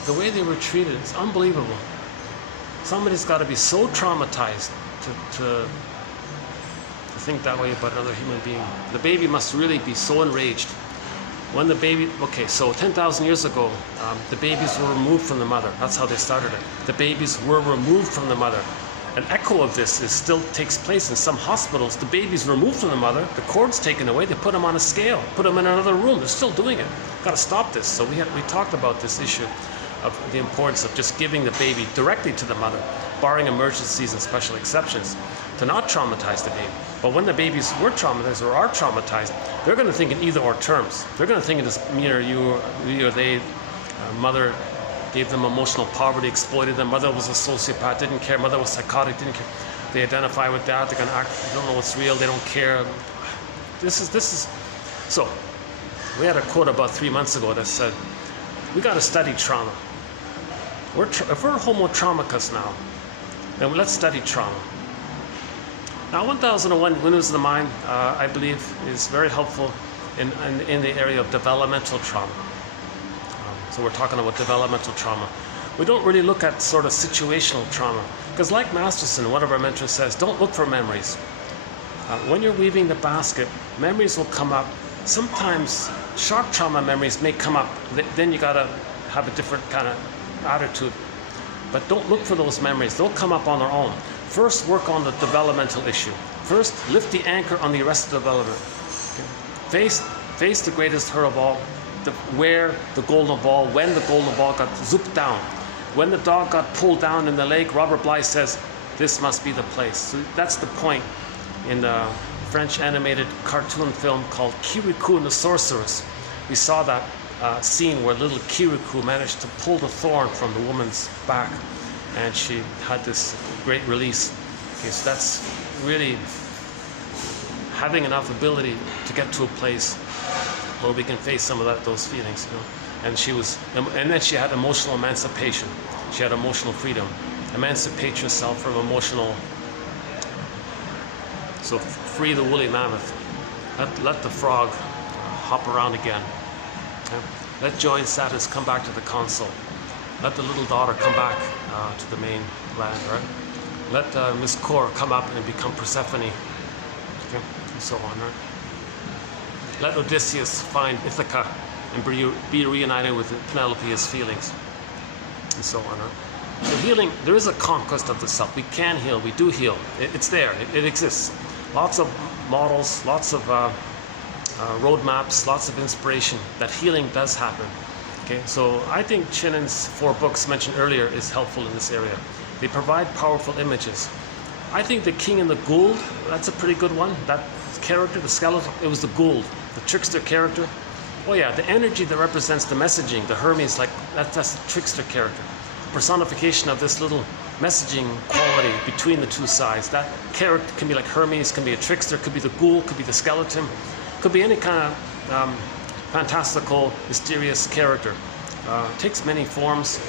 the way they were treated is unbelievable. Somebody's got to be so traumatized to think that way about another human being. The baby must really be so enraged. When the baby, okay, so 10,000 years ago, the babies were removed from the mother. That's how they started it. The babies were removed from the mother. An echo of this still takes place in some hospitals. The baby's removed from the mother, the cord's taken away, they put them on a scale, put them in another room. They're still doing it. Got to stop this. So we talked about this issue of the importance of just giving the baby directly to the mother, barring emergencies and special exceptions, to not traumatize the baby. But when the babies were traumatized or are traumatized, they're going to think in either or terms. They're going to think in this, me or you or they, mother gave them emotional poverty, exploited them, mother was a sociopath, didn't care, mother was psychotic, didn't care. They identify with that, they're going to act, they don't know what's real, they don't care. This is, so we had a quote about 3 months ago that said, we got to study trauma. If we're homo traumicus now, then let's study trauma. Now 1001 Windmills of the Mind, I believe, is very helpful in the area of developmental trauma. So we're talking about developmental trauma. We don't really look at sort of situational trauma, because like Masterson, one of our mentors says, don't look for memories. When you're weaving the basket, memories will come up. Sometimes sharp trauma memories may come up. Then you gotta have a different kind of attitude. But don't look for those memories. They'll come up on their own. First, work on the developmental issue. First, lift the anchor on the arrested development. Okay? Face the greatest hurt of all, where the golden ball, when the golden ball got zooped down. When the dog got pulled down in the lake, Robert Bly says, this must be the place. So that's the point in the French animated cartoon film called Kirikou and the Sorceress. We saw that scene where little Kirikou managed to pull the thorn from the woman's back, and she had this great release. Okay, so that's really having enough ability to get to a place where we can face some of those feelings, you know. And then she had emotional emancipation. She had emotional freedom. Emancipate yourself from emotional. So free the woolly mammoth. Let the frog hop around again. Okay? Let joy and sadness come back to the console. Let the little daughter come back to the main land, right? Let Miss Core come up and become Persephone, okay? And so on, right? Let Odysseus find Ithaca and be reunited with Penelope, his feelings, and so on, right? So healing, there is a conquest of the self. We can heal, we do heal. It's there, it exists. Lots of models, lots of roadmaps, lots of inspiration that healing does happen. Okay, so I think Chinan's 4 books mentioned earlier is helpful in this area. They provide powerful images. I think the king and the Gould, that's a pretty good one. That character, the skeleton, it was the Gould, the trickster character. Oh yeah, the energy that represents the messaging, the Hermes, like that's the trickster character. Personification of this little messaging quality between the two sides. That character can be like Hermes, can be a trickster, could be the Gould, could be the skeleton, could be any kind of fantastical, mysterious character. Takes many forms.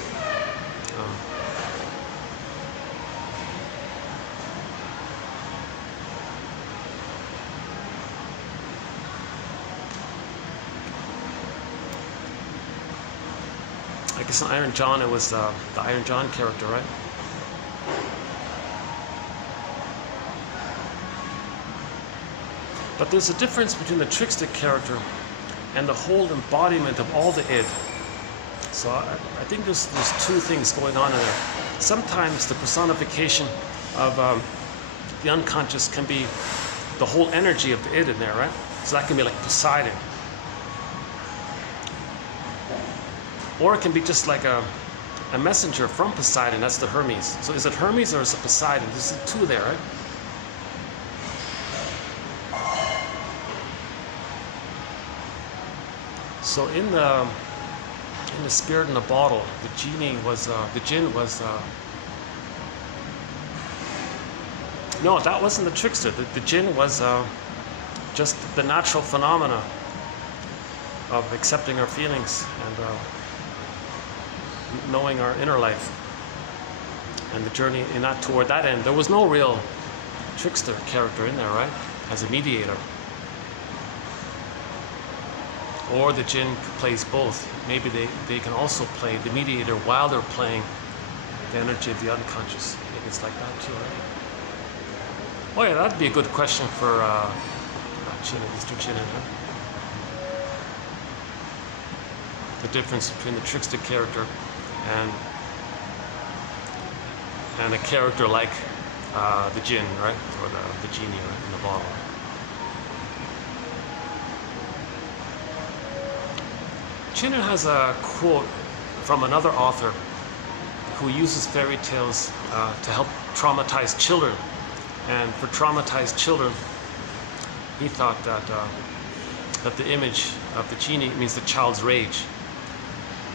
I guess in Iron John, it was the Iron John character, right? But there's a difference between the trickster character and the whole embodiment of all the id. So I think there's two things going on in there. Sometimes the personification of the unconscious can be the whole energy of the id in there, right? So that can be like Poseidon. Or it can be just like a messenger from Poseidon, that's the Hermes. So is it Hermes or is it Poseidon? There's two there, right? So in the spirit in the bottle, the genie was, the jinn was, no, that wasn't the trickster. The jinn was just the natural phenomena of accepting our feelings and knowing our inner life and the journey in that toward that end. There was no real trickster character in there, right? As a mediator. Or the jinn plays both. Maybe they can also play the mediator while they're playing the energy of the unconscious. Maybe it's like that too, right? Oh yeah, that'd be a good question for Mr. Chinnan, huh? The difference between the trickster character and a character like the jinn, right? Or the genie right? In the bottle. Chinnan has a quote from another author who uses fairy tales to help traumatize children. And for traumatized children, he thought that the image of the genie means the child's rage.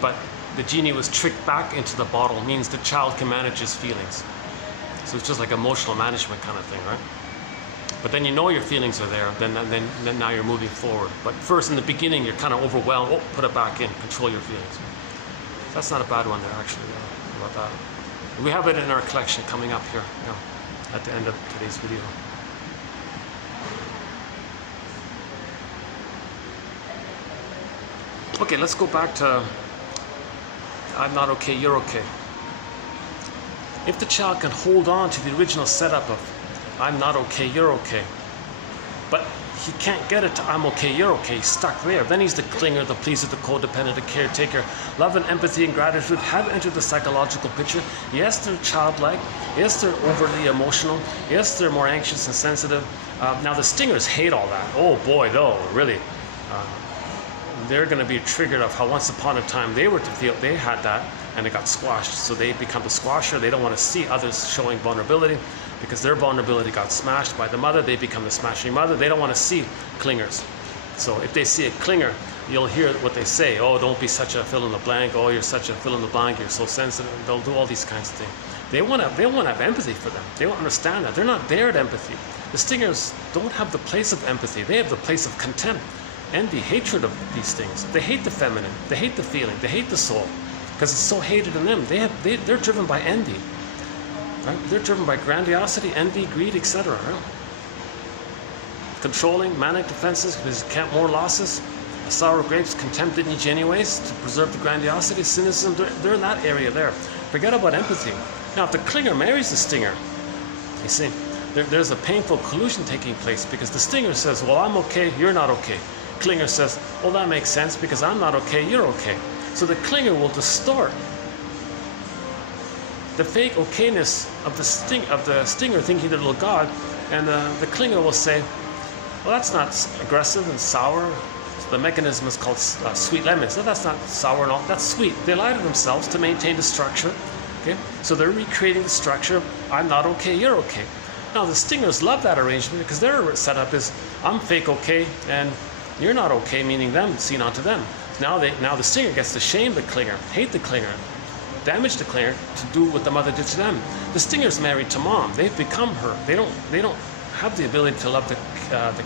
But the genie was tricked back into the bottle, means the child can manage his feelings. So it's just like emotional management kind of thing, right? But then you know your feelings are there, then now you're moving forward. But first, in the beginning, you're kind of overwhelmed. Oh, put it back in, control your feelings. That's not a bad one there, actually, about that. We have it in our collection coming up here, at the end of today's video. Okay, let's go back to I'm not okay, you're okay. If the child can hold on to the original setup of I'm not okay, you're okay, but he can't get it to I'm okay, you're okay, he's stuck there. Then he's the clinger, the pleaser, the codependent, the caretaker. Love and empathy and gratitude have entered the psychological picture. Yes, they're childlike. Yes, they're overly emotional. Yes, they're more anxious and sensitive. Now the stingers hate all that. Oh boy, though, really. They're going to be triggered of how once upon a time they were to feel they had that and it got squashed. So they become the squasher. They don't want to see others showing vulnerability because their vulnerability got smashed by the mother. They become the smashing mother. They don't want to see clingers. So if they see a clinger, you'll hear what they say. Oh, don't be such a fill in the blank. Oh, you're such a fill in the blank. You're so sensitive. They'll do all these kinds of things. They want to have empathy for them. They don't understand that. They're not there at empathy. The stingers don't have the place of empathy. They have the place of contempt. Envy, hatred of these things. They hate the feminine. They hate the feeling. They hate the soul because it's so hated in them. They're driven by envy. Right? They're driven by grandiosity, envy, greed, etc. Right? Controlling, manic defenses because you can't more losses. Sour grapes, contempt didn't eat you anyways to preserve the grandiosity, cynicism. They're in that area there. Forget about empathy. Now, if the clinger marries the stinger, you see, there's a painful collusion taking place because the stinger says, well, I'm okay, you're not okay. Clinger says, well, that makes sense because I'm not okay, you're okay. So the clinger will distort the fake okayness of the stinger thinking the little god, and the clinger will say, well, that's not aggressive and sour. So the mechanism is called sweet lemon. So that's not sour and all, that's sweet. They lie to themselves to maintain the structure Okay, so they're recreating the structure. I'm not okay, you're okay. Now the stingers love that arrangement because their setup is I'm fake okay and you're not okay, meaning them, seen onto them. Now the stinger gets to shame the clinger, hate the clinger, damage the clinger to do what the mother did to them. The stinger's married to mom. They've become her. They don't have the ability to love the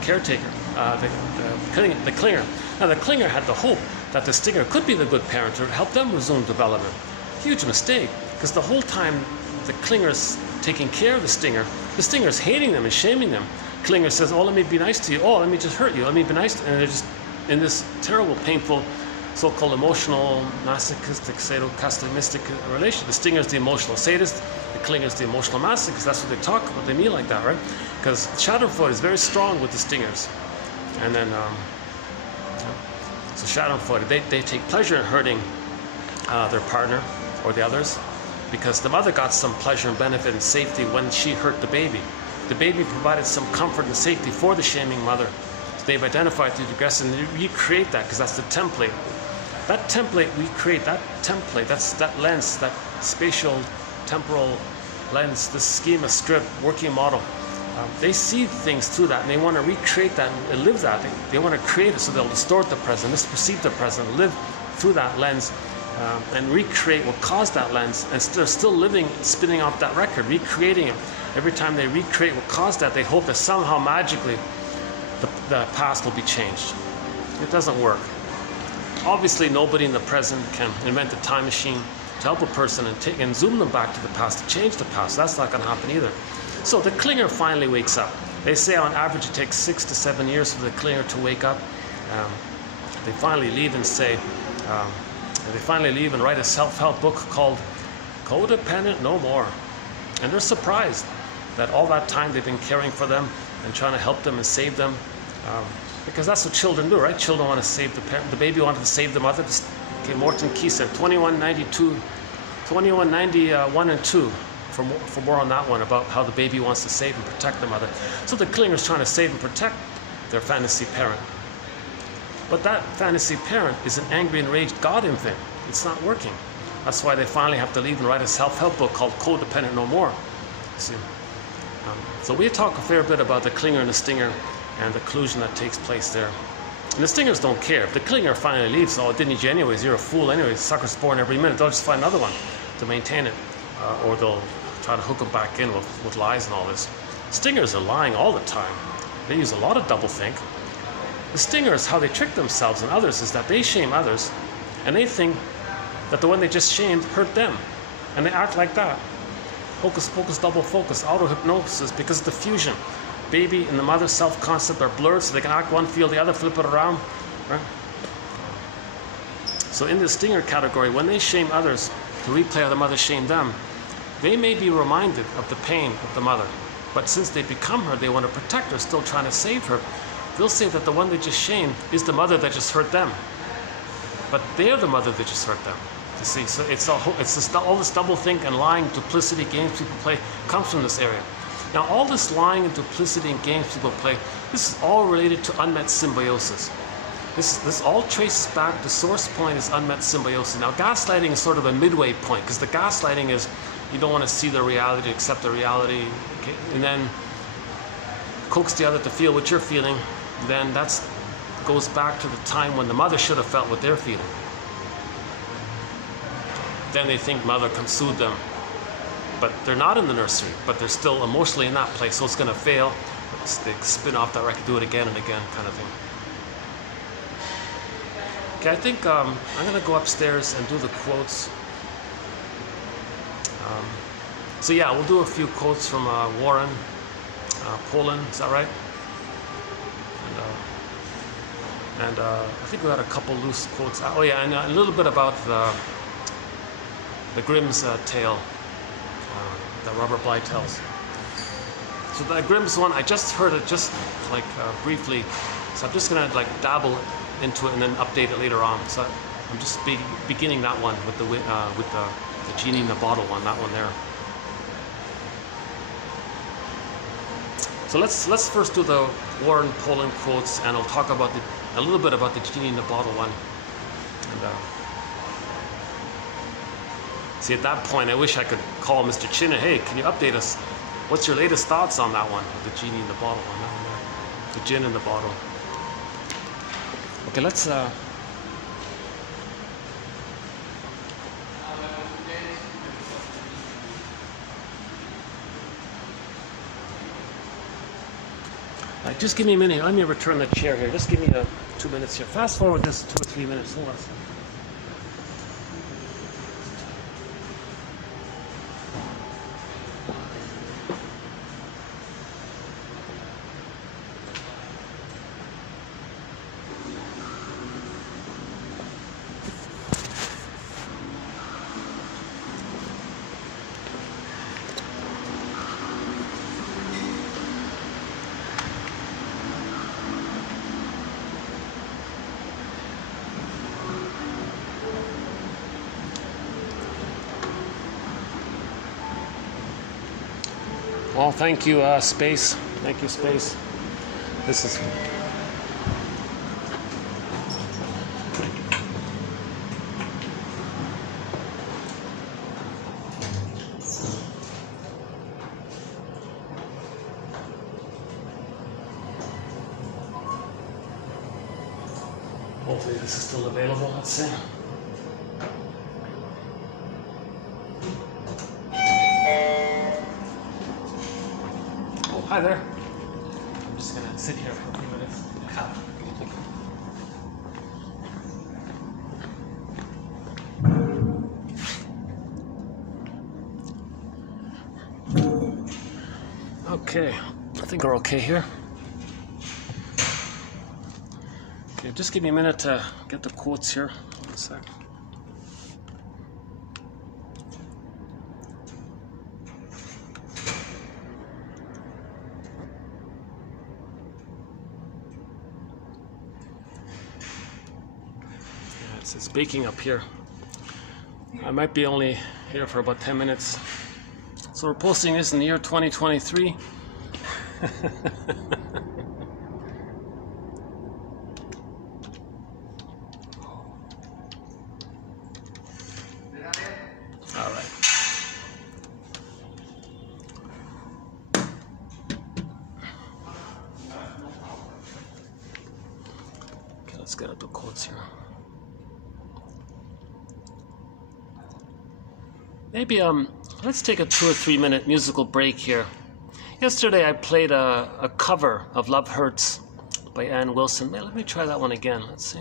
caretaker, the clinger. Now the clinger had the hope that the stinger could be the good parent to help them resume development. Huge mistake, because the whole time the clinger's taking care of the stinger's hating them and shaming them. Clinger says, oh, let me be nice to you. Oh, let me just hurt you. Let me be nice. And they're just in this terrible, painful, so-called emotional, masochistic, sadomasochistic relation. The stinger's the emotional sadist. The clinger's the emotional masochist. That's what they talk about. They mean like that, right? Because Schadenfreude is very strong with the stingers. And then, so Schadenfreude, they take pleasure in hurting their partner or the others, because the mother got some pleasure and benefit and safety when she hurt the baby. The baby provided some comfort and safety for the shaming mother. So they've identified the aggressor and they recreate that because that's the template. That template, we create that template, that's that lens, that spatial temporal lens, the schema, script, working model. They see things through that and they want to recreate that and live that. They want to create it so they'll distort the present, misperceive the present, live through that lens. And recreate what caused that lens, and they're still living, spinning off that record, recreating it. Every time they recreate what caused that, they hope that somehow magically the past will be changed. It doesn't work. Obviously, nobody in the present can invent a time machine to help a person and zoom them back to the past, to change the past. That's not going to happen either. So the clinger finally wakes up. They say on average it takes 6 to 7 years for the clinger to wake up. They finally leave and say, they finally leave and write a self-help book called Codependent No More. And they're surprised that all that time they've been caring for them and trying to help them and save them. Because that's what children do, right? Children want to save the parent. The baby wanted to save the mother. Okay, Morton Key said 2191 and 2 for more on that one about how the baby wants to save and protect the mother. So the clinger's trying to save and protect their fantasy parent. But that fantasy parent is an angry, enraged God infant. It's not working. That's why they finally have to leave and write a self-help book called Codependent No More. See? So we talk a fair bit about the clinger and the stinger and the collusion that takes place there. And the stingers don't care. If the clinger finally leaves, oh, it didn't need you anyways, you're a fool anyways, sucker's born every minute, they'll just find another one to maintain it. Or they'll try to hook them back in with lies and all this. Stingers are lying all the time. They use a lot of doublethink. The stingers, how they trick themselves and others, is that they shame others, and they think that the one they just shamed hurt them, and they act like that. Hocus pocus, double focus, auto-hypnosis, because of the fusion. Baby and the mother self-concept are blurred, so they can act one, feel the other, flip it around. Right? So in the stinger category, when they shame others, to replay how the mother shamed them, they may be reminded of the pain of the mother, but since they become her, they want to protect her, still trying to save her. They'll say that the one they just shamed is the mother that just hurt them, but they're the mother that just hurt them. You see, so all this doublethink and lying, duplicity, games people play comes from this area. Now, all this lying and duplicity and games people play, this is all related to unmet symbiosis. This all traces back. The source point is unmet symbiosis. Now, gaslighting is sort of a midway point, because the gaslighting is you don't want to see the reality, accept the reality, okay? And then coax the other to feel what you're feeling. Then that goes back to the time when the mother should have felt what they're feeling. Then they think mother can soothe them, but they're not in the nursery, but they're still emotionally in that place, so it's going to fail. They spin off that record, do it again and again, kind of thing. Okay, I think I'm going to go upstairs and do the quotes. So yeah, we'll do a few quotes from Warren, Poland, is that right? And I think we had a couple loose quotes. Oh yeah, and a little bit about the Grimm's tale that Robert Bly tells. So the Grimm's one, I just heard it just like briefly, so I'm just gonna like dabble into it and then update it later on. So I'm just beginning that one with the genie in the bottle one, that one there. So let's first do the Warren Poland quotes, and I'll talk about a little bit about the genie in the bottle one. And See, at that point, I wish I could call Mr. Chin and, hey, can you update us? What's your latest thoughts on that one? The genie in the bottle. The gin in the bottle. Okay, let's just give me a minute. Let me return the chair here. Just give me 2 minutes here. Fast forward this 2 or 3 minutes. Hold on a second. Well, thank you, Space. Thank you, Space. This is... Hopefully this is still available, let's see. Hi there. I'm just gonna sit here for a few minutes. Okay, I think we're okay here. Okay, just give me a minute to get the quotes here. One sec. It's baking up here. I might be only here for about 10 minutes. So we're posting this in the year 2023. All right. Okay, let's get up the quotes here. Maybe let's take a 2 or 3 minute musical break here. Yesterday I played a cover of Love Hurts by Ann Wilson. Let me try that one again. Let's see.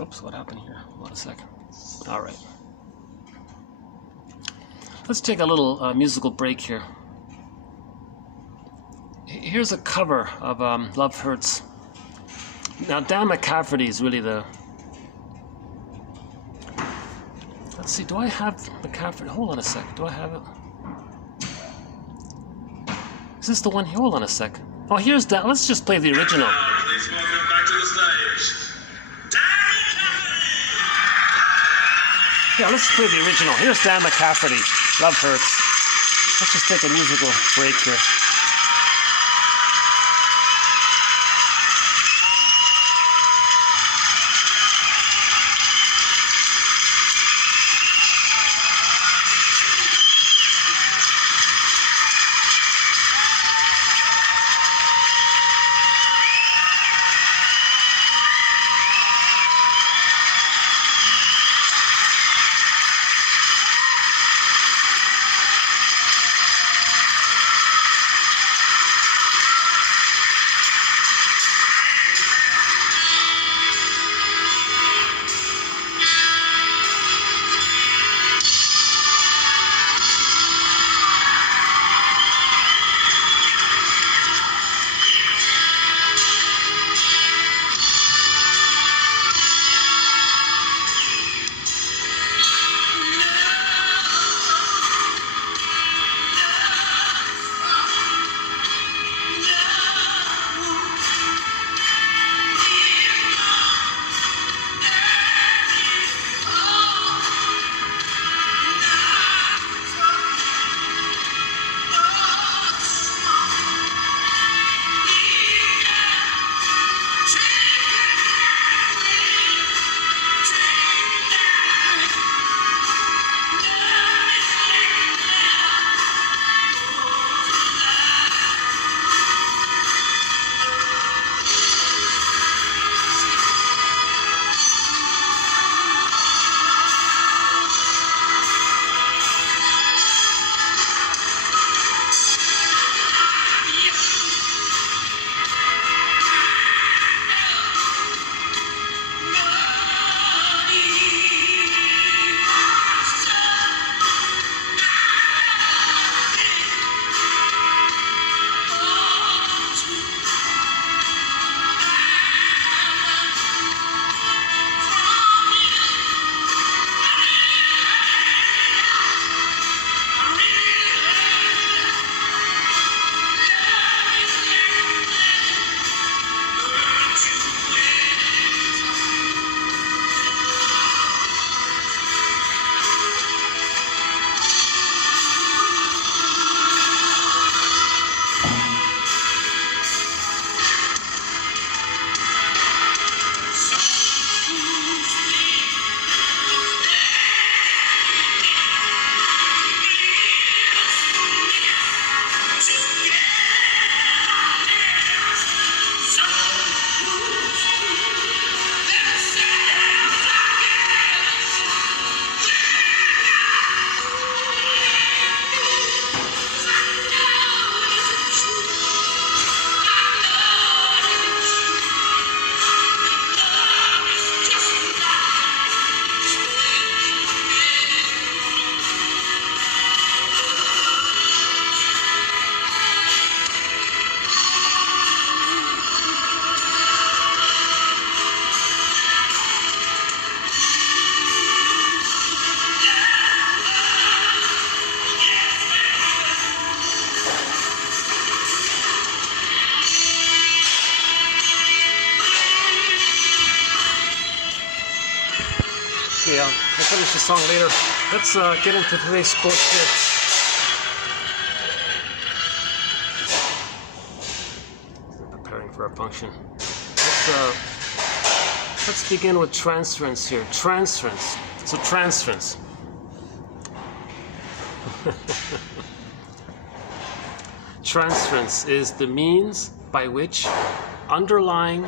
Oops, what happened here? Hold on a second. All right. Let's take a little musical break here. Here's a cover of Love Hurts. Now, Dan McCafferty is really the... Let's see, do I have McCafferty? Hold on a sec. Do I have it? Is this the one here? Hold on a sec. Oh, here's Dan. Let's just play the original. Please welcome back to the stage, Dan McCafferty! Yeah, let's play the original. Here's Dan McCafferty. Love Hurts. Let's just take a musical break here. Okay, I'll finish the song later. Let's get into today's quote here. Preparing for a function. Let's begin with transference here. Transference. So transference. Transference is the means by which underlying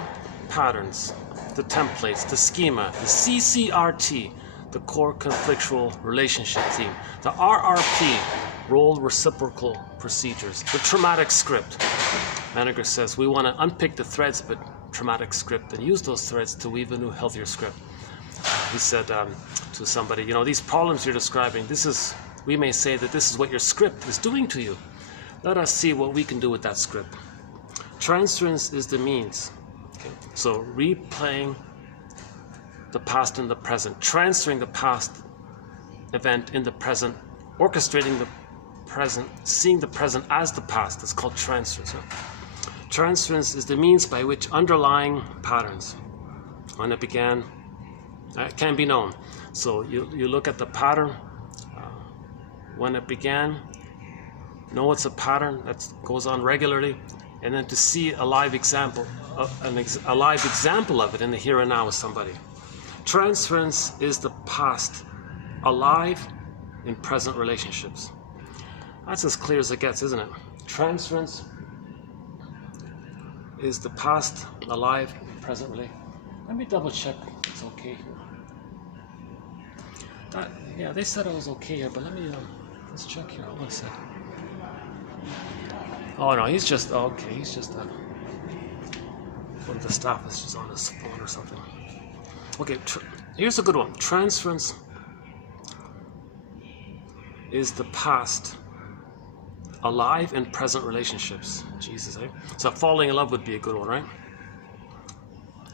patterns, the templates, the schema, the CCRT, the core conflictual relationship theme, the RRP, role reciprocal procedures, the traumatic script. Menninger says we want to unpick the threads of a traumatic script and use those threads to weave a new, healthier script. He said to somebody, these problems you're describing, we may say that this is what your script is doing to you. Let us see what we can do with that script. Transference is the means. Okay. So replaying the past in the present, transferring the past event in the present, orchestrating the present, seeing the present as the past. It's called transference. Transference is the means by which underlying patterns, when it began, can be known. So you look at the pattern, when it began, know it's a pattern that goes on regularly, and then to see a live example, a live example of it in the here and now with somebody. Transference is the past alive in present relationships. That's as clear as it gets, isn't it? Transference is the past alive in present relationships. Let me double check it's okay here. Yeah, they said it was okay here, but let's check here. Hold on a sec. Oh no, he's just one of the staff is just on his phone or something. Okay, here's a good one. Transference is the past alive in present relationships. Jesus, eh? So falling in love would be a good one, right?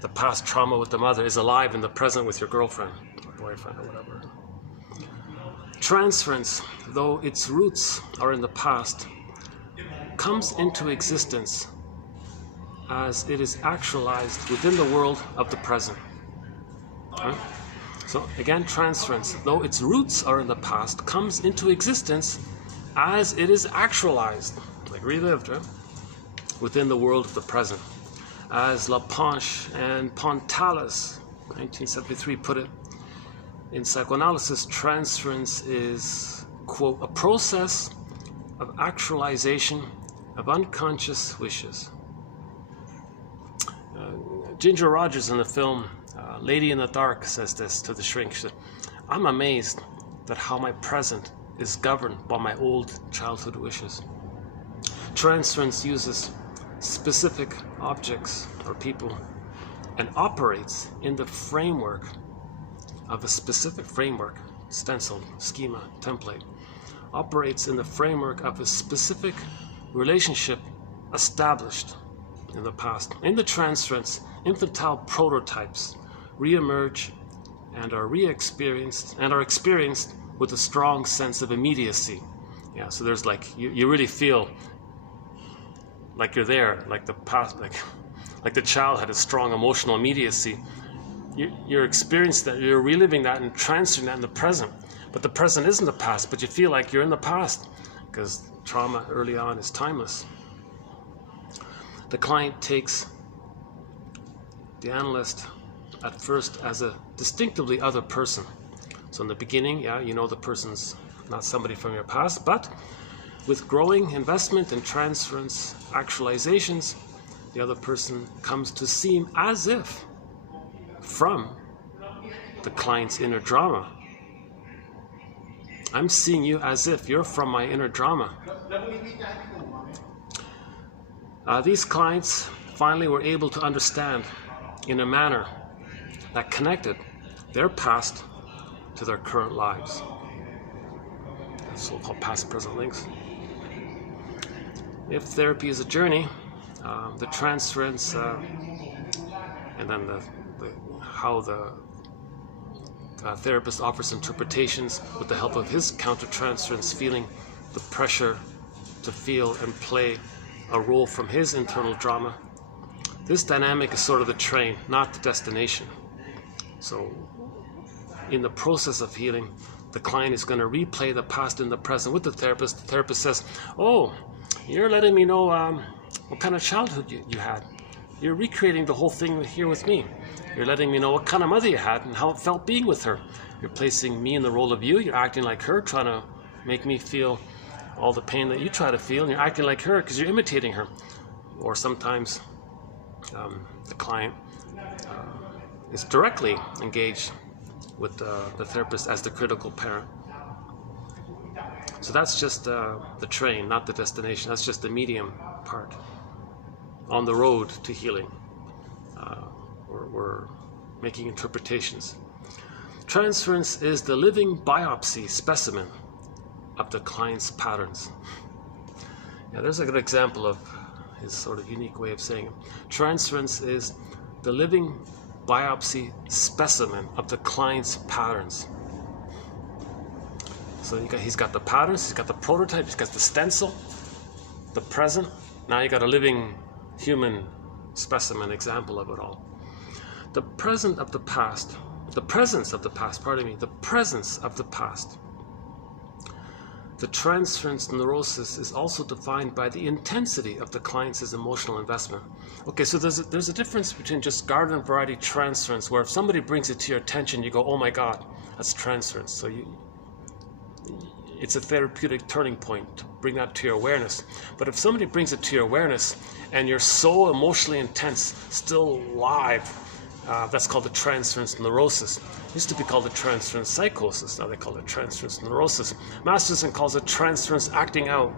The past trauma with the mother is alive in the present with your girlfriend or boyfriend or whatever. Transference, though its roots are in the past, comes into existence as it is actualized within the world of the present. Right? So again, transference, though its roots are in the past, comes into existence as it is actualized, like relived, right? Within the world of the present. As Laplanche and Pontalis, 1973, put it, in psychoanalysis, transference is, quote, a process of actualization of unconscious wishes. Ginger Rogers in the film Lady in the Dark says this to the shrink. She said, I'm amazed at how my present is governed by my old childhood wishes. Transference uses specific objects or people and operates in the framework of a specific framework, stencil, schema, template, operates in the framework of a specific relationship established in the past. In the transference, infantile prototypes re-emerge and are experienced with a strong sense of immediacy. Yeah, so there's like, you really feel like you're there, like the past, like the child had a strong emotional immediacy. You're experiencing that, you're reliving that and transferring that in the present. But the present isn't the past, but you feel like you're in the past because trauma early on is timeless. The client takes the analyst at first as a distinctively other person. So in the beginning, the person's not somebody from your past, but with growing investment in transference, actualizations, the other person comes to seem as if from the client's inner drama. I'm seeing you as if you're from my inner drama. These clients finally were able to understand in a manner that connected their past to their current lives. So-called past-present links. If therapy is a journey, the transference and then how the therapist offers interpretations with the help of his counter-transference, feeling the pressure to feel and play a role from his internal drama. This dynamic is sort of the train, not the destination. So in the process of healing, the client is going to replay the past and the present with the therapist. The therapist says, oh, you're letting me know what kind of childhood you had. You're recreating the whole thing here with me. You're letting me know what kind of mother you had and how it felt being with her. You're placing me in the role of you. You're acting like her, trying to make me feel all the pain that you try to feel, and you're acting like her because you're imitating her. Or sometimes the client is directly engaged with the therapist as the critical parent. So that's just the train, not the destination. That's just the medium part on the road to healing. We're making interpretations. Transference is the living biopsy specimen of the client's patterns. Yeah, there's a good example of his sort of unique way of saying it. Transference is the living biopsy specimen of the client's patterns. So he's got the patterns, he's got the prototype, he's got the stencil, the present. Now you got a living human specimen example of it all. The presence of the past, the presence of the past. The transference neurosis is also defined by the intensity of the client's emotional investment. Okay, so there's a difference between just garden variety transference, where if somebody brings it to your attention, you go, oh my God, that's transference. So it's a therapeutic turning point to bring that to your awareness. But if somebody brings it to your awareness and you're so emotionally intense, still live, that's called the transference neurosis. It used to be called the transference psychosis. Now they call it transference neurosis. Masterson calls it transference acting out.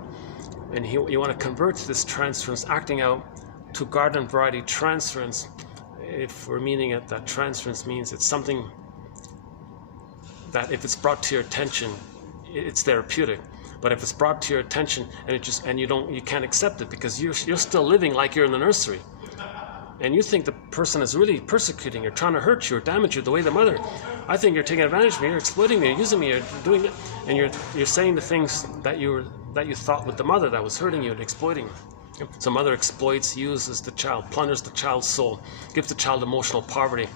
And you want to convert this transference acting out to garden variety transference. If we're meaning it, that transference means it's something that if it's brought to your attention, it's therapeutic. But if it's brought to your attention and you can't accept it because you're still living like you're in the nursery, and you think the person is really persecuting you, trying to hurt you or damage you the way the mother, I think you're taking advantage of me, you're exploiting me, you're using me, you're doing it, and you're saying the things that you thought with the mother that was hurting you and exploiting you. So mother exploits, uses the child, plunders the child's soul, gives the child emotional poverty,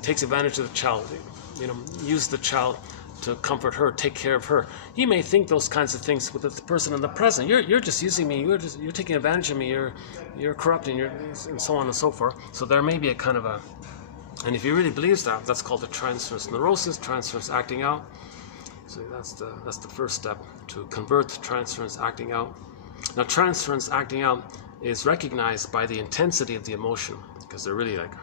takes advantage of the child, use the child to comfort her, take care of her. You may think those kinds of things with the person in the present. You're just using me. You're taking advantage of me. You're corrupting. And so on and so forth. So there may be a kind of a, and if he really believes that, that's called the transference neurosis, transference acting out. So that's the first step, to convert transference acting out. Now transference acting out is recognized by the intensity of the emotion, because they're really like,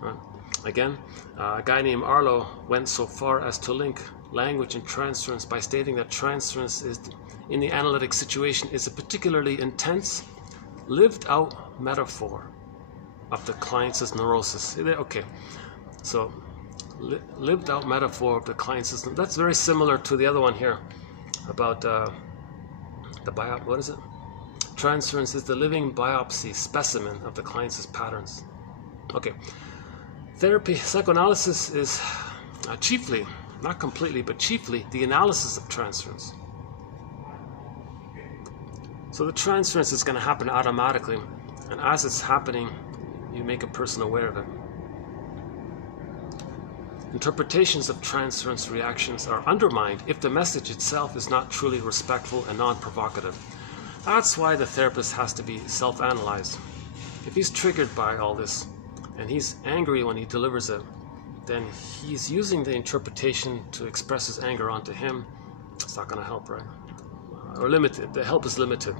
right? Again, a guy named Arlo went so far as to link language and transference by stating that transference is, in the analytic situation, is a particularly intense, lived-out metaphor of the client's neurosis. Okay, so lived-out metaphor of the client's. That's very similar to the other one here about what is it? Transference is the living biopsy specimen of the client's patterns. Okay. Therapy, psychoanalysis is chiefly, not completely, but chiefly the analysis of transference. So the transference is going to happen automatically, and as it's happening, you make a person aware of it. Interpretations of transference reactions are undermined if the message itself is not truly respectful and non-provocative. That's why the therapist has to be self-analyzed. If he's triggered by all this, and he's angry when he delivers it, then he's using the interpretation to express his anger onto him. It's not going to help, right? Or limited. The help is limited.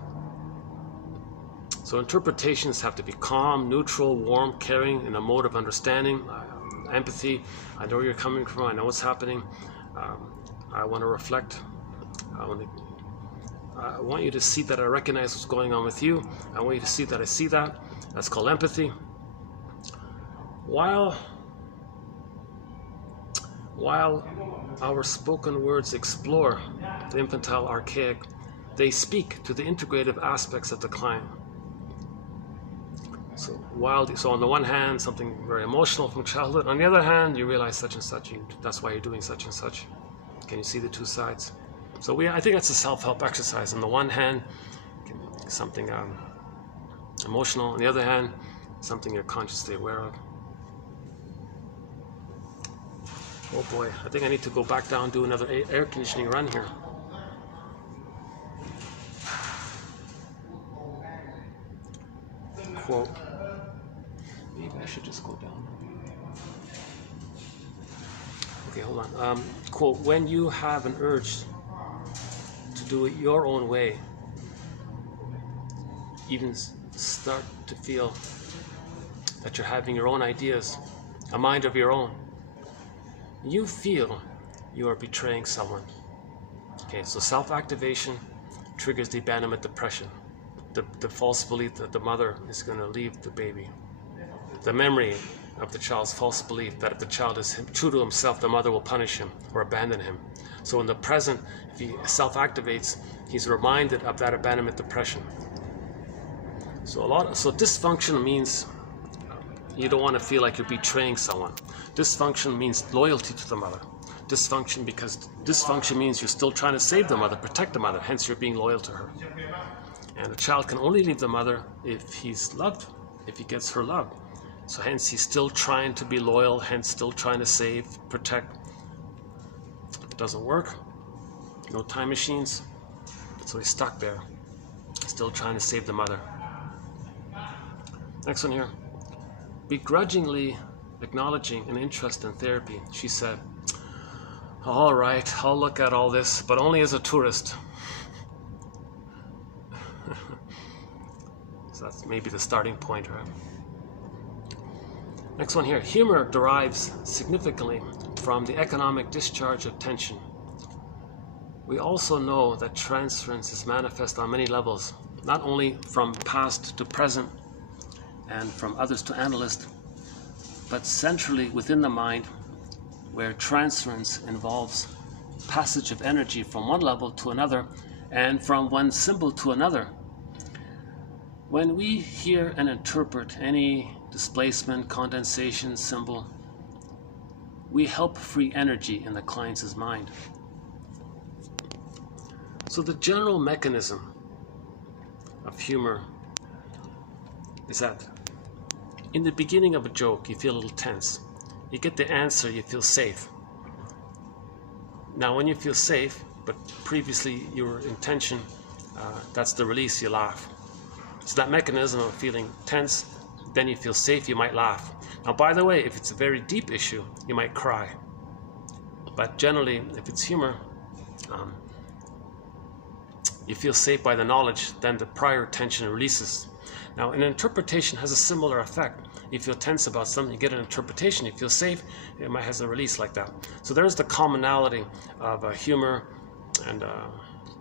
So interpretations have to be calm, neutral, warm, caring, in a mode of understanding, empathy. I know where you're coming from. I know what's happening. I want to reflect. I want you to see that I recognize what's going on with you. I want you to see that I see that. That's called empathy. While our spoken words explore the infantile archaic, they speak to the integrative aspects of the client. So on the one hand, something very emotional from childhood. On the other hand, you realize such and such. That's why you're doing such and such. Can you see the two sides? So I think that's a self-help exercise. On the one hand, something emotional. On the other hand, something you're consciously aware of. Oh boy, I think I need to go back down and do another air conditioning run here. Quote. Maybe I should just go down. Okay, hold on. Quote, when you have an urge to do it your own way, even start to feel that you're having your own ideas, a mind of your own, you feel you are betraying someone. Okay, so self-activation triggers the abandonment depression, the false belief that the mother is going to leave the baby, the memory of the child's false belief that if the child is true to himself, the mother will punish him or abandon him. So in the present, if he self-activates, he's reminded of that abandonment depression. So dysfunction means you don't want to feel like you're betraying someone. Dysfunction means loyalty to the mother. Dysfunction means you're still trying to save the mother, protect the mother, hence you're being loyal to her. And a child can only leave the mother if he's loved, if he gets her love. So hence he's still trying to be loyal, hence still trying to save, protect. It doesn't work. No time machines. So he's stuck there, still trying to save the mother. Next one here. Begrudgingly acknowledging an interest in therapy, she said, all right, I'll look at all this, but only as a tourist. So that's maybe the starting point, right? Next one here. Humor derives significantly from the economic discharge of tension. We also know that transference is manifest on many levels, not only from past to present and from others to analyst, but centrally within the mind, where transference involves passage of energy from one level to another and from one symbol to another. When we hear and interpret any displacement, condensation symbol, we help free energy in the client's mind. So the general mechanism of humor is that in the beginning of a joke, you feel a little tense. You get the answer, you feel safe. Now when you feel safe, but previously your intention, that's the release, you laugh. So that mechanism of feeling tense, then you feel safe, you might laugh. Now by the way, if it's a very deep issue, you might cry. But generally, if it's humor, you feel safe by the knowledge, then the prior tension releases. Now an interpretation has a similar effect. You feel tense about something, you get an interpretation, you feel safe, it might have a release like that. So there's the commonality of humor and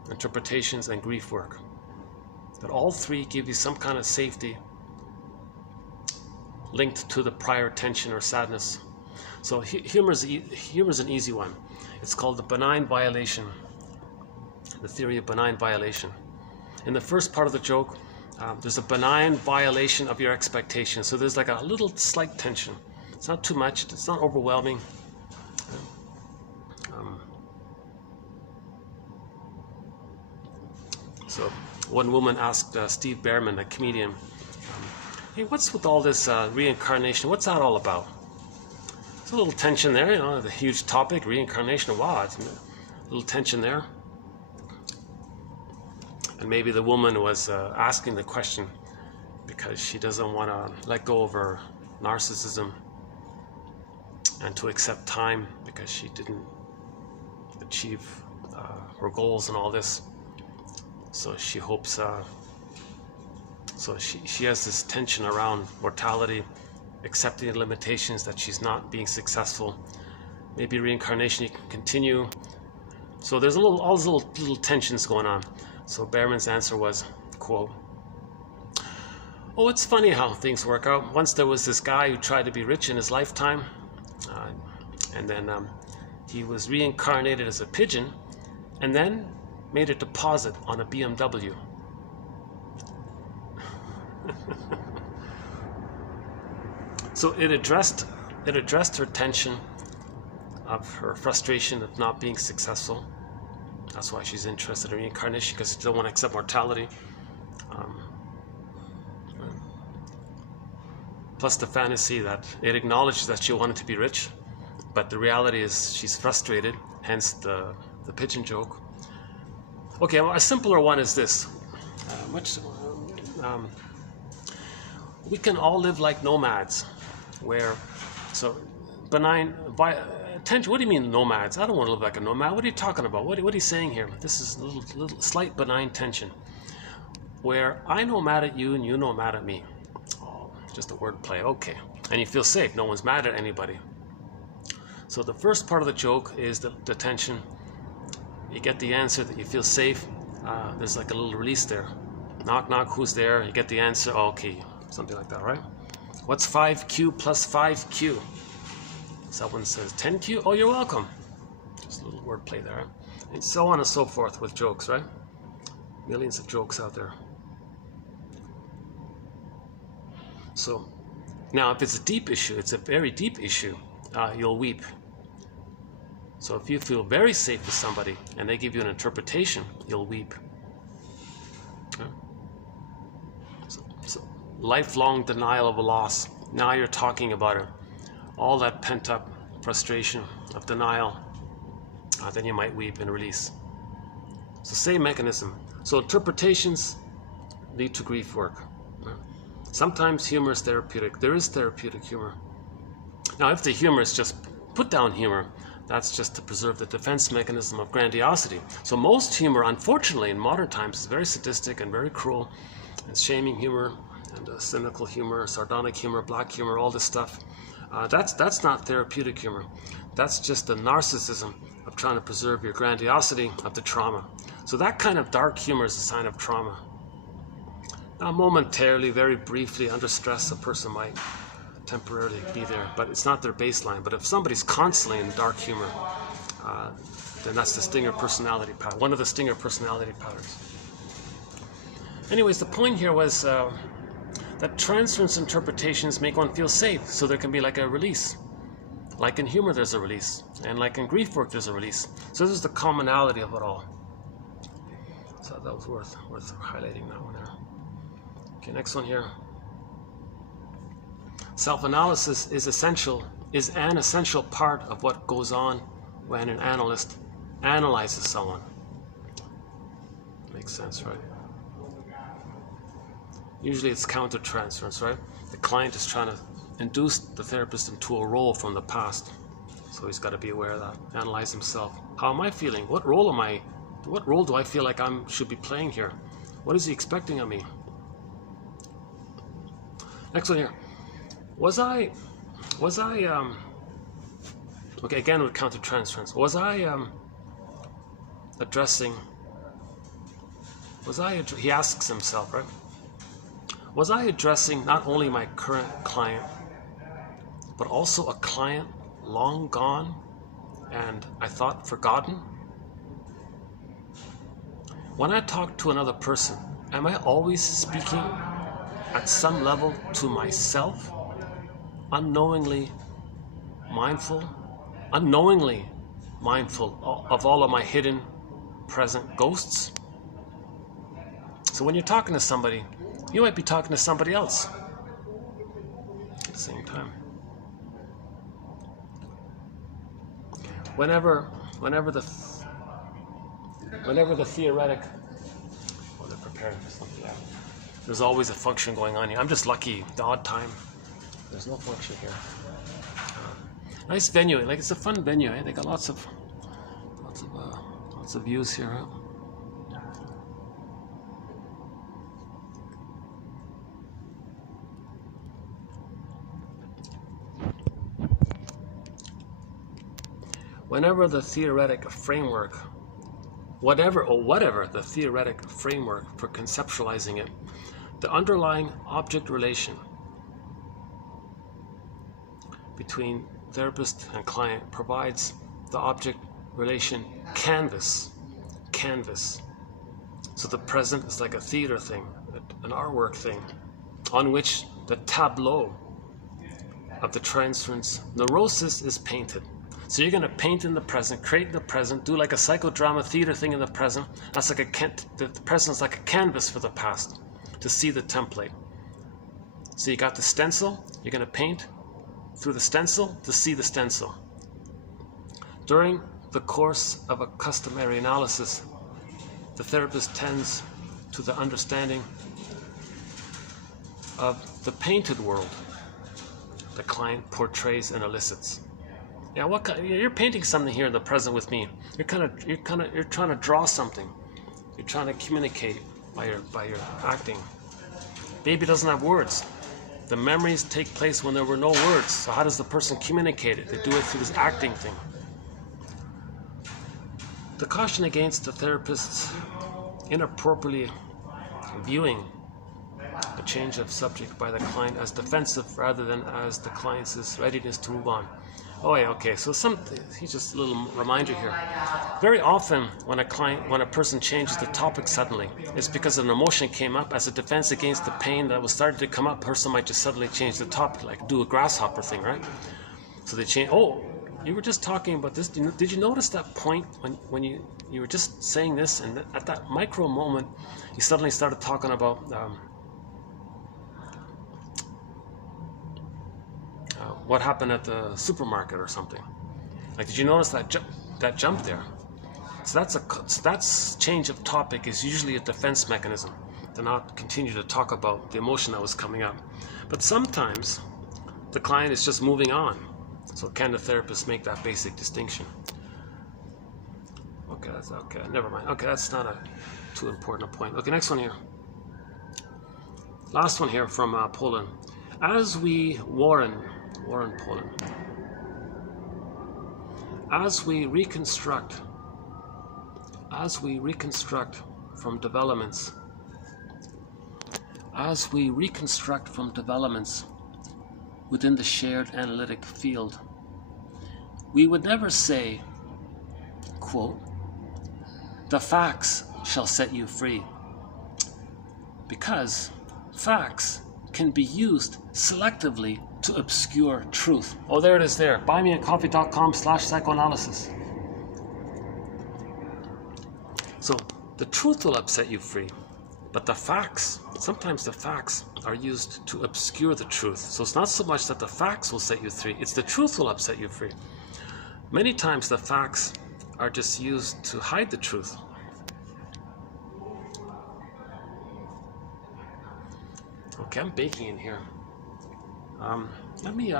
interpretations and grief work. That all three give you some kind of safety linked to the prior tension or sadness. So humor is an easy one. It's called the benign violation, the theory of benign violation. In the first part of the joke, there's a benign violation of your expectations. So there's like a little slight tension. It's not too much, it's not overwhelming. So one woman asked Steve Behrman, a comedian, hey, what's with all this reincarnation? What's that all about? There's a little tension there, you know, the huge topic, reincarnation. Wow, it's a little tension there. And maybe the woman was asking the question because she doesn't want to let go of her narcissism and to accept time because she didn't achieve her goals and all this. So she hopes, so she has this tension around mortality, accepting the limitations that she's not being successful. Maybe reincarnation, you can continue. So there's all these little tensions going on. So Behrman's answer was, quote, oh, it's funny how things work out. Once there was this guy who tried to be rich in his lifetime, and then he was reincarnated as a pigeon, and then made a deposit on a BMW. So it addressed her tension of her frustration of not being successful. That's why she's interested in reincarnation, because she doesn't want to accept mortality. Plus the fantasy that it acknowledges that she wanted to be rich, but the reality is she's frustrated, hence the pigeon joke. Okay, well, a simpler one is this. We can all live like nomads, where, so benign, attention, what do you mean nomads? I don't want to live like a nomad. What are you talking about? What are you saying here? This is a little slight benign tension, where I know mad at you and you know mad at me. Oh, just a word play, okay. And you feel safe, no one's mad at anybody. So the first part of the joke is the tension. You get the answer that you feel safe. There's like a little release there. Knock, knock, who's there? You get the answer, okay, something like that, right? What's 5Q plus 5Q? Someone says 10Q, oh, you're welcome. Just a little wordplay there. And so on and so forth with jokes, right? Millions of jokes out there. So now if it's a deep issue, it's a very deep issue, you'll weep. So if you feel very safe with somebody and they give you an interpretation, you'll weep. Okay? So lifelong denial of a loss. Now you're talking about it. All that pent up frustration of denial, then you might weep and release. It's the same mechanism. So interpretations lead to grief work. Sometimes humor is therapeutic. There is therapeutic humor. Now if the humor is just put down humor, that's just to preserve the defense mechanism of grandiosity. So most humor, unfortunately, in modern times is very sadistic and very cruel. It's shaming humor and cynical humor, sardonic humor, black humor, all this stuff. That's not therapeutic humor. That's just the narcissism of trying to preserve your grandiosity of the trauma. So that kind of dark humor is a sign of trauma. Now momentarily, very briefly, under stress, a person might temporarily be there, but it's not their baseline. But if somebody's constantly in dark humor, then that's the stinger personality pattern, one of the stinger personality patterns. Anyways, the point here was that transference interpretations make one feel safe, so there can be like a release. Like in humor, there's a release, and like in grief work, there's a release. So this is the commonality of it all. So that was worth highlighting that one there. Okay, next one here. Self-analysis is an essential part of what goes on when an analyst analyzes someone. Makes sense, right? Usually it's counter-transference, right? The client is trying to induce the therapist into a role from the past. So he's got to be aware of that. Analyze himself. How am I feeling? What role do I feel like I should be playing here? What is he expecting of me? Next one here. Was I okay, again with counter-transference. He asks himself, right? Was I addressing not only my current client, but also a client long gone and I thought forgotten? When I talk to another person, am I always speaking at some level to myself? Unknowingly mindful of all of my hidden present ghosts? So when you're talking to somebody, you might be talking to somebody else at the same time. Whenever the theoretic, well, they're preparing for something else. There's always a function going on here. I'm just lucky, the odd time. There's no function here. Nice venue, like it's a fun venue. Eh? They got lots of views here. Huh? Whenever the theoretic framework, whatever the theoretic framework for conceptualizing it, the underlying object relation between therapist and client provides the object relation canvas. So the present is like a theater thing, an artwork thing, on which the tableau of the transference neurosis is painted. So you're going to paint in the present, create in the present, do like a psychodrama theater thing in the present. That's like the present is like a canvas for the past to see the template. So you got the stencil, you're going to paint through the stencil to see the stencil. During the course of a customary analysis, the therapist tends to the understanding of the painted world the client portrays and elicits. Yeah, you're painting something here in the present with me. You're trying to draw something. You're trying to communicate by your acting. Baby doesn't have words. The memories take place when there were no words. So how does the person communicate it? They do it through this acting thing. The caution against the therapist's inappropriately viewing a change of subject by the client as defensive rather than as the client's readiness to move on. Oh yeah, okay, so here's just a little reminder here. Very often when a person changes the topic suddenly, it's because an emotion came up as a defense against the pain that was starting to come up. Person might just suddenly change the topic, like do a grasshopper thing, right? So they change, oh, you were just talking about this. Did you notice that point when you were just saying this, and at that micro moment, you suddenly started talking about what happened at the supermarket or something. Like, did you notice that jump there? So that's change of topic is usually a defense mechanism to not continue to talk about the emotion that was coming up. But sometimes the client is just moving on. So can the therapist make that basic distinction? Okay, never mind. Okay, that's not a too important a point. Okay, next one here. Last one here from Poland. Warren, Poland. As we reconstruct from developments within the shared analytic field, we would never say, quote, the facts shall set you free, because facts can be used selectively to obscure truth. Oh, there it is there. buymeacoffee.com/psychoanalysis. So the truth will upset you free, but the facts, sometimes the facts are used to obscure the truth. So it's not so much that the facts will set you free, it's the truth will upset you free. Many times the facts are just used to hide the truth. Okay, I'm baking in here. Let me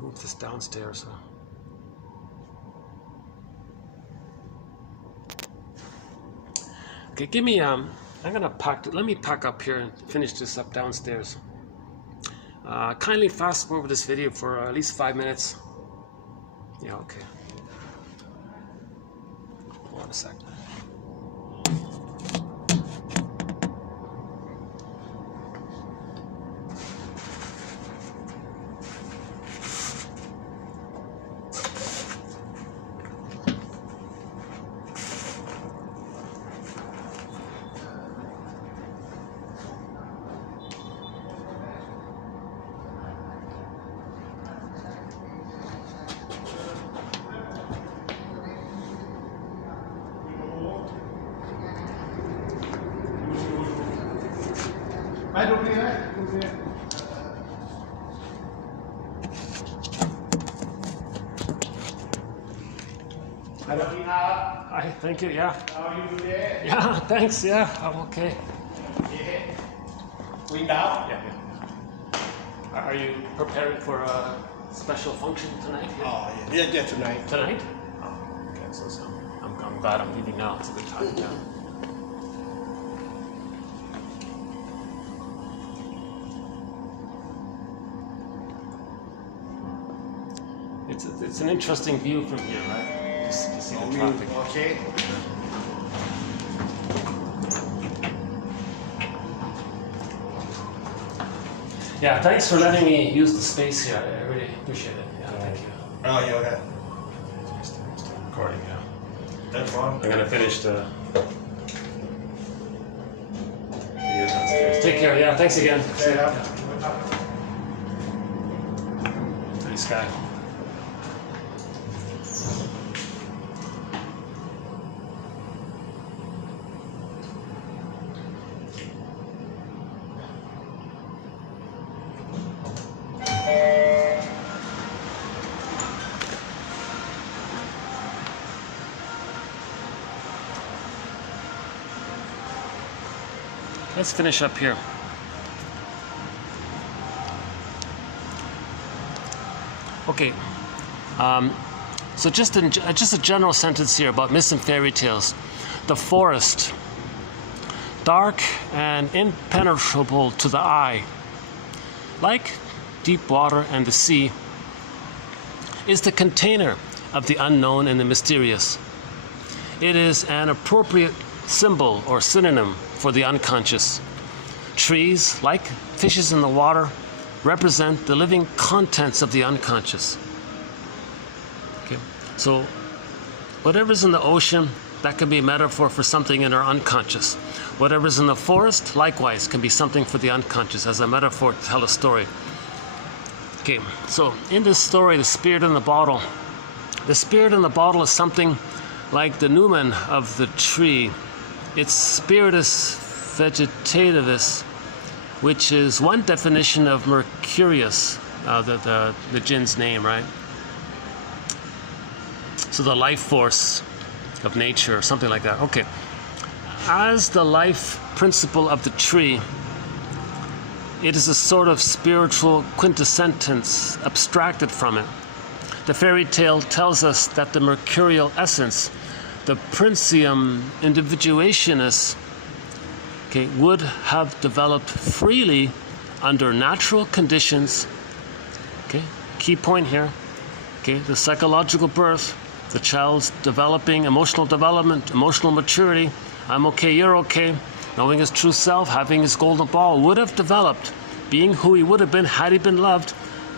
move this downstairs. Okay, give me I'm gonna let me pack up here and finish this up downstairs. Kindly fast forward this video for at least 5 minutes. Yeah, okay. Hold on a sec. Hi, thank you, yeah. How are you today? Yeah, thanks, yeah, I'm okay. Yeah. Window? Yeah. Are you preparing for a special function tonight? Oh, yeah, tonight. Tonight? Oh, okay, so I'm glad I'm leaving now. It's a good time, yeah. It's an interesting view from here, right? Just to see the traffic. Okay. Yeah, thanks for letting me use the space here. I really appreciate it. Yeah, thank you. Oh, yeah, okay. Just recording, yeah. That's wrong. I'm gonna finish the video downstairs. Take care, yeah, thanks again. Yeah. Nice guy. let's finish up here. Okay, so just a general sentence here about myths and fairy tales. The forest, dark and impenetrable to the eye, like deep water and the sea, is the container of the unknown and the mysterious. It is an appropriate symbol or synonym for the unconscious. Trees, like fishes in the water, represent the living contents of the unconscious. Okay, so whatever's in the ocean, that can be a metaphor for something in our unconscious. Whatever's in the forest, likewise, can be something for the unconscious as a metaphor to tell a story. Okay, so in this story, the spirit in the bottle is something like the numen of the tree. It's spiritus vegetativus, which is one definition of Mercurius, the jinn's name, right? So the life force of nature, or something like that. Okay. As the life principle of the tree, it is a sort of spiritual quintessence abstracted from it. The fairy tale tells us that the mercurial essence, the principium individuationis, okay, would have developed freely under natural conditions. Okay, key point here. Okay, the psychological birth, the child's developing emotional development, emotional maturity. I'm okay, you're okay. Knowing his true self, having his golden ball, would have developed, being who he would have been had he been loved.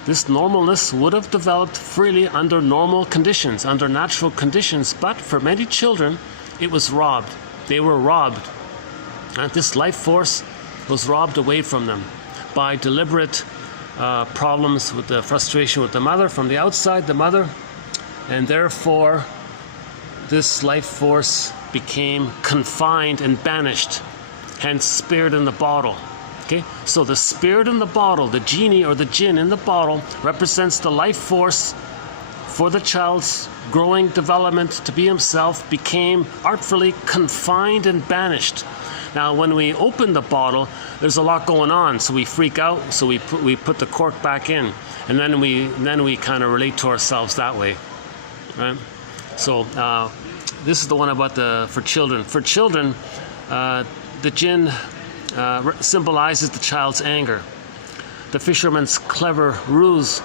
This normalness would have developed freely under normal conditions, under natural conditions, but for many children, it was robbed. They were robbed. And this life force was robbed away from them by deliberate problems with the frustration with the mother, from the outside, the mother, and therefore this life force became confined and banished, hence spirit in the bottle. Okay, so the spirit in the bottle, the genie or the jinn in the bottle, represents the life force for the child's growing development to be himself, became artfully confined and banished. Now, when we open the bottle, there's a lot going on, so we freak out, so we put the cork back in, and then we kind of relate to ourselves that way, right? So this is the one about for children. For children, the jinn symbolizes the child's anger. The fisherman's clever ruse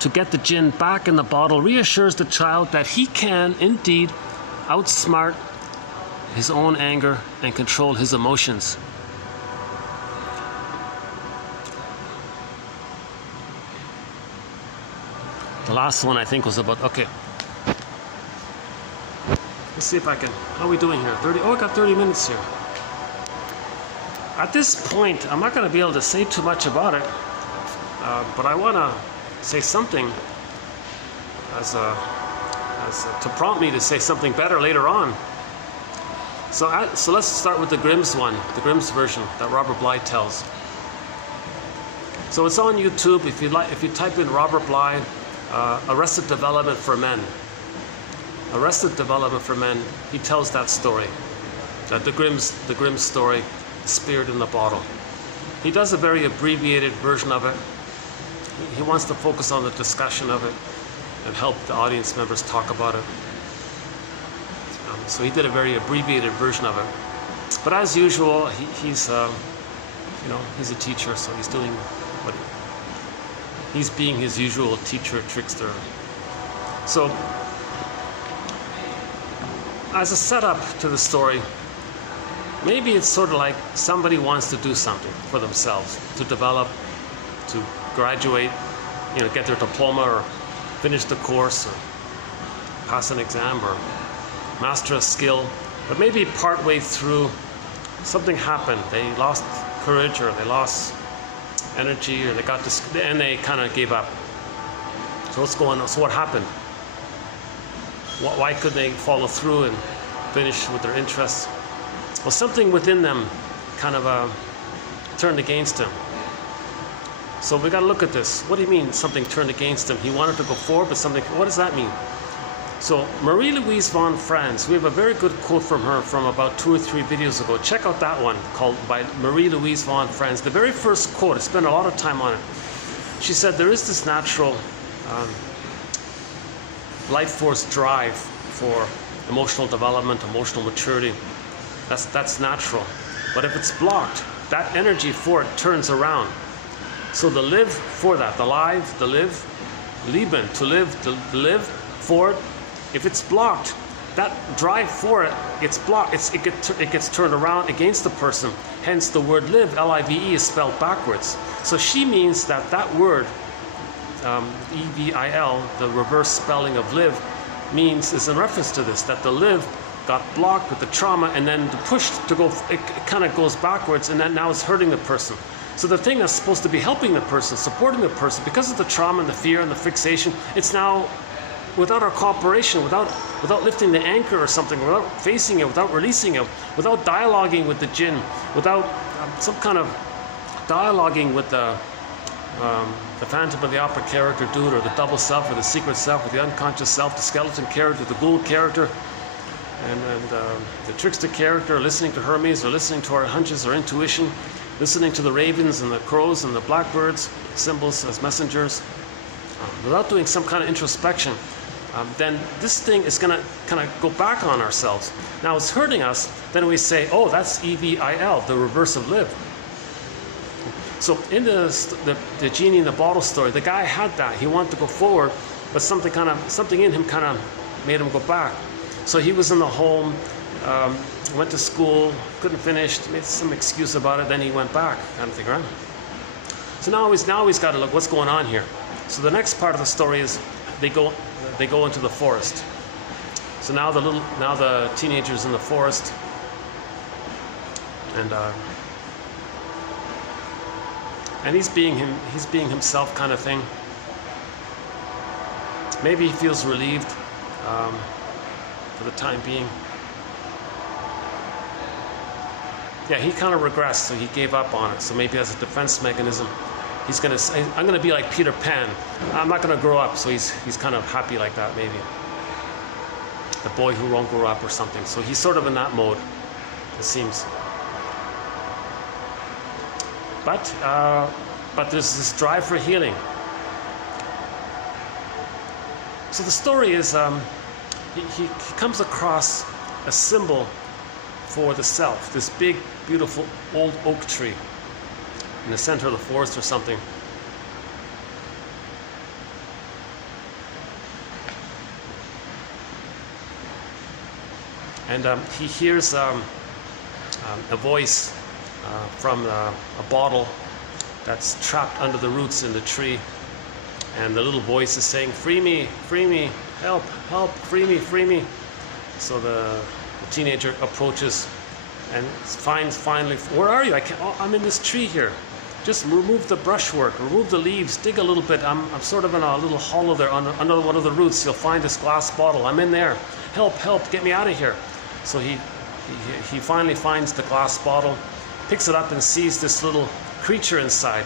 to get the jinn back in the bottle reassures the child that he can indeed outsmart his own anger and control his emotions. The last one I think was about, okay. Let's see if I can, how are we doing here? 30, I got 30 minutes here. At this point, I'm not going to be able to say too much about it, but I want to say something to prompt me to say something better later on. So let's start with the Grimm's one, the Grimm's version that Robert Bly tells. So it's on YouTube. If you type in Robert Bly, Arrested Development for Men. Arrested Development for Men. He tells that story, that the Grimm's story, Spirit in the Bottle. He does a very abbreviated version of it. He wants to focus on the discussion of it and help the audience members talk about it. So he did a very abbreviated version of it. But as usual, he's a teacher, so he's doing what he's being his usual teacher, trickster. So as a setup to the story, maybe it's sort of like somebody wants to do something for themselves, to develop, to graduate, get their diploma or finish the course or pass an exam or master a skill, but maybe partway through something happened. They lost courage or they lost energy or and they kind of gave up. So what's going on? So what happened? Why couldn't they follow through and finish with their interests? Well, something within them kind of turned against him. So we got to look at this. What do you mean something turned against him? He wanted to go forward, but something, what does that mean? So Marie-Louise von Franz, we have a very good quote from her from about 2 or 3 videos ago. Check out that one called by Marie-Louise von Franz. The very first quote, I spent a lot of time on it. She said there is this natural life force drive for emotional development, emotional maturity. That's natural. But if it's blocked, that energy for it turns around. So the live for that, the live, the live, lieben, to live for it. If it's blocked, that drive for it, it's blocked. It gets turned around against the person. Hence the word live, L-I-V-E, is spelled backwards. So she means that word, E-V-I-L, the reverse spelling of live, is in reference to this, that the live got blocked with the trauma, and then the push to go, it kind of goes backwards, and then now it's hurting the person. So the thing that's supposed to be helping the person, supporting the person, because of the trauma and the fear and the fixation, it's now without our cooperation, without lifting the anchor or something, without facing it, without releasing it, without dialoguing with the jinn, without some kind of dialoguing with the Phantom of the Opera character dude, or the double self, or the secret self, or the unconscious self, the skeleton character, the ghoul character, and the trickster character, listening to Hermes, or listening to our hunches or intuition, listening to the ravens and the crows and the blackbirds, symbols as messengers, without doing some kind of introspection, then this thing is going to kind of go back on ourselves. Now it's hurting us, then we say, oh, that's E-V-I-L, the reverse of live. So in the genie in the bottle story, the guy had that. He wanted to go forward, but something in him kind of made him go back. So he was in the home, went to school, couldn't finish, made some excuse about it, then he went back, kind of thing, right? So now he's got to look, what's going on here? So the next part of the story is they go into the forest. So now the teenager's in the forest, and he's being himself, kind of thing. Maybe he feels relieved for the time being. Yeah, he kind of regressed, so he gave up on it. So maybe as a defense mechanism, he's gonna say, I'm gonna be like Peter Pan. I'm not gonna grow up. So he's kind of happy like that, maybe. The boy who won't grow up or something. So he's sort of in that mode, it seems. But there's this drive for healing. So the story is, he comes across a symbol for the self, this big, beautiful old oak tree in the center of the forest or something. And he hears a voice from a bottle that's trapped under the roots in the tree, and the little voice is saying, free me, help, free me. So the teenager approaches and finds finally, where are you? I'm in this tree here. Just remove the brushwork, remove the leaves, dig a little bit. I'm sort of in a little hollow there under one of the roots. You'll find this glass bottle. I'm in there. Help, get me out of here. So he finally finds the glass bottle, picks it up and sees this little creature inside,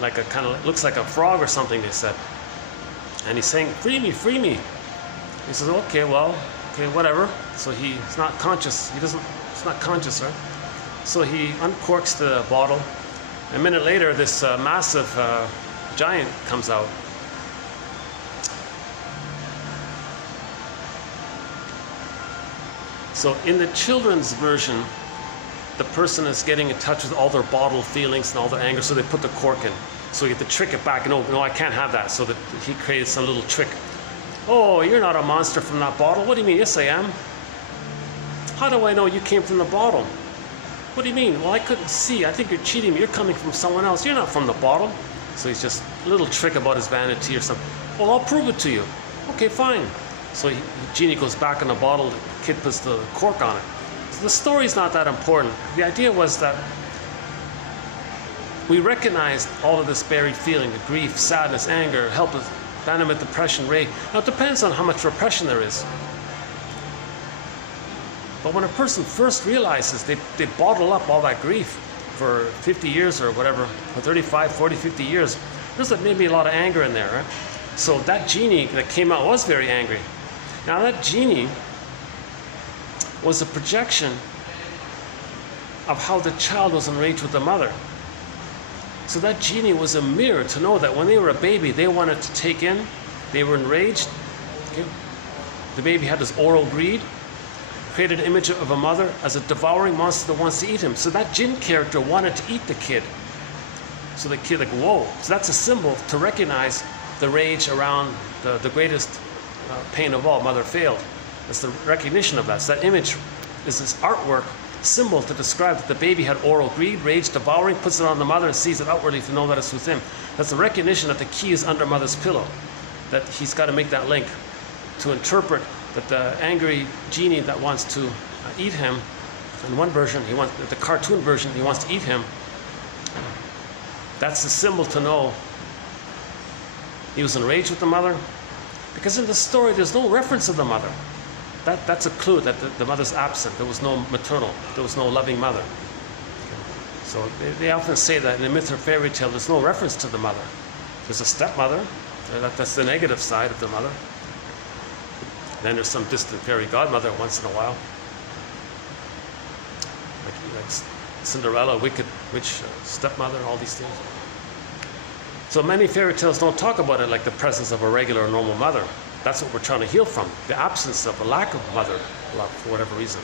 like a kind of, looks like a frog or something, they said. And he's saying, free me. He says, okay, whatever. So he's not conscious. It's not conscious, right? So he uncorks the bottle. A minute later, this massive giant comes out. So in the children's version, the person is getting in touch with all their bottled feelings and all their anger, so they put the cork in. So you have to trick it back. No, I can't have that. So that he created some little trick. Oh, you're not a monster from that bottle. What do you mean? Yes, I am. How do I know you came from the bottle? What do you mean? Well, I couldn't see. I think you're cheating me. You're coming from someone else. You're not from the bottle. So he's just a little trick about his vanity or something. Well, I'll prove it to you. Okay, fine. So Genie goes back in the bottle. The kid puts the cork on it. So the story's not that important. The idea was that we recognized all of this buried feeling, the grief, sadness, anger, helpless, abandonment, depression, rage. Now, it depends on how much repression there is. But when a person first realizes they bottle up all that grief for 50 years or whatever, for 35, 40, 50 years, there's maybe a lot of anger in there, right? So that Genie that came out was very angry. Now that genie was a projection of how the child was enraged with the mother. So that genie was a mirror to know that when they were a baby, they wanted to take in, they were enraged. Okay? The baby had this oral greed, created an image of a mother as a devouring monster that wants to eat him. So that jinn character wanted to eat the kid. So the kid, like, whoa. So that's a symbol to recognize the rage around the greatest pain of all, mother failed. That's the recognition of that. So that image is this artwork symbol to describe that the baby had oral greed, rage, devouring, puts it on the mother and sees it outwardly to know that it's with him. That's the recognition that the key is under mother's pillow, that he's got to make that link to interpret that the angry genie that wants to eat him, in one version, the cartoon version, he wants to eat him. That's the symbol to know he was enraged with the mother, because in the story there's no reference to the mother. That's a clue that the mother's absent. There was no maternal, there was no loving mother. So they often say that in the myth or fairy tale there's no reference to the mother. There's a stepmother, that's the negative side of the mother. Then there's some distant fairy godmother once in a while. Like Cinderella, wicked witch, stepmother, all these things. So many fairy tales don't talk about it like the presence of a regular or normal mother. That's what we're trying to heal from, the absence of a lack of mother love for whatever reason.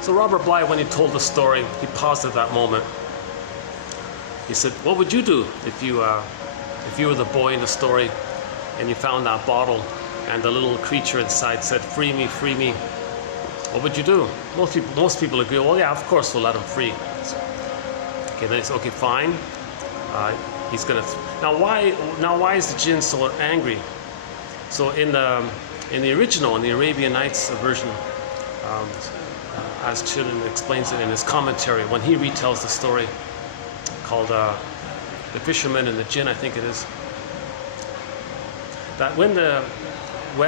So Robert Bly, when he told the story, he paused at that moment. He said, "What would you do if you were the boy in the story, and you found that bottle, and the little creature inside said, 'Free me, free me'? What would you do?" Most people agree. Well, yeah, of course we'll let him free. Okay, then he said, "Okay, fine. He's gonna. Now why is the jinn so angry?" So in the original, in the Arabian Nights version. As Chilen explains it in his commentary, when he retells the story called The Fisherman and the Jinn, I think it is, that when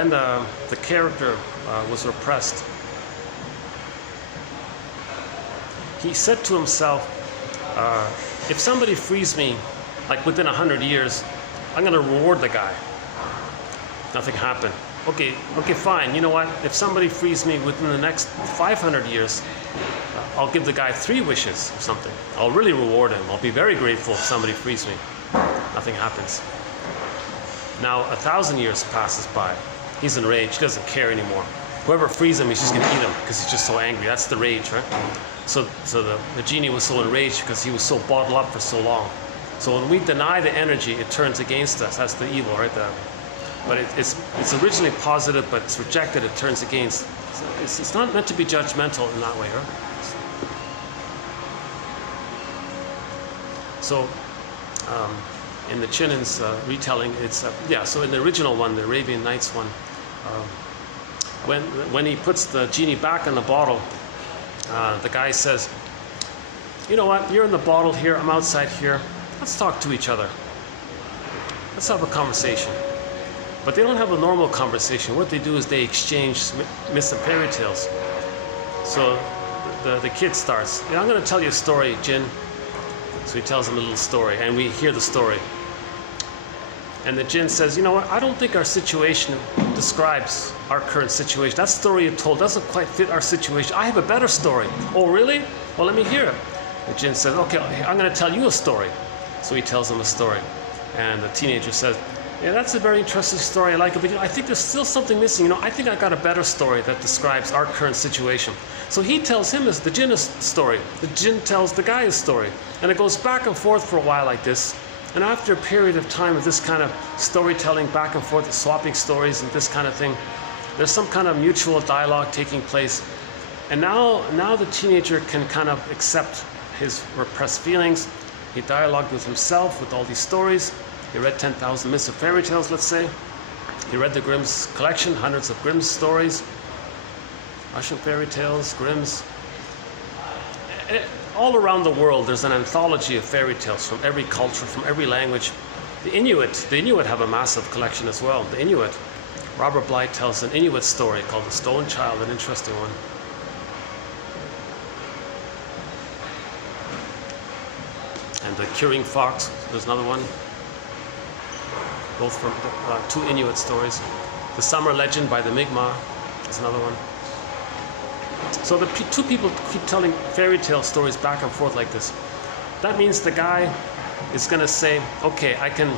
the character was repressed, he said to himself, if somebody frees me, like within 100 years, I'm going to reward the guy. Nothing happened. Okay, fine. You know what? If somebody frees me within the next 500 years, I'll give the guy 3 wishes or something. I'll really reward him. I'll be very grateful if somebody frees me. Nothing happens. Now 1,000 years passes by. He's enraged. He doesn't care anymore. Whoever frees him, he's just going to eat him because he's just so angry. That's the rage, right? So the genie was so enraged because he was so bottled up for so long. So when we deny the energy, it turns against us. That's the evil, right? But it's originally positive, but it's rejected, it turns against. So it's not meant to be judgmental in that way, right? So in the Chinan's retelling, it's so in the original one, the Arabian Nights one, when he puts the genie back in the bottle, the guy says, "You know what? You're in the bottle here. I'm outside here. Let's talk to each other. Let's have a conversation." But they don't have a normal conversation. What they do is they exchange myths and fairy tales. So the kid starts, "I'm going to tell you a story, Jinn." So he tells him a little story, and we hear the story. And the jinn says, "You know what? I don't think our situation describes our current situation. That story you told doesn't quite fit our situation. I have a better story." "Oh, really? Well, let me hear it." The jinn says, "Okay, I'm going to tell you a story." So he tells him a story. And the teenager says, "Yeah, that's a very interesting story. I like it, but I think there's still something missing. I think I got a better story that describes our current situation." So he tells him the jinn's story. The jinn tells the guy's story. And it goes back and forth for a while like this. And after a period of time of this kind of storytelling, back and forth, swapping stories and this kind of thing, there's some kind of mutual dialogue taking place. And now the teenager can kind of accept his repressed feelings. He dialogued with himself with all these stories. He read 10,000 myths or fairy tales, let's say. He read the Grimm's collection, hundreds of Grimm's stories, Russian fairy tales, Grimm's. All around the world, there's an anthology of fairy tales from every culture, from every language. The Inuit have a massive collection as well. The Inuit, Robert Bly tells an Inuit story called The Stone Child, an interesting one. And The Curing Fox, there's another one. Both from two Inuit stories. The Summer Legend by the Mi'kmaq is another one. So the two people keep telling fairy tale stories back and forth like this. That means the guy is going to say, okay, I can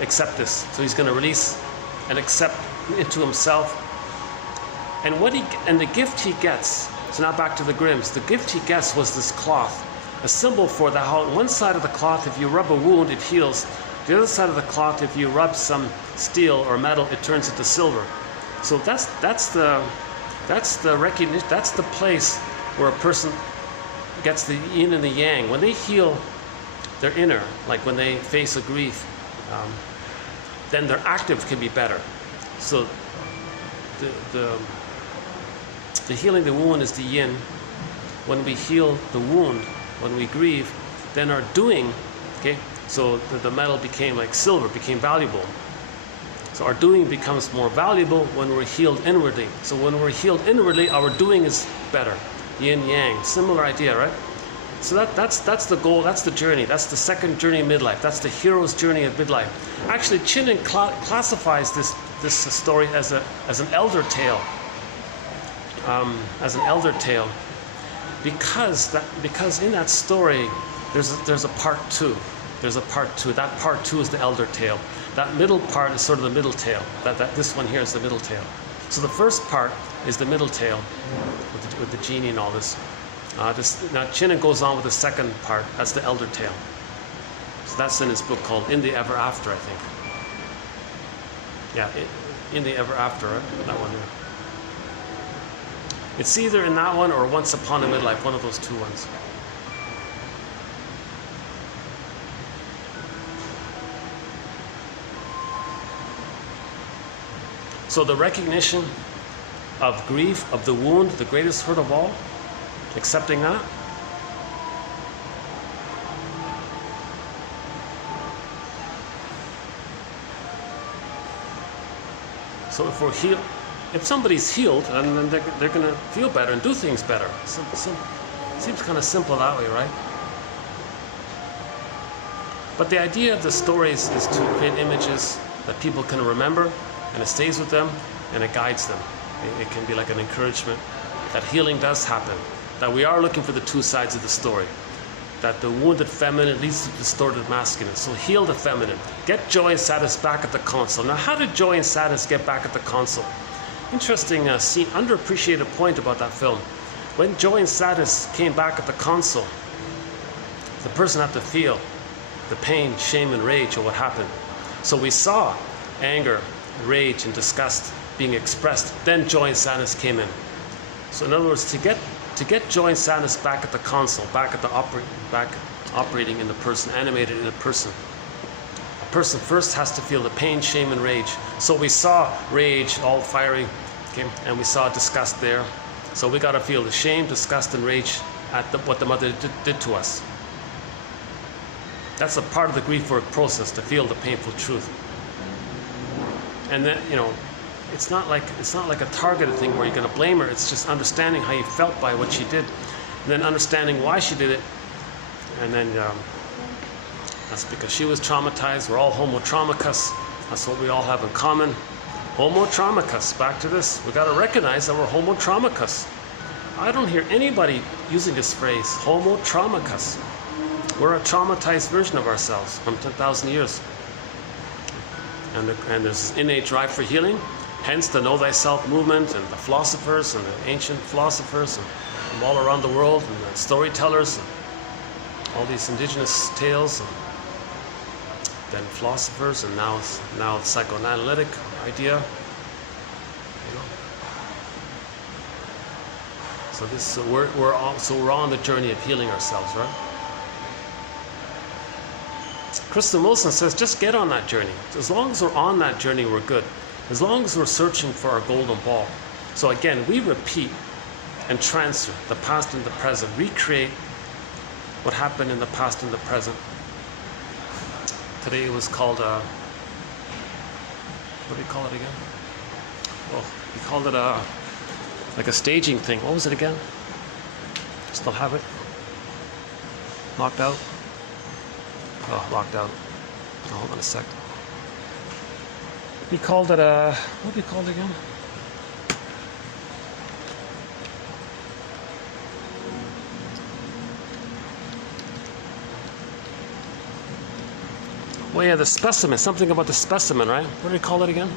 accept this. So he's going to release and accept into himself. And the gift he gets, so now back to the Grimms, the gift he gets was this cloth, a symbol for that how on one side of the cloth, if you rub a wound, it heals. The other side of the cloth, if you rub some steel or metal, it turns into silver. So that's the recognition. That's the place where a person gets the yin and the yang. When they heal their inner, like when they face a grief, then their active can be better. So the healing the wound is the yin. When we heal the wound, when we grieve, then our doing, okay. So the metal became like silver, became valuable. So our doing becomes more valuable when we're healed inwardly. So when we're healed inwardly, our doing is better. Yin yang, similar idea, right? So that's the goal, that's the journey, that's the second journey of midlife, that's the hero's journey of midlife. Actually, Chinnan classifies this story as an elder tale, because in that story there's a part two. There's a part two. That part two is the elder tale. That middle part is sort of the middle tale. This one here is the middle tale. So the first part is the middle tale with the genie and all this. Now Chinnan goes on with the second part. That's the elder tale. So that's in his book called In the Ever After, I think. Yeah, In the Ever After, right? That one there. It's either in that one or Once Upon a Midlife, one of those two ones. So the recognition of grief, of the wound, the greatest hurt of all, accepting that. So if somebody's healed, then they're going to feel better and do things better. Seems kind of simple that way, right? But the idea of the stories is to create images that people can remember, and it stays with them, and it guides them. It can be like an encouragement that healing does happen, that we are looking for the two sides of the story, that the wounded feminine leads to distorted masculine. So heal the feminine. Get joy and sadness back at the console. Now, how did joy and sadness get back at the console? Interesting scene, underappreciated point about that film. When joy and sadness came back at the console, the person had to feel the pain, shame, and rage of what happened. So we saw anger, rage, and disgust being expressed. Then joy and sadness came in. So in other words, to get joy and sadness back at the console, back at the operating in the person, animated in the person. A person first has to feel the pain, shame, and rage. So we saw rage, all fiery, okay, and we saw disgust there. So we got to feel the shame, disgust, and rage at what the mother did to us. That's a part of the grief work process, to feel the painful truth. And then, it's not like a targeted thing where you're going to blame her. It's just understanding how you felt by what she did, and then understanding why she did it. And then that's because she was traumatized. We're all homo traumicus. That's what we all have in common. Homo traumicus. Back to this. We got to recognize that we're homo traumicus. I don't hear anybody using this phrase, homo traumicus. We're a traumatized version of ourselves from 10,000 years. And there's this innate drive for healing. Hence the Know Thyself movement, and the philosophers and the ancient philosophers and from all around the world, and the storytellers, and all these indigenous tales, and then philosophers, and now the psychoanalytic idea. So we're all on the journey of healing ourselves, right? Kristen Wilson says, just get on that journey. As long as we're on that journey, we're good. As long as we're searching for our golden ball. So again, we repeat and transfer the past and the present. Recreate what happened in the past and the present. Today it was called, what do you call it again? Oh, we called it like a staging thing. What was it again? Still have it? Locked out? Oh, locked out. Oh, hold on a sec. We called it what did we call it again? Well, yeah, the specimen. Something about the specimen, right? What did we call it again?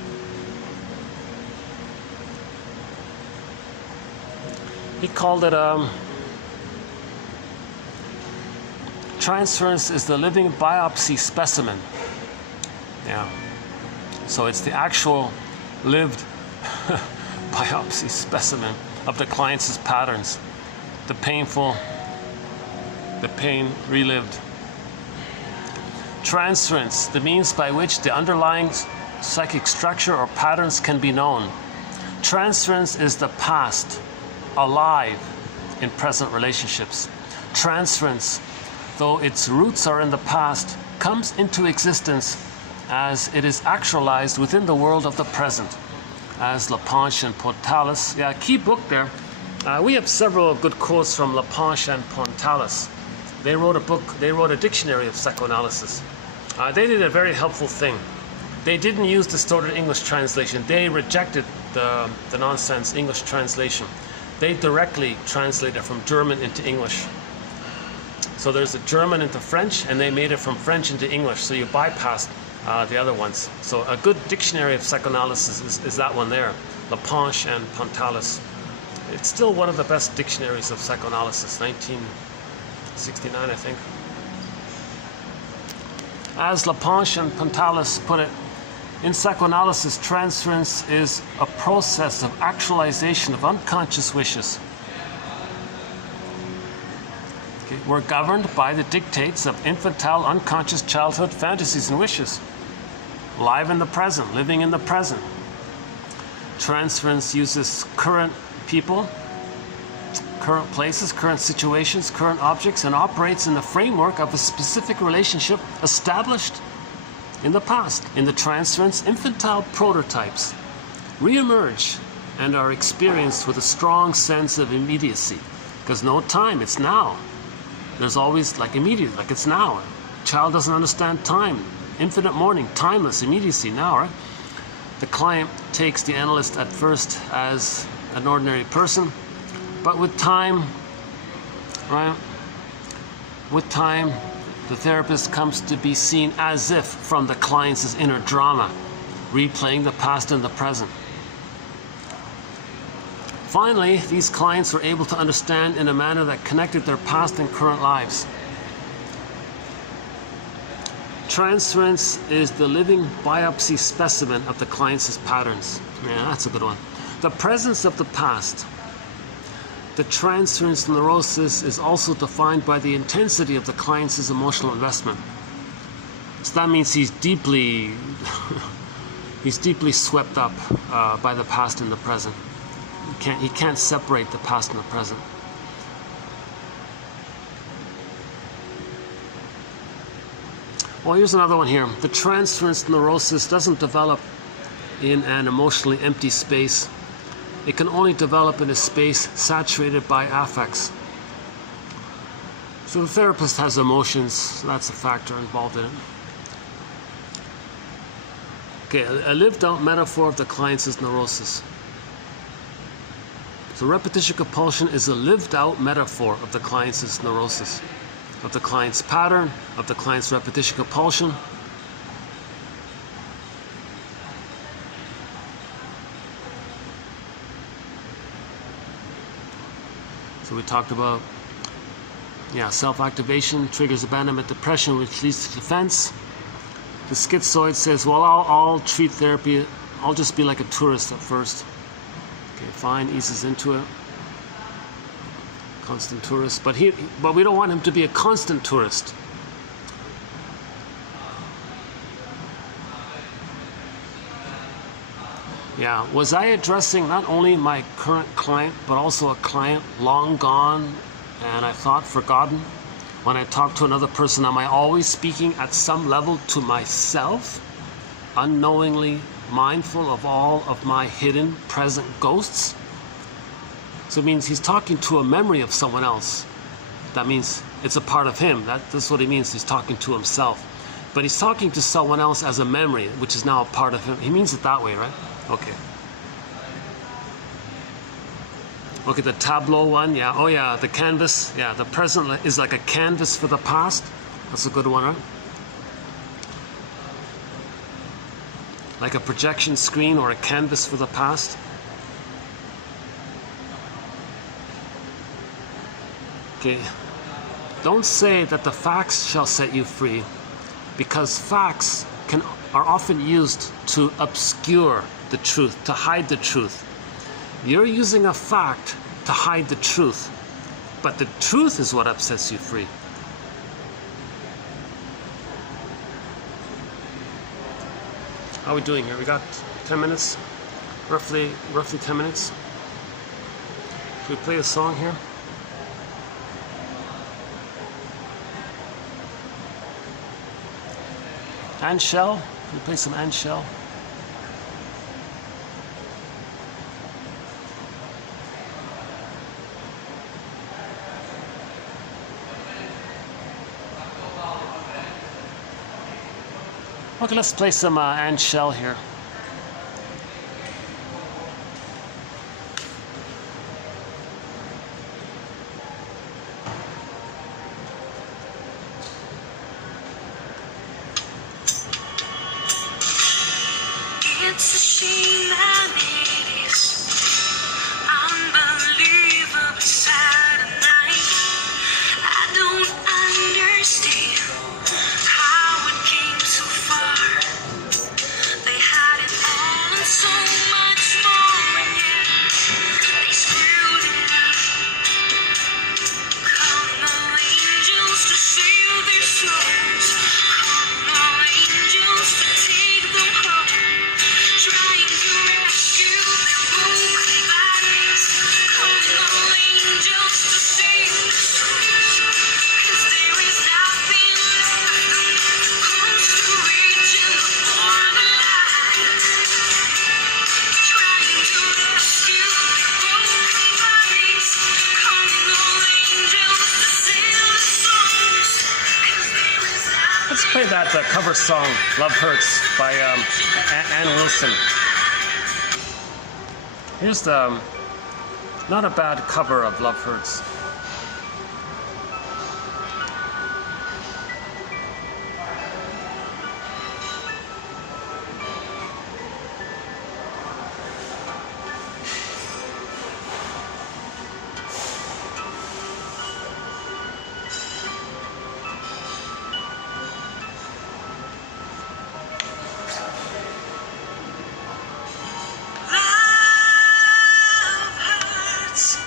He called it, Transference is the living biopsy specimen. Yeah. So it's the actual lived biopsy specimen of the client's patterns. The pain relived. Transference, the means by which the underlying psychic structure or patterns can be known. Transference is the past, alive in present relationships. Transference, though its roots are in the past, comes into existence as it is actualized within the world of the present. As Laplanche and Pontalis, yeah, key book there. We have several good quotes from Laplanche and Pontalis. They wrote a dictionary of psychoanalysis. They did a very helpful thing. They didn't use distorted English translation. They rejected the nonsense English translation. They directly translated from German into English. So there's a German into French, and they made it from French into English, so you bypassed the other ones. So a good dictionary of psychoanalysis is that one there, Laplanche and Pontalis. It's still one of the best dictionaries of psychoanalysis, 1969, I think. As Laplanche and Pontalis put it, in psychoanalysis, transference is a process of actualization of unconscious wishes. Okay. We're governed by the dictates of infantile, unconscious childhood fantasies and wishes. Live in the present, living in the present. Transference uses current people, current places, current situations, current objects, and operates in the framework of a specific relationship established in the past. In the transference, infantile prototypes re-emerge and are experienced with a strong sense of immediacy. Because no time, it's now. There's always like immediate, like it's now. Child doesn't understand time. Infinite morning, timeless, immediacy, now, right? The client takes the analyst at first as an ordinary person, but with time, right? With time, the therapist comes to be seen as if from the client's inner drama, replaying the past and the present. Finally, these clients were able to understand in a manner that connected their past and current lives. Transference is the living biopsy specimen of the client's patterns. Yeah, that's a good one. The presence of the past. The transference neurosis is also defined by the intensity of the client's emotional investment. So that means he's deeply swept up by the past and the present. He can't separate the past and the present. Well, here's another one here. The transference neurosis doesn't develop in an emotionally empty space. It can only develop in a space saturated by affects. So the therapist has emotions, so that's a factor involved in it. Okay, a lived out metaphor of the client's neurosis. So repetition compulsion is a lived out metaphor of the client's neurosis, of the client's pattern, of the client's repetition compulsion. So we talked about, self-activation triggers abandonment depression, which leads to defense. The schizoid says, well, I'll treat therapy, I'll just be like a tourist at first. Okay, fine, eases into it. Constant tourist, but we don't want him to be a constant tourist. Yeah, was I addressing not only my current client, but also a client long gone and I thought forgotten? When I talk to another person, am I always speaking at some level to myself, unknowingly mindful of all of my hidden present ghosts? So it means he's talking to a memory of someone else. That means it's a part of him. That's what he means. He's talking to himself. But he's talking to someone else as a memory, which is now a part of him. He means it that way, right? Okay. Okay, the tableau one, yeah. Oh yeah, the canvas. Yeah, the present is like a canvas for the past. That's a good one, right? Like a projection screen or a canvas for the past. Okay. Don't say that the facts shall set you free, because facts are often used to obscure the truth, to hide the truth. You're using a fact to hide the truth, but the truth is what sets you free. How are we doing here? We got 10 minutes, roughly 10 minutes. Should we play a song here? Anne Shell? Can we play some Anne Shell? Okay, let's play some Anne Shell here. It's a shame that it is unbelievably sad at night. I don't understand how it came so far. They had it all and so much more, and yet they screwed it up. Calling all angels to save their souls, calling all angels to take them home. Trying to rescue their broken bodies, calling all angels to save their souls. 'Cause there is nothing left close to reaching the borderline. Trying to rescue their broken bodies, calling all angels to save their souls. 'Cause there is nothing. Let's play that cover song, Love Hurts, by Ann Wilson. Here's the, not a bad cover of Love Hurts. Love hurts.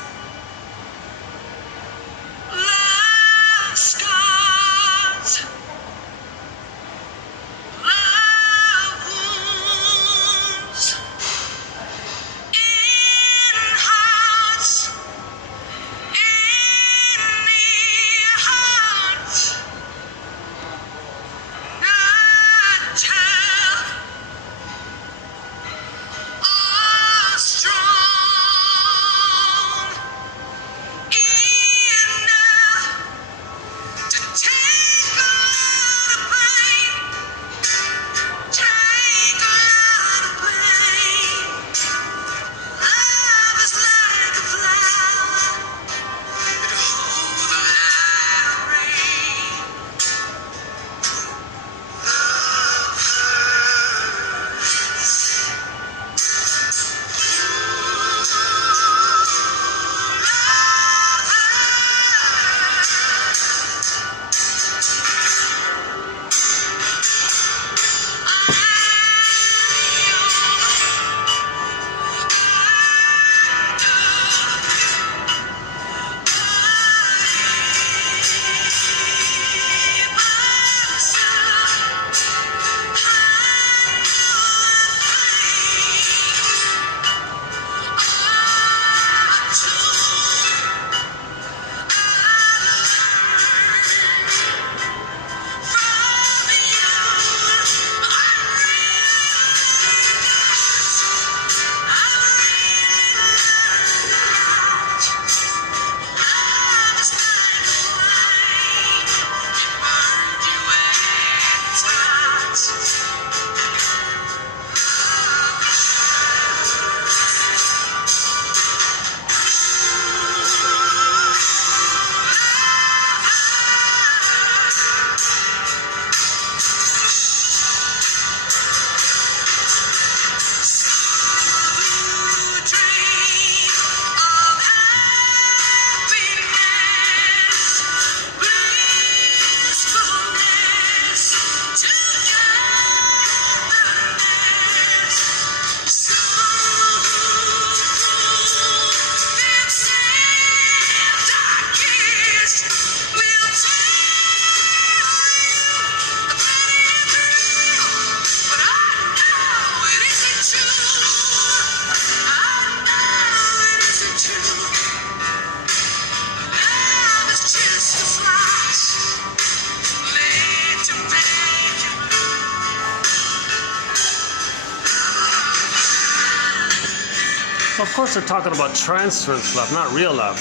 So of course they're talking about transference love, not real love.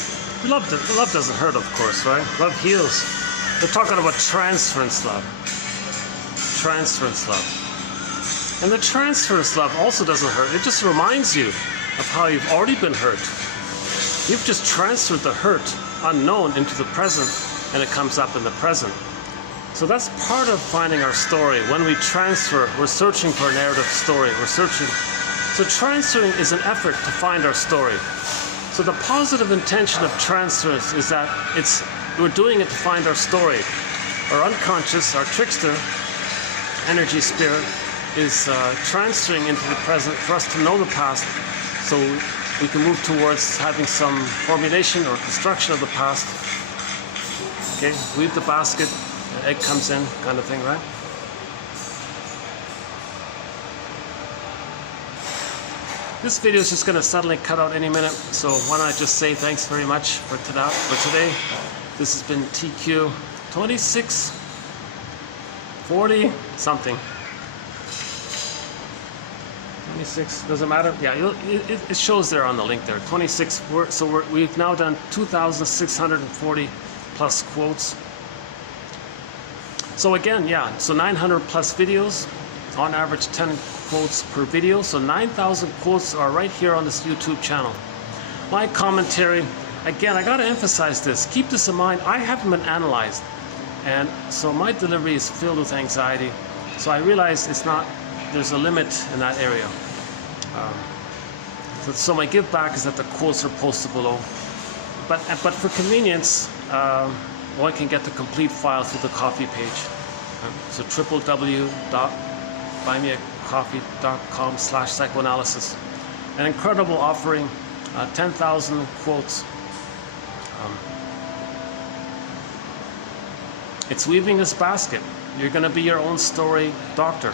Love doesn't hurt, of course, right? Love heals. They're talking about transference love. Transference love. And the transference love also doesn't hurt. It just reminds you of how you've already been hurt. You've just transferred the hurt unknown into the present, and it comes up in the present. So that's part of finding our story. When we transfer, we're searching for a narrative story. We're searching. So transferring is an effort to find our story. So the positive intention of transference is that we're doing it to find our story. Our unconscious, our trickster, energy spirit, is transferring into the present for us to know the past, so we can move towards having some formulation or construction of the past. Okay, weave the basket, the egg comes in, kind of thing, right? This video is just going to suddenly cut out any minute, so why don't I just say thanks very much for today. This has been TQ 2640 something. 26, doesn't matter. Yeah, it shows there on the link there. 26. We've now done 2,640 plus quotes. So again, yeah. So 900 plus videos, on average 10 quotes per video. So 9,000 quotes are right here on this YouTube channel. My commentary, again, I got to emphasize this. Keep this in mind. I haven't been analyzed, and so my delivery is filled with anxiety. So I realize there's a limit in that area. So my give back is that the quotes are posted below. But for convenience, one can get the complete file through the coffee page. So www.buymeacoffee.com/psychoanalysis. An incredible offering, 10,000 quotes. It's weaving this basket. You're going to be your own story doctor.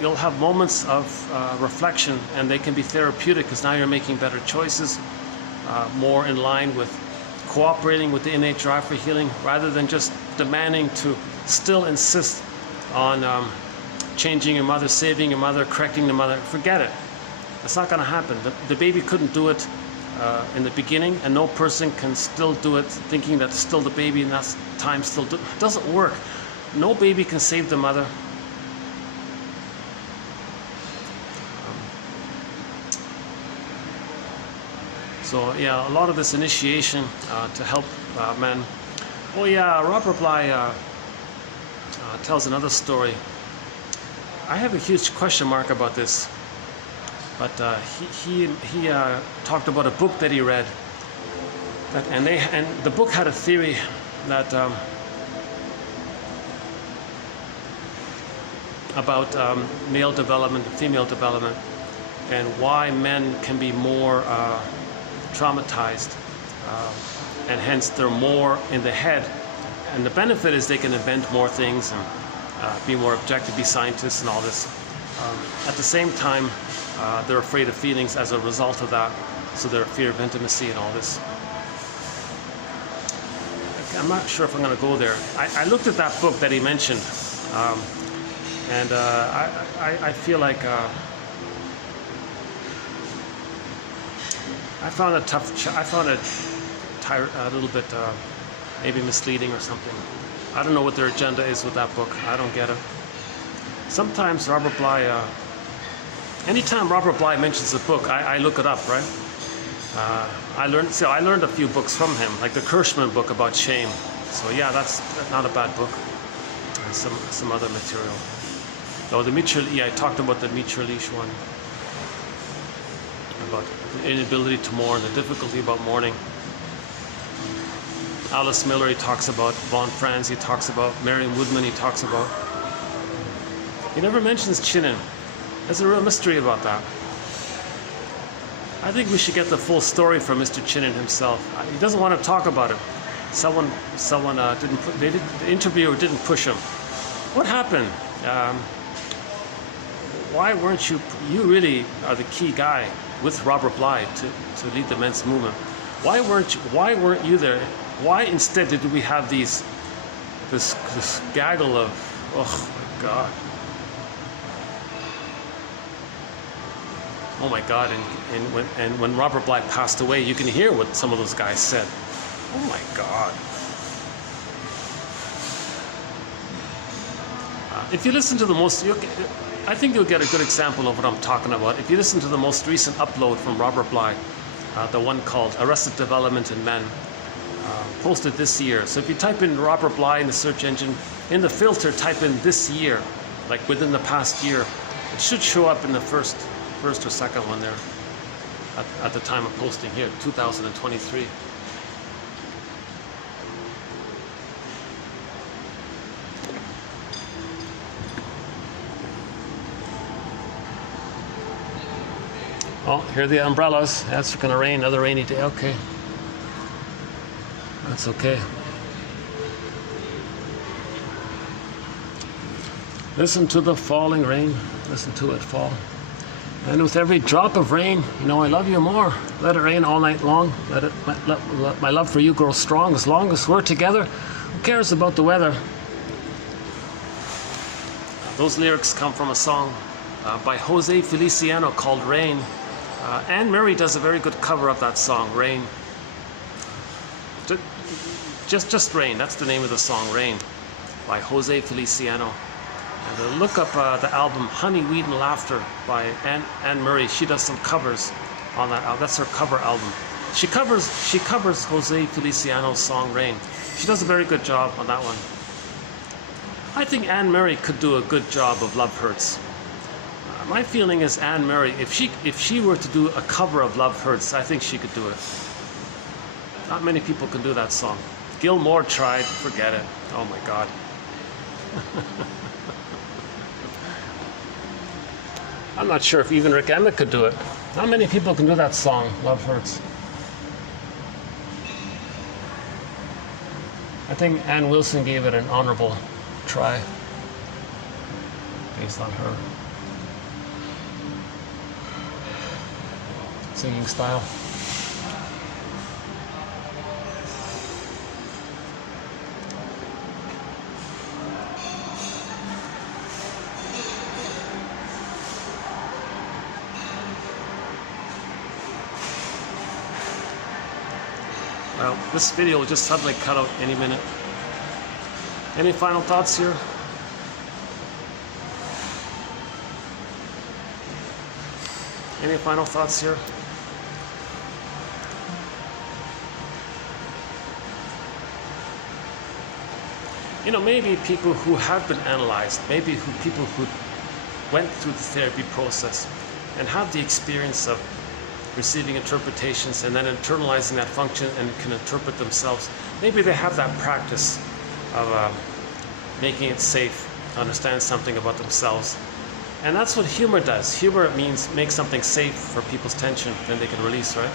You'll have moments of reflection, and they can be therapeutic because now you're making better choices, more in line with cooperating with the innate drive for healing, rather than just demanding to still insist on changing your mother, saving your mother, correcting the mother. Forget it. It's not going to happen. The baby couldn't do it in the beginning, and no person can still do it thinking that's still the baby and that's time still do it. It doesn't work. No baby can save the mother. So yeah, a lot of this initiation to help men. Oh yeah, Robert Bly tells another story. I have a huge question mark about this, but he talked about a book that he read, and the book had a theory that about male development, female development, and why men can be more traumatized, and hence they're more in the head. And the benefit is they can invent more things and be more objective, be scientists and all this. At the same time, they're afraid of feelings as a result of that, so they're fear of intimacy and all this. I'm not sure if I'm going to go there. I looked at that book that he mentioned, and I feel like I found it tough. I found it a little bit maybe misleading or something. I don't know what their agenda is with that book. I don't get it. Sometimes Robert Bly, anytime Robert Bly mentions a book, I look it up, right? I learned a few books from him, like the Kirschman book about shame. So yeah, that's not a bad book. And some other material. Though the I talked about the Mitchell Leash one, about the inability to mourn, the difficulty about mourning. Alice Miller, he talks about. Von Franz, he talks about. Marion Woodman, he talks about. He never mentions Chinen. There's a real mystery about that. I think we should get the full story from Mr. Chinen himself. He doesn't want to talk about it. Someone didn't. The interviewer didn't push him. What happened? Why weren't you? You really are the key guy with Robert Bly to lead the men's movement. Why weren't you there? Why instead did we have this gaggle of, oh my God. Oh my God! And when Robert Bly passed away, you can hear what some of those guys said. Oh my God! If you listen to the most, I think you'll get a good example of what I'm talking about. If you listen to the most recent upload from Robert Bly, the one called "Arrested Development in Men," posted this year. So if you type in Robert Bly in the search engine, in the filter, type in this year, like within the past year, it should show up in the first or second one there at the time of posting here, 2023. Oh, here are the umbrellas. That's going to rain, another rainy day. Okay. That's okay. Listen to the falling rain. Listen to it fall. And with every drop of rain, you know I love you more. Let it rain all night long. Let my love for you grow strong. As long as we're together, who cares about the weather? Those lyrics come from a song by Jose Feliciano called Rain. Anne Murray does a very good cover of that song, Rain. Just Rain, that's the name of the song, Rain, by Jose Feliciano. And look up the album Honey, Weed and Laughter by Anne Murray. She does some covers on that album. That's her cover album. She covers Jose Feliciano's song Rain. She does a very good job on that one. I think Anne Murray could do a good job of Love Hurts. My feeling is Anne Murray, if she were to do a cover of Love Hurts, I think she could do it. Not many people can do that song. Gil Moore tried, forget it. Oh my God. I'm not sure if even Rick Emmett could do it. Not many people can do that song, Love Hurts. I think Ann Wilson gave it an honorable try based on her singing style. Well, this video will just suddenly cut out any minute. Any final thoughts here? Any final thoughts here? You know, maybe people who have been analyzed, maybe people who went through the therapy process and have the experience of receiving interpretations and then internalizing that function and can interpret themselves. Maybe they have that practice of making it safe to understand something about themselves. And that's what humor does. Humor means make something safe for people's tension, then they can release, right?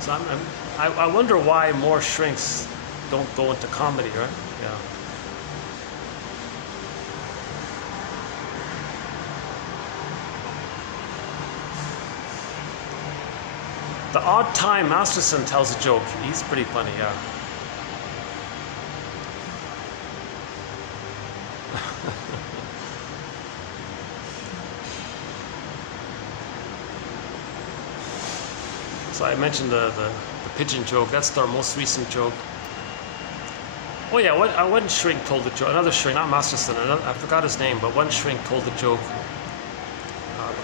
So I wonder why more shrinks don't go into comedy, right? Yeah. The Odd Time Masterson tells a joke. He's pretty funny, yeah. So I mentioned the pigeon joke. That's our most recent joke. Oh yeah, one shrink told the joke. Another shrink, not Masterson. I forgot his name, but one shrink told the joke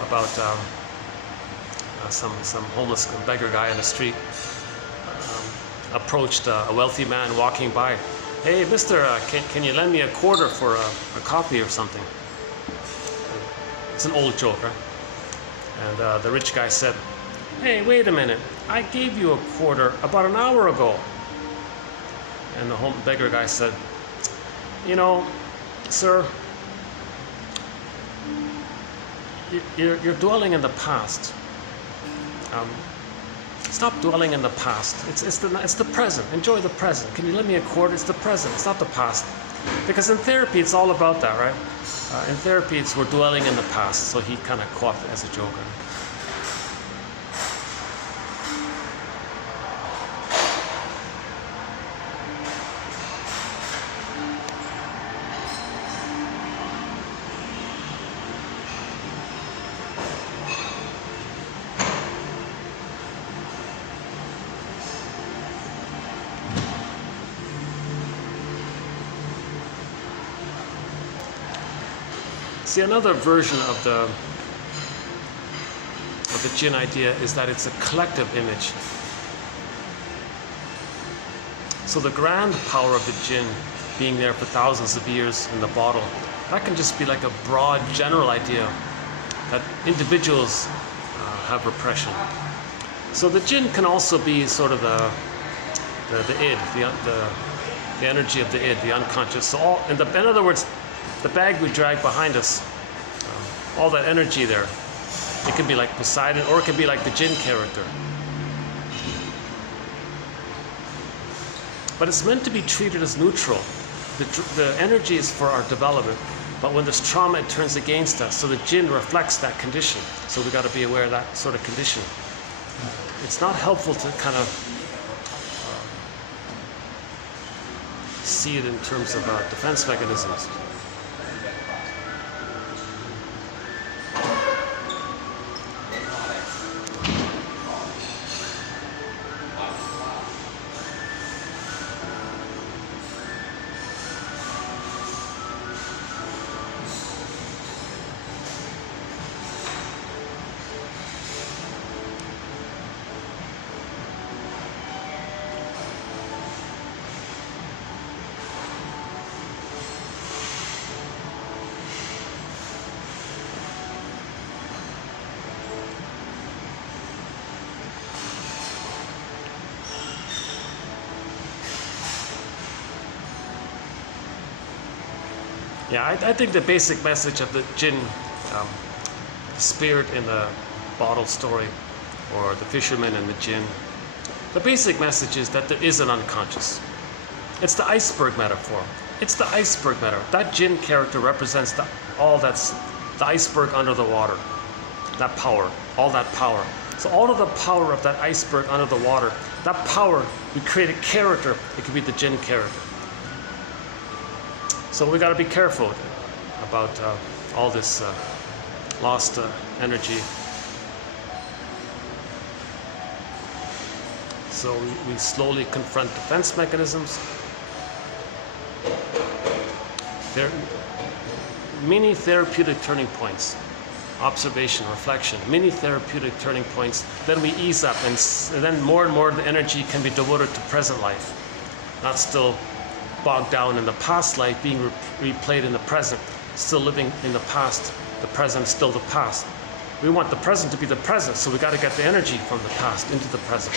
about some homeless beggar guy on the street approached a wealthy man walking by. Hey, mister, can you lend me a quarter for a coffee or something? It's an old joke, right? And the rich guy said, hey, wait a minute, I gave you a quarter about an hour ago. And the beggar guy said, you know, sir, you're dwelling in the past. Stop dwelling in the past. It's the present. Enjoy the present. Can you lend me a quarter? It's the present. It's not the past. Because in therapy, it's all about that, right? In therapy, we're dwelling in the past. So he kind of caught it as a joke. Right? See, another version of the jinn idea is that it's a collective image. So the grand power of the jinn being there for thousands of years in the bottle, that can just be like a broad general idea that individuals have repression. So the jinn can also be sort of the id, the energy of the id, the unconscious. So in other words, the bag we drag behind us, all that energy there, it can be like Poseidon, or it can be like the jinn character. But it's meant to be treated as neutral. The energy is for our development, but when there's trauma, it turns against us. So the jinn reflects that condition. So we've got to be aware of that sort of condition. It's not helpful to kind of see it in terms of defense mechanisms. Yeah, I think the basic message of the jinn spirit in the bottle story, or the fisherman and the jinn, the basic message is that there is an unconscious. It's the iceberg metaphor. It's the iceberg metaphor. That jinn character represents all that's the iceberg under the water. That power, all that power. So all of the power of that iceberg under the water, that power, we create a character. It could be the jinn character. So we got to be careful about all this lost energy. So we slowly confront defense mechanisms. There are many therapeutic turning points. Observation, reflection, many therapeutic turning points. Then we ease up, and then more and more of the energy can be devoted to present life, not still bogged down in the past life, being replayed in the present, still living in the past. The present, still the past. We want the present to be the present, so we got to get the energy from the past into the present.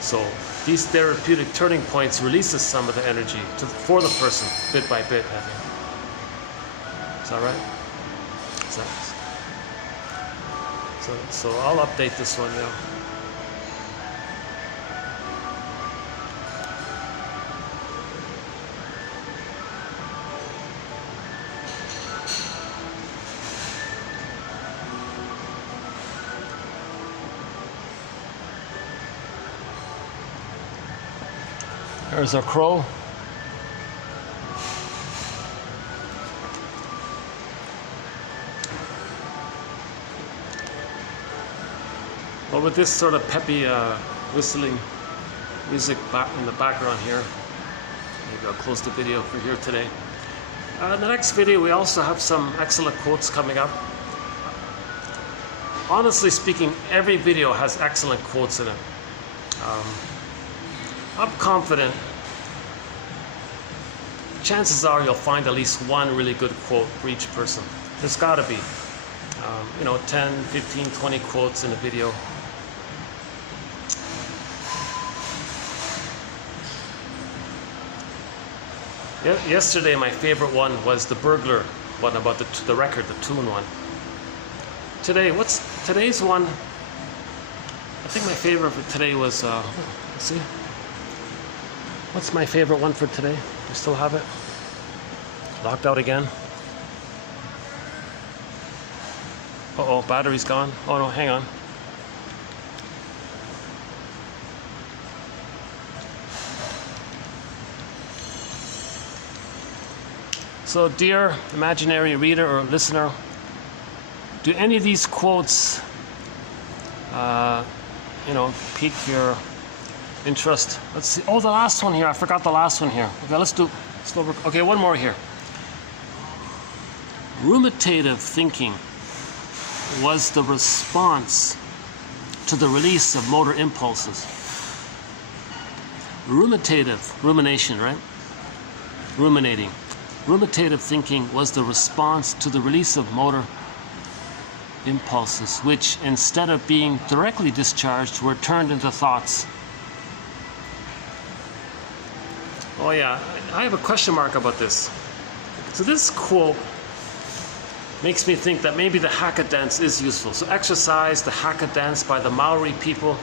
So these therapeutic turning points releases some of the energy for the person, bit by bit, I think. Is that right? So I'll update this one now. There's our crow. Well, with this sort of peppy whistling music in the background here, maybe I'll close the video for here today. In the next video, we also have some excellent quotes coming up. Honestly speaking, every video has excellent quotes in it. I'm confident. Chances are you'll find at least one really good quote for each person. There's got to be, 10, 15, 20 quotes in a video. Yesterday, my favorite one was the burglar one about the record, the tune one. Today's one? I think my favorite for today was, let's see. What's my favorite one for today? I still have it. Locked out again. Uh-oh, battery's gone. Oh no, hang on. So, dear imaginary reader or listener, do any of these quotes, pique your interest? Let's see. Oh, the last one here. I forgot the last one here. Okay, let's do. Okay, one more here. Ruminative thinking was the response to the release of motor impulses. Rumination, right? Ruminating. Ruminative thinking was the response to the release of motor impulses, which, instead of being directly discharged, were turned into thoughts. Oh yeah, I have a question mark about this. So this quote makes me think that maybe the haka dance is useful. So exercise, the haka dance by the Maori people.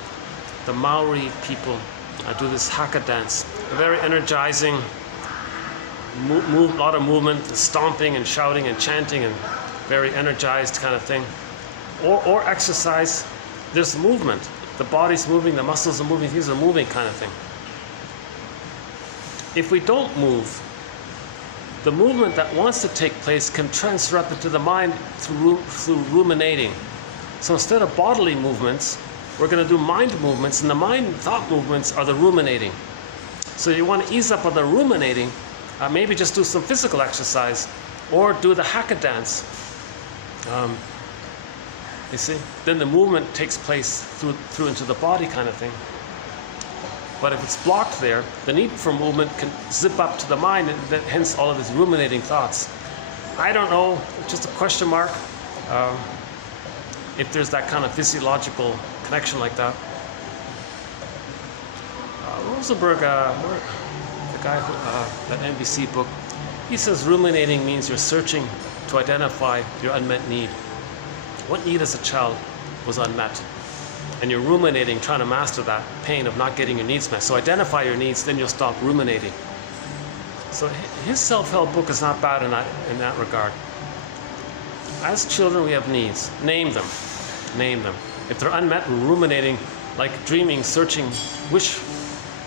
The Maori people do this haka dance. Very energizing, a lot of movement, stomping and shouting and chanting and very energized kind of thing. Or exercise, there's movement. The body's moving, the muscles are moving, things are moving kind of thing. If we don't move, the movement that wants to take place can transfer up into the mind through ruminating. So instead of bodily movements, we're going to do mind movements, and the mind thought movements are the ruminating. So you want to ease up on the ruminating, maybe just do some physical exercise, or do the haka dance. You see, then the movement takes place through into the body kind of thing. But if it's blocked there, the need for movement can zip up to the mind, and hence all of these ruminating thoughts. I don't know, it's just a question mark, if there's that kind of physiological connection like that. Rosenberg, the guy who, that NBC book, he says ruminating means you're searching to identify your unmet need. What need as a child was unmet? And you're ruminating, trying to master that pain of not getting your needs met. So identify your needs, then you'll stop ruminating. So his self-help book is not bad in that regard. As children, we have needs. Name them. Name them. If they're unmet, we're ruminating, like dreaming, searching,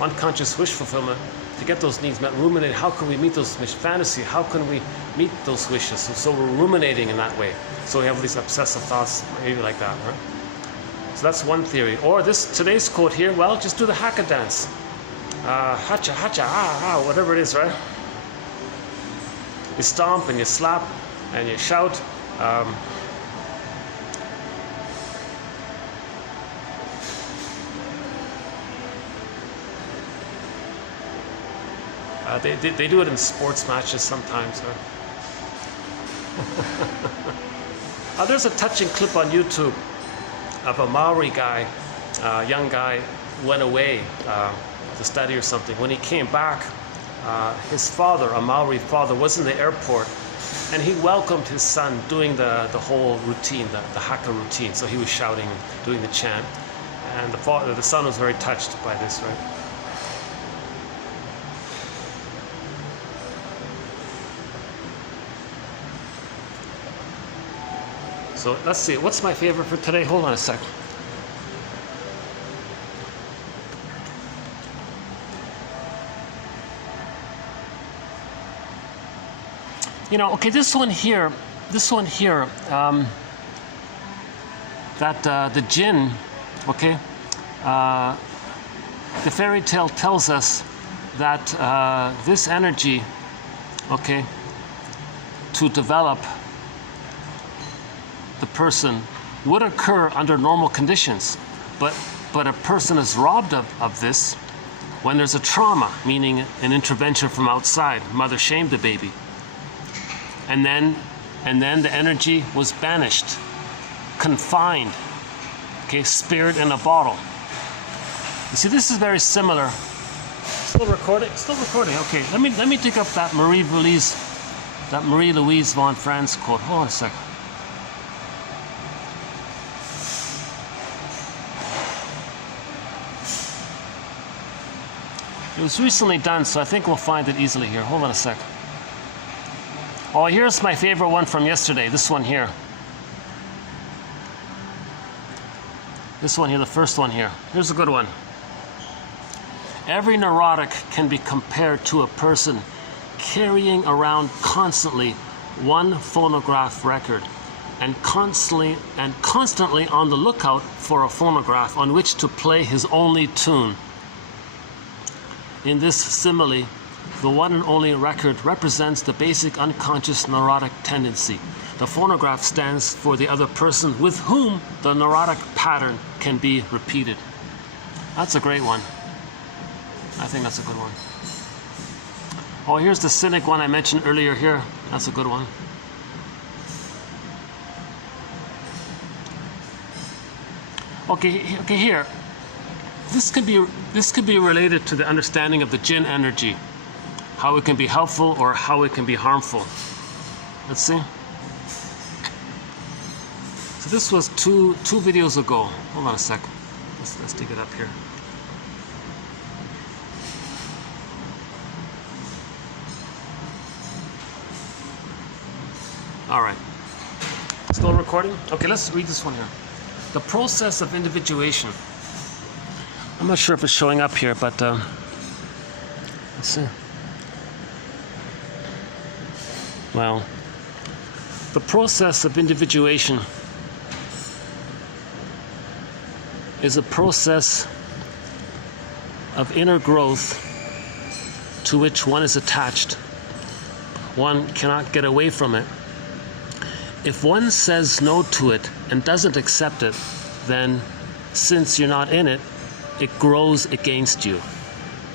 unconscious wish fulfillment to get those needs met. Ruminating, how can we meet those wishes? Fantasy, how can we meet those wishes? So we're ruminating in that way. So we have these obsessive thoughts, maybe like that, right? So that's one theory. Or today's quote here, well, just do the haka dance. Hacha, hacha, whatever it is, right? You stomp and you slap and you shout. They do it in sports matches sometimes. There's a touching clip on YouTube of a Maori guy, young guy, went away to study or something. When he came back, his father, a Maori father, was in the airport, and he welcomed his son doing the whole routine, the haka routine. So he was shouting, doing the chant, and the son was very touched by this, right? So let's see, what's my favorite for today? Hold on a sec. You know, okay, this one here, that the jinn, okay, the fairy tale tells us that this energy, okay, to develop the person would occur under normal conditions, but a person is robbed of this when there's a trauma, meaning an intervention from outside. Mother shamed the baby, and then the energy was banished, confined, okay, spirit in a bottle. You see, this is very similar. Still recording? Still recording. Okay, let me dig up that Marie Louise von Franz quote. Hold on a second. It was recently done, so I think we'll find it easily here. Hold on a sec. Oh, here's my favorite one from yesterday. This one here. This one here, the first one here. Here's a good one. Every neurotic can be compared to a person carrying around constantly one phonograph record and constantly on the lookout for a phonograph on which to play his only tune. In this simile, the one and only record represents the basic unconscious neurotic tendency. The phonograph stands for the other person with whom the neurotic pattern can be repeated. That's a great one. I think that's a good one. Oh, here's the cynic one I mentioned earlier here. That's a good one. Okay, here. This could be related to the understanding of the jinn energy, how it can be helpful or how it can be harmful. Let's see. So this was two videos ago. Hold on a second. Let's dig it up here. All right. Still recording? Okay, let's read this one here. The process of individuation. I'm not sure if it's showing up here, but let's see. Well, the process of individuation is a process of inner growth to which one is attached. One cannot get away from it. If one says no to it and doesn't accept it, then since you're not in it, it grows against you.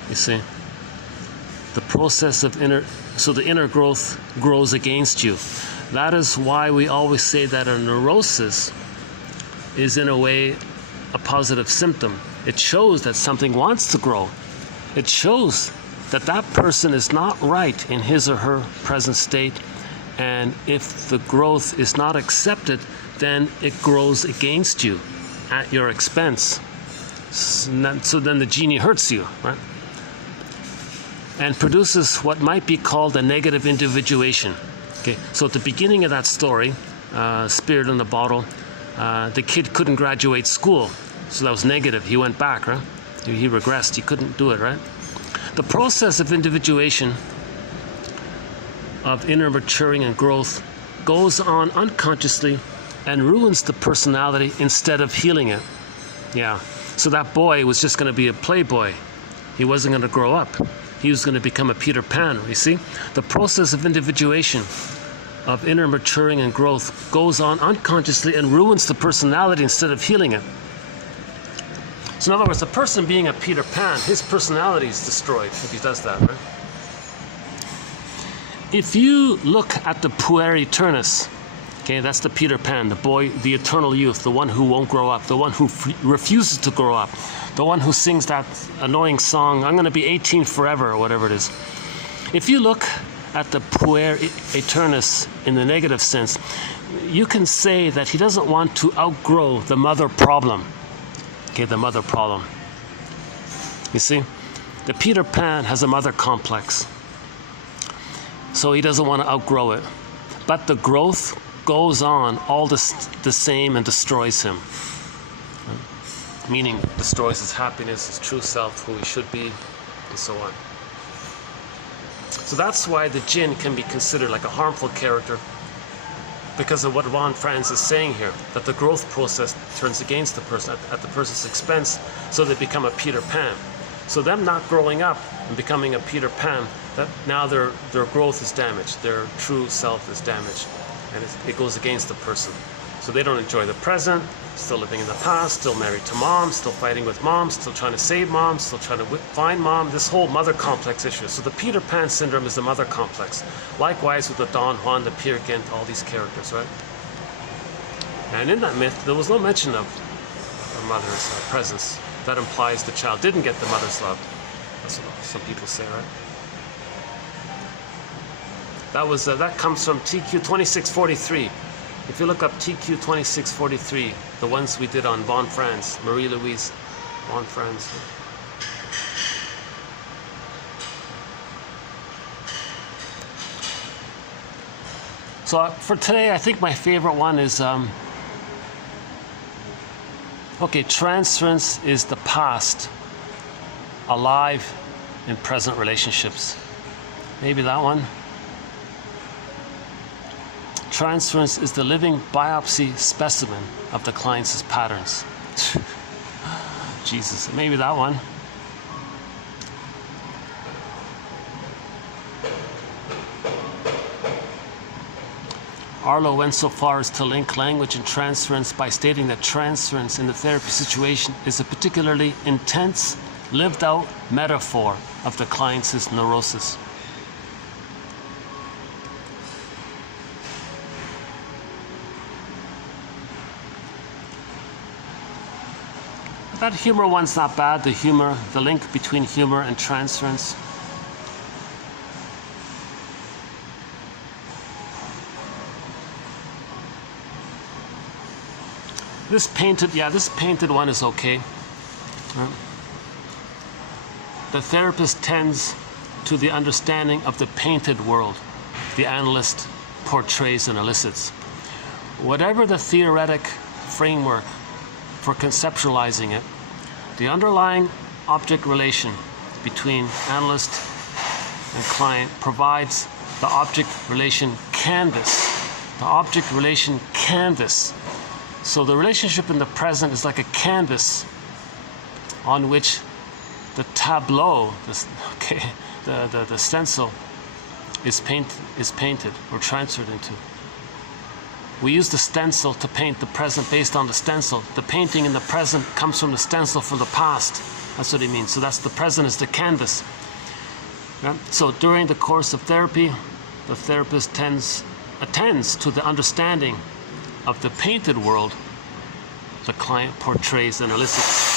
You see? The process of the inner growth grows against you. That is why we always say that a neurosis is in a way a positive symptom. It shows that something wants to grow. It shows that that person is not right in his or her present state, and if the growth is not accepted, then it grows against you at your expense. So then the genie hurts you, right? And produces what might be called a negative individuation. Okay, so at the beginning of that story, Spirit in the Bottle, the kid couldn't graduate school, so that was negative. He went back, right? He regressed. He couldn't do it, right? The process of individuation, of inner maturing and growth, goes on unconsciously and ruins the personality instead of healing it. Yeah. So that boy was just going to be a playboy. He wasn't going to grow up. He was going to become a Peter Pan, you see? The process of individuation, of inner maturing and growth, goes on unconsciously and ruins the personality instead of healing it. So in other words, the person being a Peter Pan, his personality is destroyed if he does that, right? If you look at the puer aeternus, okay, that's the Peter Pan, the boy, the eternal youth, the one who won't grow up, the one who refuses to grow up, the one who sings that annoying song, I'm going to be 18 forever, or whatever it is. If you look at the puer aeternus in the negative sense, you can say that he doesn't want to outgrow the mother problem. Okay, the mother problem. You see, the Peter Pan has a mother complex, so he doesn't want to outgrow it. But the growth goes on all the same and destroys him. Meaning destroys his happiness, his true self, who he should be, and so on. So that's why the jinn can be considered like a harmful character, because of what Ron Franz is saying here, that the growth process turns against the person at the person's expense, so they become a Peter Pan. So them not growing up and becoming a Peter Pan, that now their growth is damaged, their true self is damaged, and it goes against the person. So they don't enjoy the present, still living in the past, still married to mom, still fighting with mom, still trying to save mom, still trying to find mom, this whole mother complex issue. So the Peter Pan syndrome is the mother complex. Likewise with the Don Juan, the Peer Gynt, all these characters, right? And in that myth, there was no mention of a mother's presence. That implies the child didn't get the mother's love. That's what some people say, right? That comes from TQ 2643. If you look up TQ 2643, the ones we did on Von Franz, Marie-Louise Von Franz. So for today, I think my favorite one is, transference is the past, alive in present relationships. Maybe that one. Transference is the living biopsy specimen of the client's patterns. Jesus, maybe that one. Arlo went so far as to link language and transference by stating that transference in the therapy situation is a particularly intense, lived-out metaphor of the client's neurosis. That humor one's not bad, the link between humor and transference. This painted one is okay. The therapist tends to the understanding of the painted world the analyst portrays and elicits. Whatever the theoretic framework for conceptualizing it, the underlying object relation between analyst and client provides the object relation canvas. The object relation canvas. So the relationship in the present is like a canvas on which the tableau, the stencil is painted or transferred into. We use the stencil to paint the present based on the stencil. The painting in the present comes from the stencil from the past. That's what he means. So that's the present is the canvas. Yeah? So during the course of therapy, the therapist attends to the understanding of the painted world the client portrays and elicits.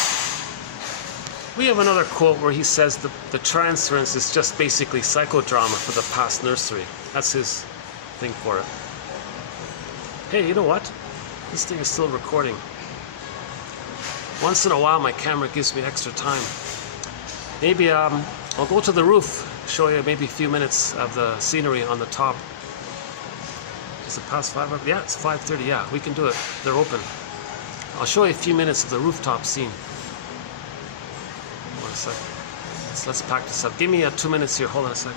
We have another quote where he says the transference is just basically psychodrama for the past nursery. That's his thing for it. Hey, you know what? This thing is still recording. Once in a while my camera gives me extra time. Maybe I'll go to the roof, show you maybe a few minutes of the scenery on the top. Is it past 5? Yeah, it's 5:30. Yeah, we can do it. They're open. I'll show you a few minutes of the rooftop scene. Hold on a sec. Let's pack this up. Give me 2 minutes here. Hold on a sec.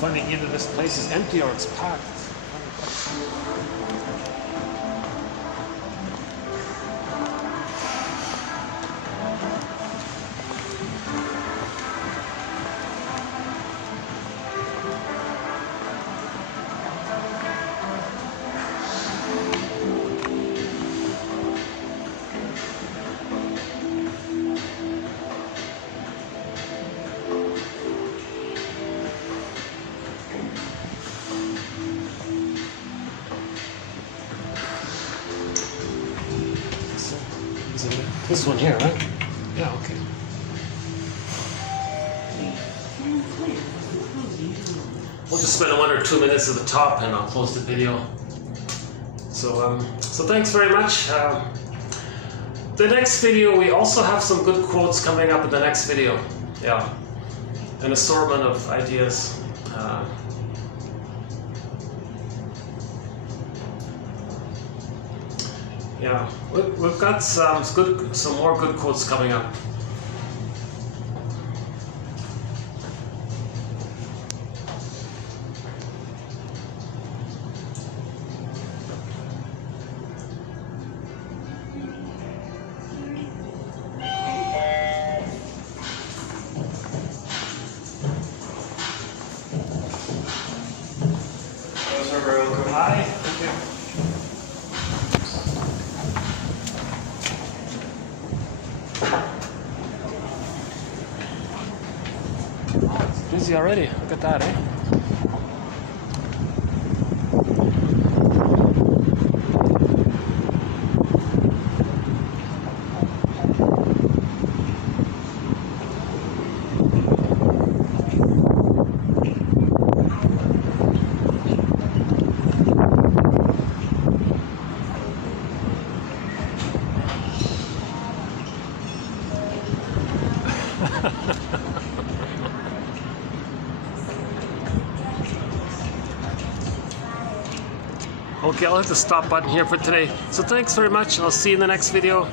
Funny, either this place is empty or it's packed. This one here, right? Yeah, okay. We'll just spend 1 or 2 minutes at the top and I'll close the video. So thanks very much. The next video, we also have some good quotes coming up in the next video. Yeah, an assortment of ideas. Yeah, we've got some more good quotes coming up. Hi. Thank you. Busy already. Look at that, eh? Okay, I'll hit the stop button here for today. So thanks very much. I'll see you in the next video.